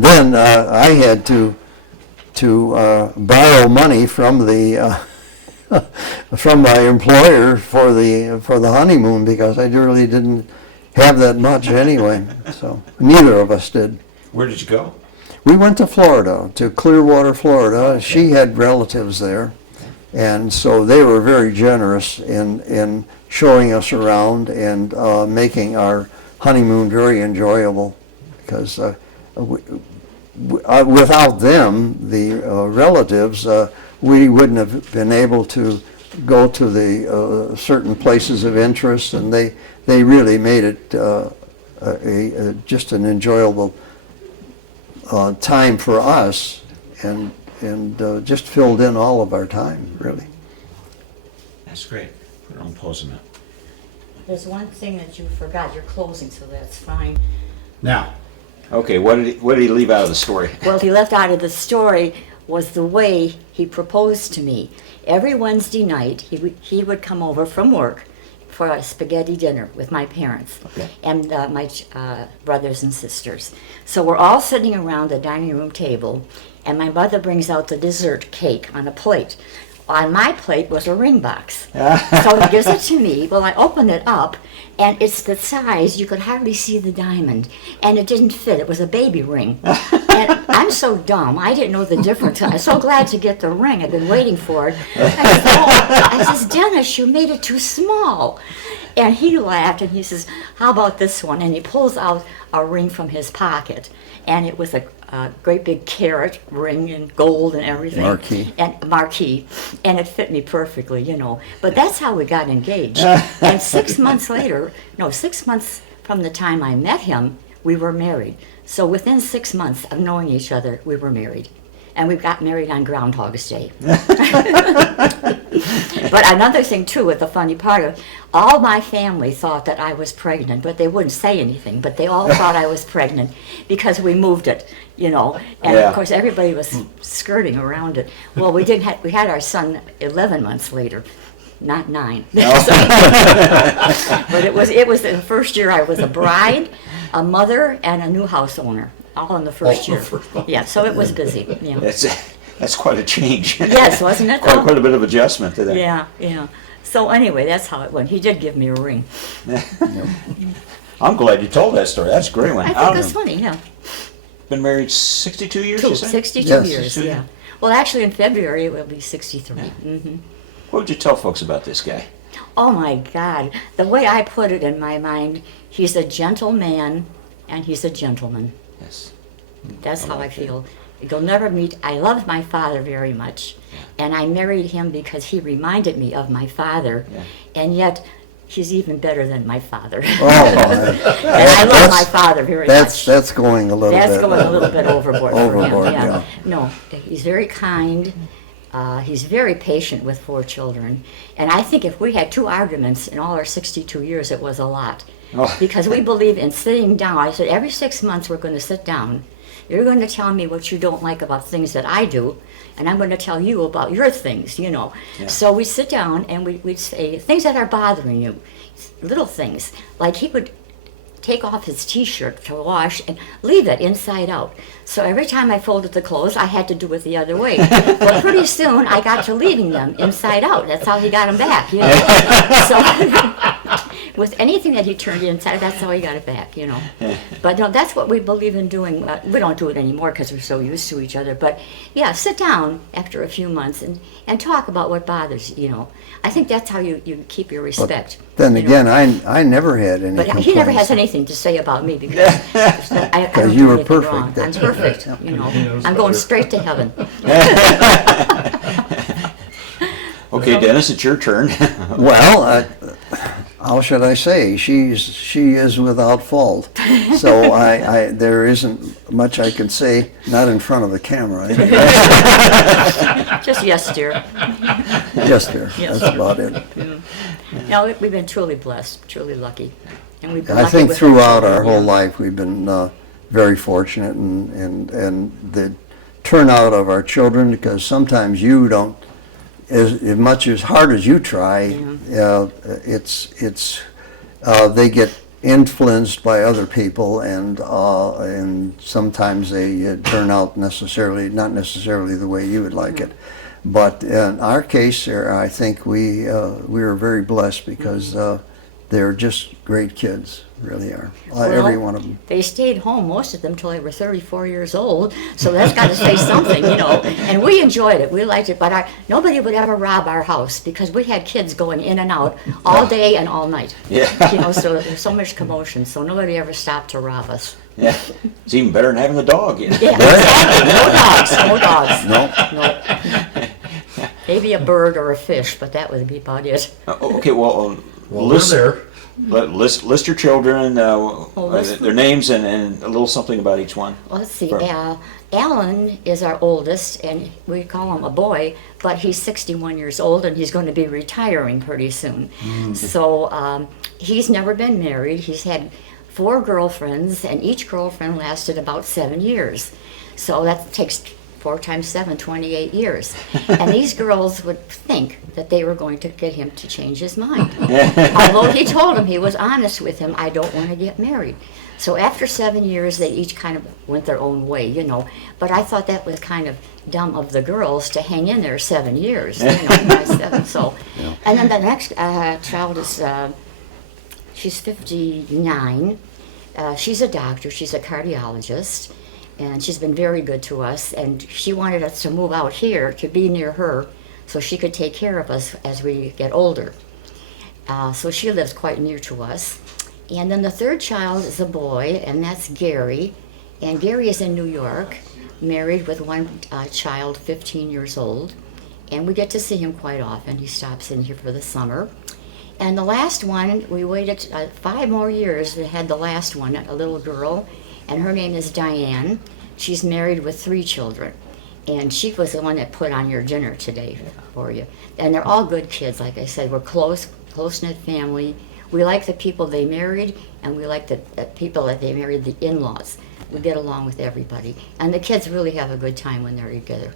then I had to borrow money from the from my employer for the honeymoon, because I really didn't have that much anyway. So neither of us did. Where did you go? We went to Florida, to Clearwater, Florida. Okay. She had relatives there, and so they were very generous in showing us around and making our honeymoon very enjoyable, because without them, the relatives, we wouldn't have been able to go to the certain places of interest, and they really made it just an enjoyable time for us, and just filled in all of our time, really. That's great. Put it on pause a minute. There's one thing that you forgot, you're closing, so that's fine. Now, Okay, what did he leave out of the story? Well, he left out of the story was the way he proposed to me. Every Wednesday night, he would come over from work for a spaghetti dinner with my parents and my brothers and sisters. So we're all sitting around the dining room table, and my mother brings out the dessert cake on a plate. On my plate was a ring box. So he gives it to me. Well, I open it up, and it's the size you could hardly see the diamond, and it didn't fit. It was a baby ring. And I'm so dumb. I didn't know the difference. I'm so glad to get the ring. I've been waiting for it. I says, Dennis, you made it too small. And he laughed, and he says, how about this one? And he pulls out a ring from his pocket, and it was a great big carrot ring in gold and everything. Marquee. And it fit me perfectly, you know. But that's how we got engaged. And 6 months from the time I met him, we were married. So within 6 months of knowing each other, we were married. And we got married on Groundhog's Day. But another thing, too, with the funny part of all my family thought that I was pregnant, but they wouldn't say anything. But they all thought I was pregnant because we moved it, you know. And Yeah. of course, everybody was skirting around it. Well, we had our son 11 months later, not 9. But it was the first year I was a bride, a mother, and a new house owner, all in the first year. Yeah, so it was busy. Yeah. That's quite a change. Yes, wasn't it? Quite a bit of adjustment to that. Yeah. So anyway, that's how it went. He did give me a ring. I'm glad you told that story. That's a great one. I think that's funny, yeah. Been married 62 years, you say? 62 Yes. years, 62. yeah. Well, actually, in February, it will be 63. Hmm. What would you tell folks about this guy? Oh, my God. The way I put it in my mind, he's a gentleman and he's a gentleman. Yes. That's how I like that. feel. You'll never meet. I loved my father very much, and I married him because he reminded me of my father, Yeah. and yet he's even better than my father. Oh, And I love my father very much. that's going a little That's bit. going a little bit overboard for him. Overboard, Yeah. yeah. No, he's very kind. He's very patient with 4 children, and I think if we had 2 arguments in all our 62 years, it was a lot. Oh. Because we believe in sitting down. I said every 6 months we're going to sit down. You're going to tell me what you don't like about things that I do, and I'm going to tell you about your things, you know. Yeah. So we sit down and we'd say things that are bothering you, little things. Like he would take off his T-shirt to wash and leave it inside out. So every time I folded the clothes, I had to do it the other way. But pretty soon, I got to leaving them inside out. That's how he got them back, you know. So with anything that he turned inside, that's how he got it back, you know. But no, that's what we believe in doing. We don't do it anymore because we're so used to each other. But yeah, sit down after a few months and talk about what bothers you, you know. I think that's how you keep your respect. Then you know. again, I never had any But complaints. he never has anything to say about me because I don't you do were anything perfect, wrong. I'm that's perfect, you know. knows I'm going better. straight to heaven. Okay, Dennis, it's your turn. Well, how should I say? She is without fault. So there isn't much I can say, not in front of the camera. Just yes, dear. Just there. Yes. That's about it. No, we've been truly blessed, truly lucky. And we've been I lucky think with throughout children, our whole yeah. life we've been very fortunate, and the turnout of our children, because sometimes you don't, as much as hard as you try, it's they get influenced by other people, and sometimes they turn out not necessarily the way you would like it. But in our case, I think we were very blessed because they're just great kids, really are. Every one of them. They stayed home, most of them, till they were 34 years old, so that's got to say something, you know. And we enjoyed it, we liked it, but nobody would ever rob our house because we had kids going in and out all day and all night. Yeah. You know, so there's so much commotion, so nobody ever stopped to rob us. Yeah, it's even better than having the dog in. Yeah, exactly. No dogs, no dogs. No. No. Maybe a bird or a fish, but that would be about it. Okay, well, Well, list, we're there. list your children, list their names, and a little something about each one. Well, let's see. For- Alan is our oldest, and we call him a boy, but he's 61 years old, and he's going to be retiring pretty soon. So he's never been married. He's had 4 girlfriends, and each girlfriend lasted about 7 years. So that takes 4 times 7, 28 years. And these girls would think that they were going to get him to change his mind. Although he told them, he was honest with him, I don't want to get married. So after 7 years, they each kind of went their own way, you know. But I thought that was kind of dumb of the girls to hang in there 7 years, you know, by 7. So, and then the next child is, she's 59. She's a doctor, she's a cardiologist. And she's been very good to us, and she wanted us to move out here to be near her so she could take care of us as we get older. So she lives quite near to us. And then the third child is a boy, and that's Gary. And Gary is in New York, married with one child, 15 years old. And we get to see him quite often. He stops in here for the summer. And the last one, we waited 5 more years to had the last one, a little girl. And her name is Diane. She's married with 3 children. And she was the one that put on your dinner today for you. And they're all good kids, like I said. We're close-knit family. We like the people they married, and we like the people that they married, the in-laws. We get along with everybody. And the kids really have a good time when they're together.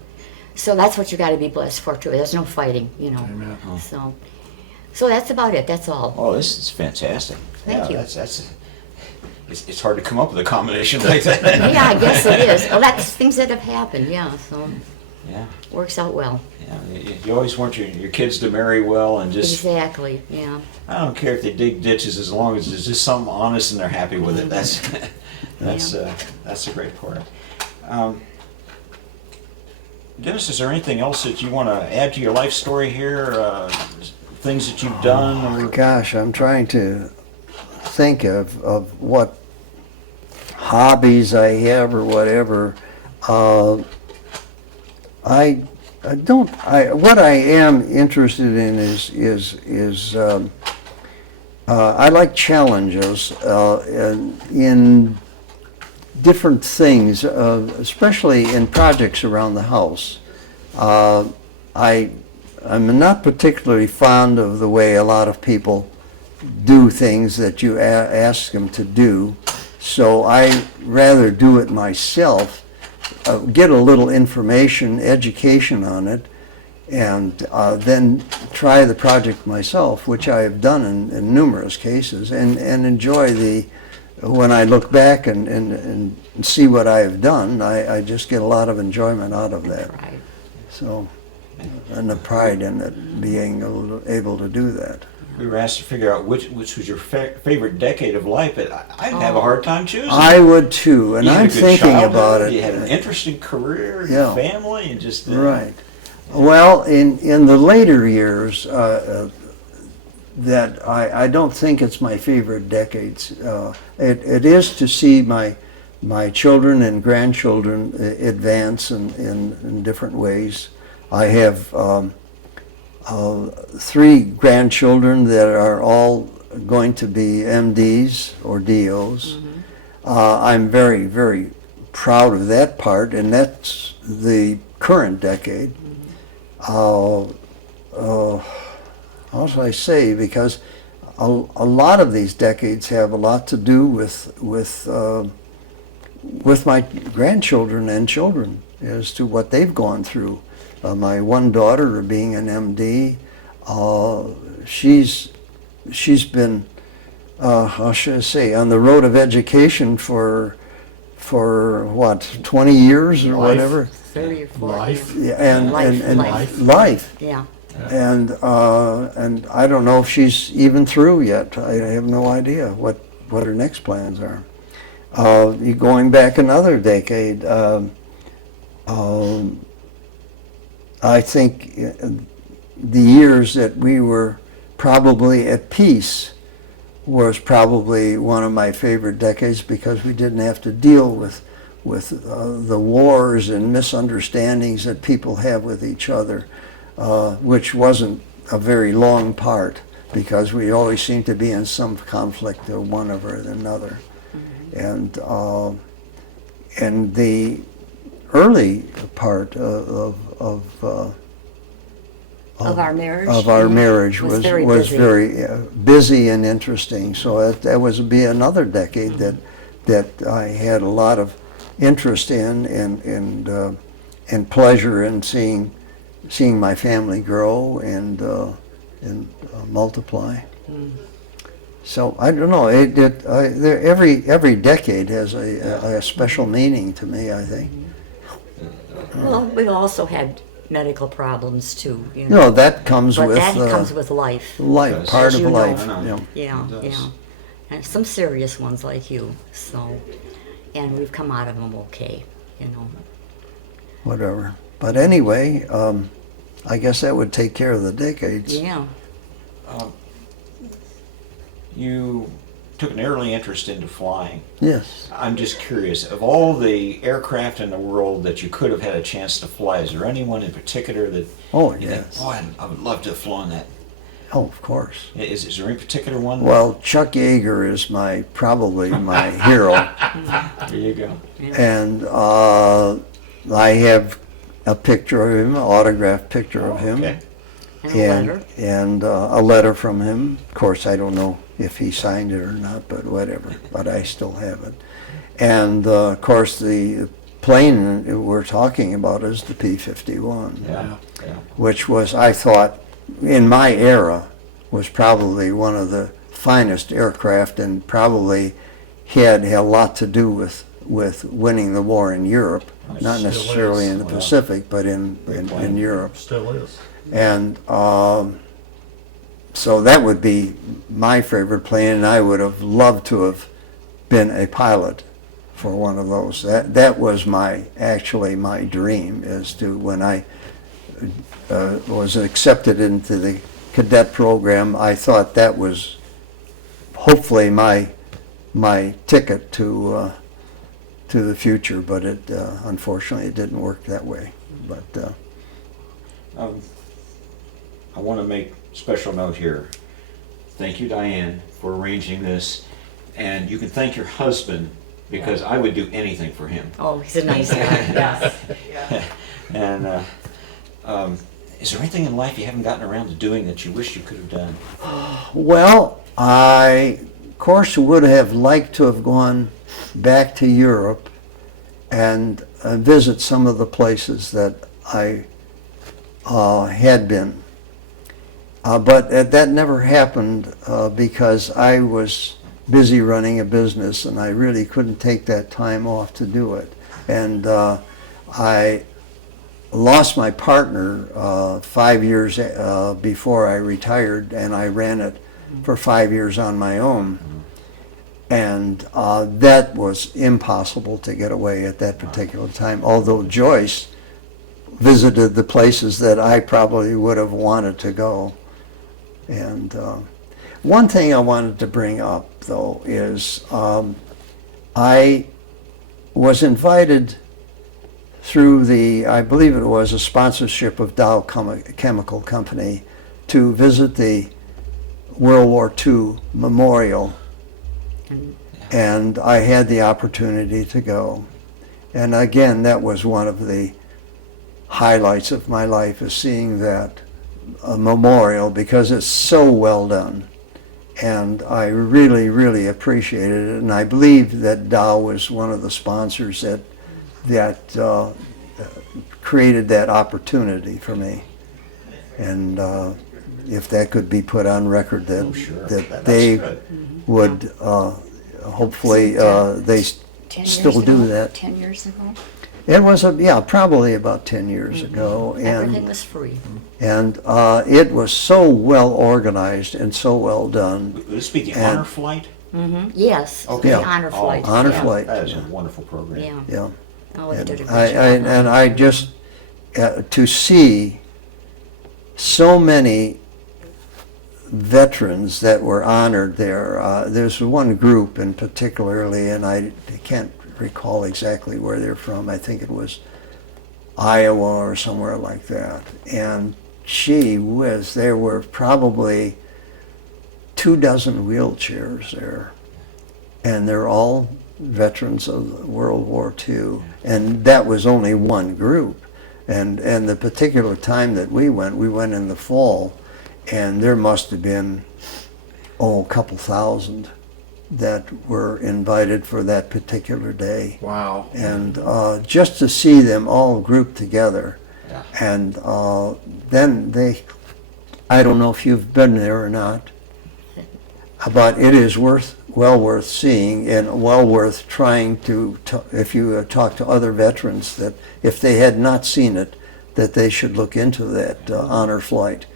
So that's what you got to be blessed for, too. There's no fighting, you know. Amen. So that's about it. That's all. Oh, this is fantastic. Thank you. It's hard to come up with a combination like that. Yeah, I guess it is. Well, that's things that have happened, yeah. So, Yeah, Works out well. yeah. You always want your kids to marry well and just, Exactly, yeah. I don't care if they dig ditches as long as there's just something honest and they're happy with it. That's the great part. Dennis, is there anything else that you want to add to your life story here? Things that you've done? Or... Gosh, I'm trying to think of what hobbies I have or whatever. What I am interested in is I like challenges in different things, especially in projects around the house. I'm not particularly fond of the way a lot of people do things that you ask them to do, so I rather do it myself, get a little information, education on it, and then try the project myself, which I have done in numerous cases, and enjoy when I look back and see what I have done, I just get a lot of enjoyment out of that. Right. So, and the pride in it, being able to do that. We were asked to figure out which was your favorite decade of life, but I'd have a hard time choosing. I would too, and You had I'm a good thinking childhood, about it. You had an interesting career, Yeah. family, and just Right. Well, in the later years, that I don't think it's my favorite decades. It is to see my children and grandchildren advance in different ways. I have 3 grandchildren that are all going to be MDs or DOs. I'm very, very proud of that part, and that's the current decade. How should I say? Because a lot of these decades have a lot to do with my grandchildren and children as to what they've gone through. My one daughter, being an MD, she's been how should I say, on the road of education for what, 20 years or Life. whatever. 30 or 40. Life. Yeah, and Life. life. Yeah. And I don't know if she's even through yet. I have no idea what her next plans are. Going back another decade, I think the years that we were probably at peace was probably one of my favorite decades, because we didn't have to deal with the wars and misunderstandings that people have with each other, which wasn't a very long part, because we always seemed to be in some conflict of one over another. And the early part of our marriage. of our marriage was very was busy. very busy and interesting. So that was be another decade that I had a lot of interest in and pleasure in seeing my family grow and multiply. So I don't know. Every decade has a special meaning to me, I think. Well, we've also had medical problems too. You No, that comes but with that comes with life. life, part of You know. life. I know. Yeah. Yeah, It does. yeah. And some serious ones like you. So, and we've come out of them okay. You know. Whatever. But anyway, I guess that would take care of the decades. Yeah. You took an early interest into flying. Yes. I'm just curious, of all the aircraft in the world that you could have had a chance to fly, is there anyone in particular that Oh, you yes. think, oh, I would love to have flown that? Oh, of course. Is there any particular one? Well, Chuck Yeager is probably my hero, There you go. and I have a picture of him, an autographed picture of him, Okay. And a letter. and a letter from him. Of course, I don't know if he signed it or not, but whatever. But I still have it. And of course, the plane we're talking about is the P-51, Yeah. which was, I thought, in my era, was probably one of the finest aircraft, and probably had a lot to do with with winning the war in Europe, not Still necessarily is. in the Wow. Pacific, but in plan. Europe. Still is. And so that would be my favorite plane, and I would have loved to have been a pilot for one of those. That was actually my dream, is to, when I was accepted into the cadet program, I thought that was hopefully my ticket to the future, but it unfortunately it didn't work that way. But I want to make special note here. Thank you, Diane, for arranging this, and you can thank your husband, because I would do anything for him. Oh, he's a nice guy. Yes, yeah. And is there anything in life you haven't gotten around to doing that you wish you could have done? well, I of course would have liked to have gone back to Europe and visit some of the places that I had been. But that never happened because I was busy running a business, and I really couldn't take that time off to do it. And I lost my partner 5 years before I retired, and I ran it for 5 years on my own. And that was impossible to get away at that particular time, although Joyce visited the places that I probably would have wanted to go. And one thing I wanted to bring up, though, is I was invited through I believe it was a sponsorship of Dow Chemical Company, to visit the World War II memorial. And I had the opportunity to go. And again, that was one of the highlights of my life, is seeing that memorial, because it's so well done. And I really, really appreciated it. And I believe that Dow was one of the sponsors that created that opportunity for me. And if that could be put on record, that, Sure. that That's they good. would hopefully they 10 still years do ago? that. 10 years ago? It was probably about 10 years ago, Everything and was free. it was so well organized and so well done. Would this be the And- honor flight? Yes, Okay. the Yeah. honor Oh, flight. honor yeah. flight. That is a wonderful program. Yeah. Yeah, Oh, they did a good and job. I just to see so many veterans that were honored there. There's one group in particularly, and I can't recall exactly where they're from. I think it was Iowa or somewhere like that. And gee whiz, there were probably 24 wheelchairs there. And they're all veterans of World War II. And that was only one group. And the particular time that we went in the fall, and there must have been, a couple thousand that were invited for that particular day. Wow. And just to see them all grouped together. Yeah. And then I don't know if you've been there or not, but it is well worth seeing, and well worth trying to if you talk to other veterans, that if they had not seen it, that they should look into that honor flight,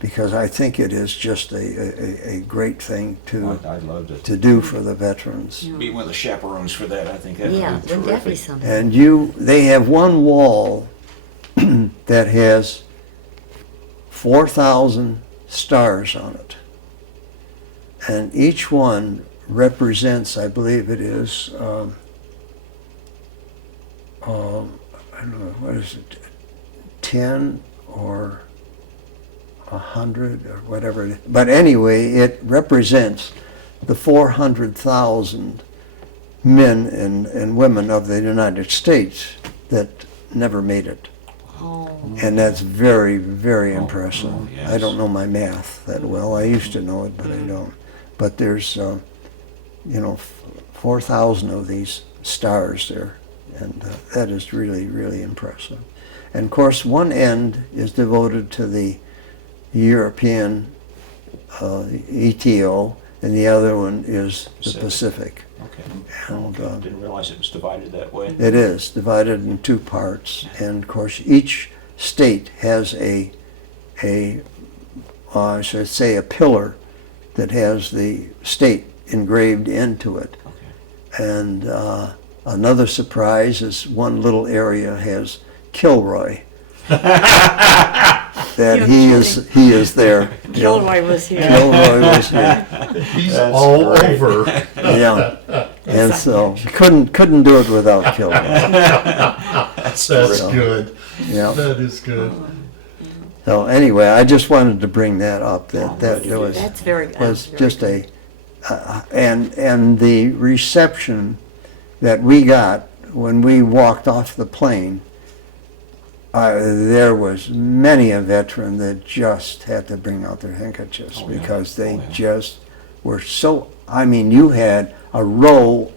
because I think it is just a great thing I'd love to do for the veterans. be one of the chaperones for that. I think that Yeah, would be wouldn't that be terrific. something? And they have one wall that has 4,000 stars on it. And each one represents, I believe it is, I don't know, what is it, 10 or 100 or whatever it is. But anyway, it represents the 400,000 men and women of the United States that never made it. Oh, And that's very, very impressive. yes. I don't know my math that well. I used to know it, but I don't. But there's, 4,000 of these stars there, and that is really, really impressive. And of course, one end is devoted to the European ETO, and the other one is the Pacific. Okay. And, Okay. Didn't realize it was divided that way. It is divided in two parts, and of course, each state has I should say, a pillar that has the state engraved into it. Okay. And another surprise is one little area has Kilroy. That he is there. Gilroy was here. Kilroy was here. He's That's all great. over. Yeah. And so couldn't do it without Kilroy. That's good. Yeah. That is good. So anyway, I just wanted to bring that up. That there was That's very good. was just and the reception that we got when we walked off the plane. There was many a veteran that just had to bring out their handkerchiefs Oh, yeah. because they Oh, yeah. just were so. I mean, you had a row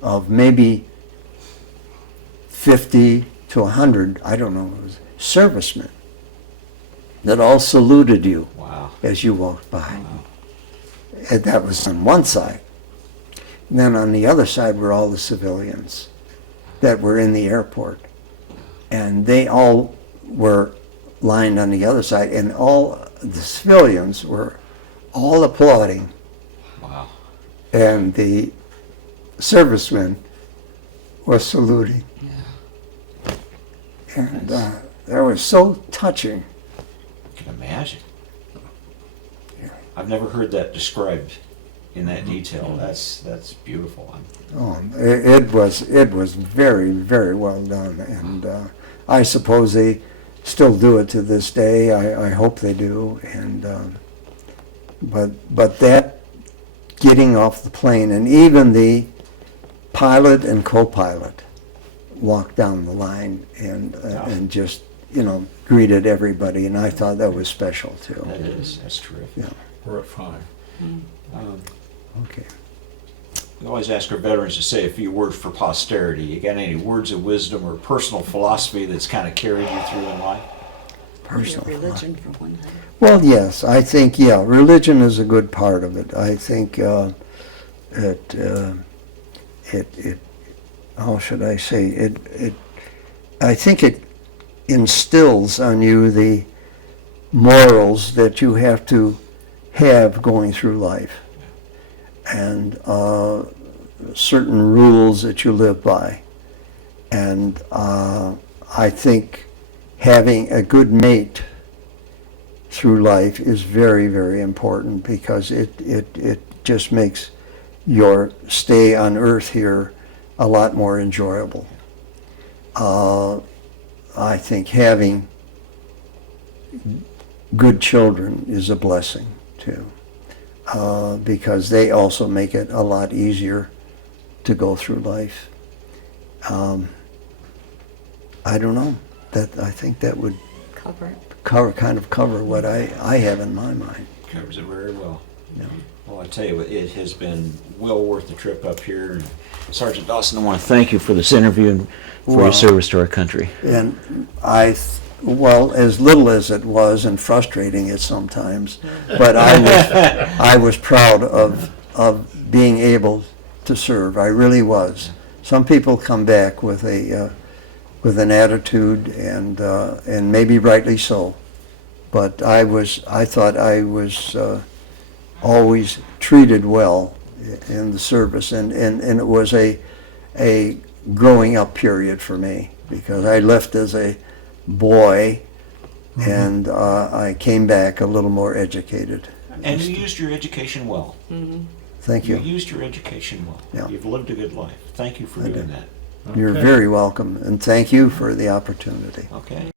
of maybe 50 to 100. I don't know. It was servicemen that all saluted you Wow. as you walked by. Wow. And that was on one side. And then on the other side were all the civilians that were in the airport. And they all were lined on the other side, and all the civilians were all applauding, Wow. and the servicemen was saluting. Yeah. And that was so touching. I can imagine. I've never heard that described in that detail. That's beautiful. It was very, very well done, and I suppose they still do it to this day. I hope they do, and but that getting off the plane, and even the pilot and co-pilot walked down the line and just greeted everybody, and I thought that was special too. That is. That's terrific. Yeah. We're at 5. Okay. We always ask our veterans to say a few words for posterity. You got any words of wisdom or personal philosophy that's kind of carried you through in life? Personal Religion for one thing. Well, yes, I think, religion is a good part of it. I think how should I say, I think it instills on you the morals that you have to have going through life, and certain rules that you live by. And I think having a good mate through life is very, very important, because it just makes your stay on earth here a lot more enjoyable. I think having good children is a blessing too, because they also make it a lot easier to go through life. I don't know. I think that would Cover it. cover what I have in my mind. Covers it very well. Yeah. Well, I tell you what, it has been well worth the trip up here. And Sergeant Dawson, I want to thank you for this interview and for your service to our country. And well, as little as it was, and frustrating it sometimes, but I was proud of being able to serve. I really was. Some people come back with an attitude, and maybe rightly so, but I thought I was always treated well in the service, and it was a growing up period for me, because I left as a boy, and I came back a little more educated. And you used your education well. Thank You you. used your education well. Yeah. You've lived a good life. Thank you for I doing did. that. You're very welcome, and thank you for the opportunity. Okay.